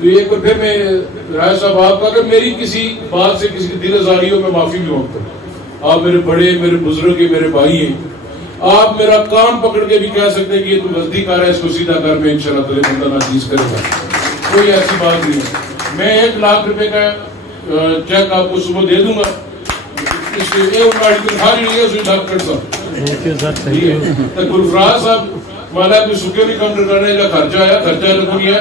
تو ایک بار پھر میں رائے صاحب آپ کا, اگر میری کسی بات سے کسی دل آزاری ہو میں معافی بھی مانگتا ہوں. آپ میرے بڑے, میرے بزرگ ہیں, میرے بھائی ہیں, آپ میرا کام پکڑ کے بھی کہہ سکتے ہیں کہ یہ تو غلطی کر رہا ہے, اس کو سیدھا کر میں انشاءاللہ تعالی بندہ ناچیز کرے گا, کوئی ایسی بات نہیں ہے. میں 1 لاکھ روپے کا چیک آپ کو صبح دے دوں گا. گلفراز صاحب مالا کوئی سکے نہیں کم کرنے کا خرچہ آیا, خرچہ لگو نہیں ہے.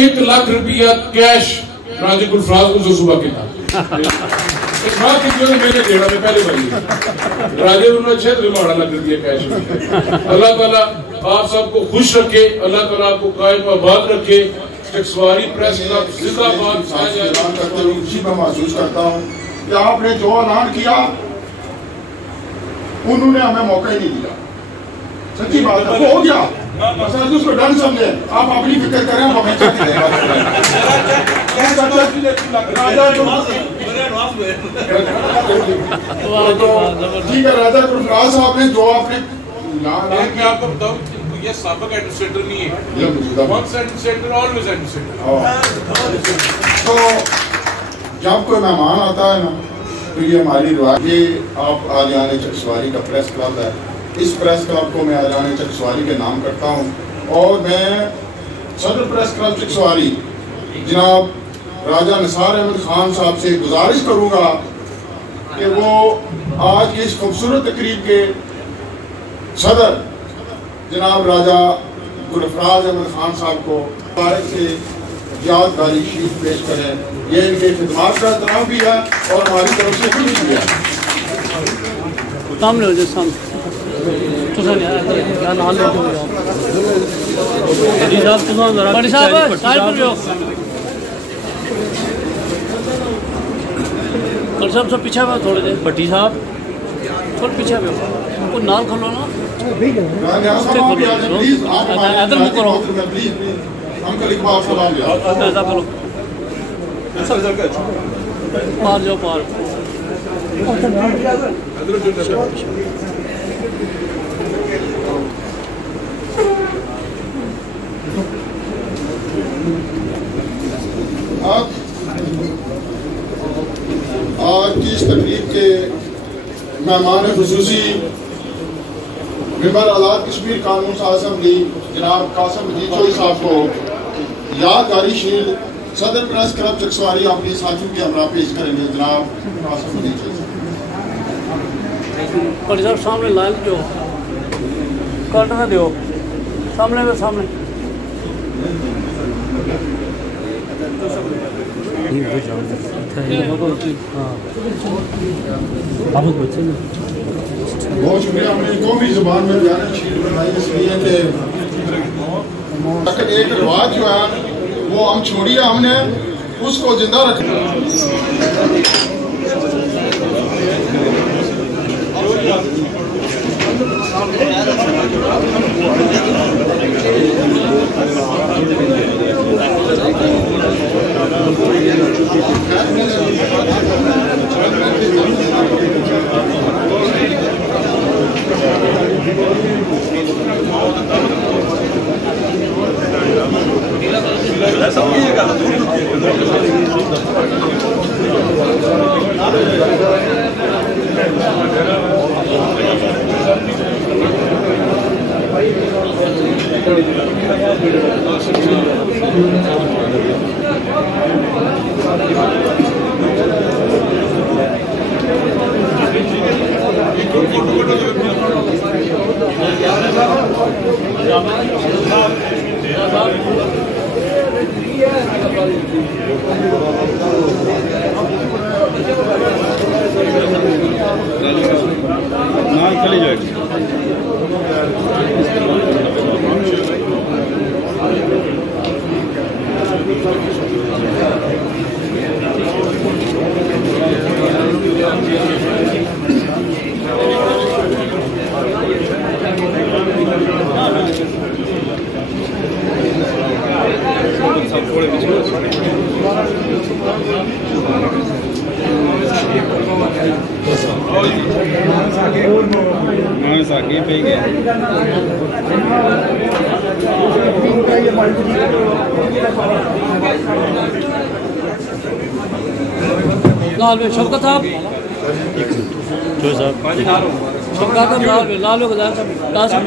1 لاکھ روپیہ کیش راجہ گلفراز کو صبح کے نام ایک بات کی میں نے دینا, میں پہلے بھائی راجہ انہوں نے 6 لاکھ روپیہ کیش. اللہ تعالیٰ آپ سب کو خوش رکھے, اللہ تعالیٰ آپ کو قائم آباد رکھے. چکسواری پریس کلب زندہ باد. خوشی میں محسوس کرتا ہوں کہ آپ نے جو اعلان کیا انہوں نے ہمیں موقع ہی نہیں دیا. سچی بات ہے, وہ ہو گیا, بس اس کو ڈن سمجھیں, آپ اپنی فکر کریں, ہم ہمیں چاہتے ہیں. ٹھیک ہے, راجہ گلفراز صاحب نے جو آپ نے میں آپ کو بتاؤں, یہ سابق ایڈمنسٹریٹر نہیں ہے, ونس ایڈمنسٹریٹر آلویز ایڈمنسٹریٹر. تو جب کوئی مہمان آتا ہے نا تو یہ ہماری روایت. یہ آپ آلیان چکسواری کا پریس کلب ہے, اس پریس کلب کو میں آلیان چکسواری کے نام کرتا ہوں, اور میں صدر پریس کلب چکسواری جناب راجہ نثار احمد خان صاحب سے گزارش کروں گا کہ وہ آج کی اس خوبصورت تقریب کے صدر جناب راجہ گلفراز احمد خان صاحب کو مبارک سے یادگاری شیٹ پیش کریں. یہ ان کے خدمات کا احترام بھی ہے اور ہماری طرف سے خوشی بھی ہے. سامنے ہو جائے سامنے صاحب سب پیچھے میں تھوڑے دیر بٹی صاحب تھوڑے پیچھے میں کوئی نال کھولو نا ادھر منہ کرو ایسا کرو پار جاؤ پار آج کی اس تقریب کے مہمان خصوصی ممبر آزاد کشمیر قانون ساز اسمبلی جناب قاسم مجید چوہدری صاحب کو یادگاری شیلڈ صدر پریس کلب چکسواری اپنی ساتھیوں کے ہمراہ پیش کریں گے. جناب قاسم مجید چوہدری صاحب سامنے لائن جو کٹ نہ دیو سامنے میں سامنے بہت شکریہ. ہم نے قومی زبان میں بیان شیٹ بنائی اس لیے کہ ایک رواج جو ہے وہ ہم چھوڑیے, ہم نے اس کو زندہ رکھنا. شوکت صاحب شوکت صاحب لال صاحب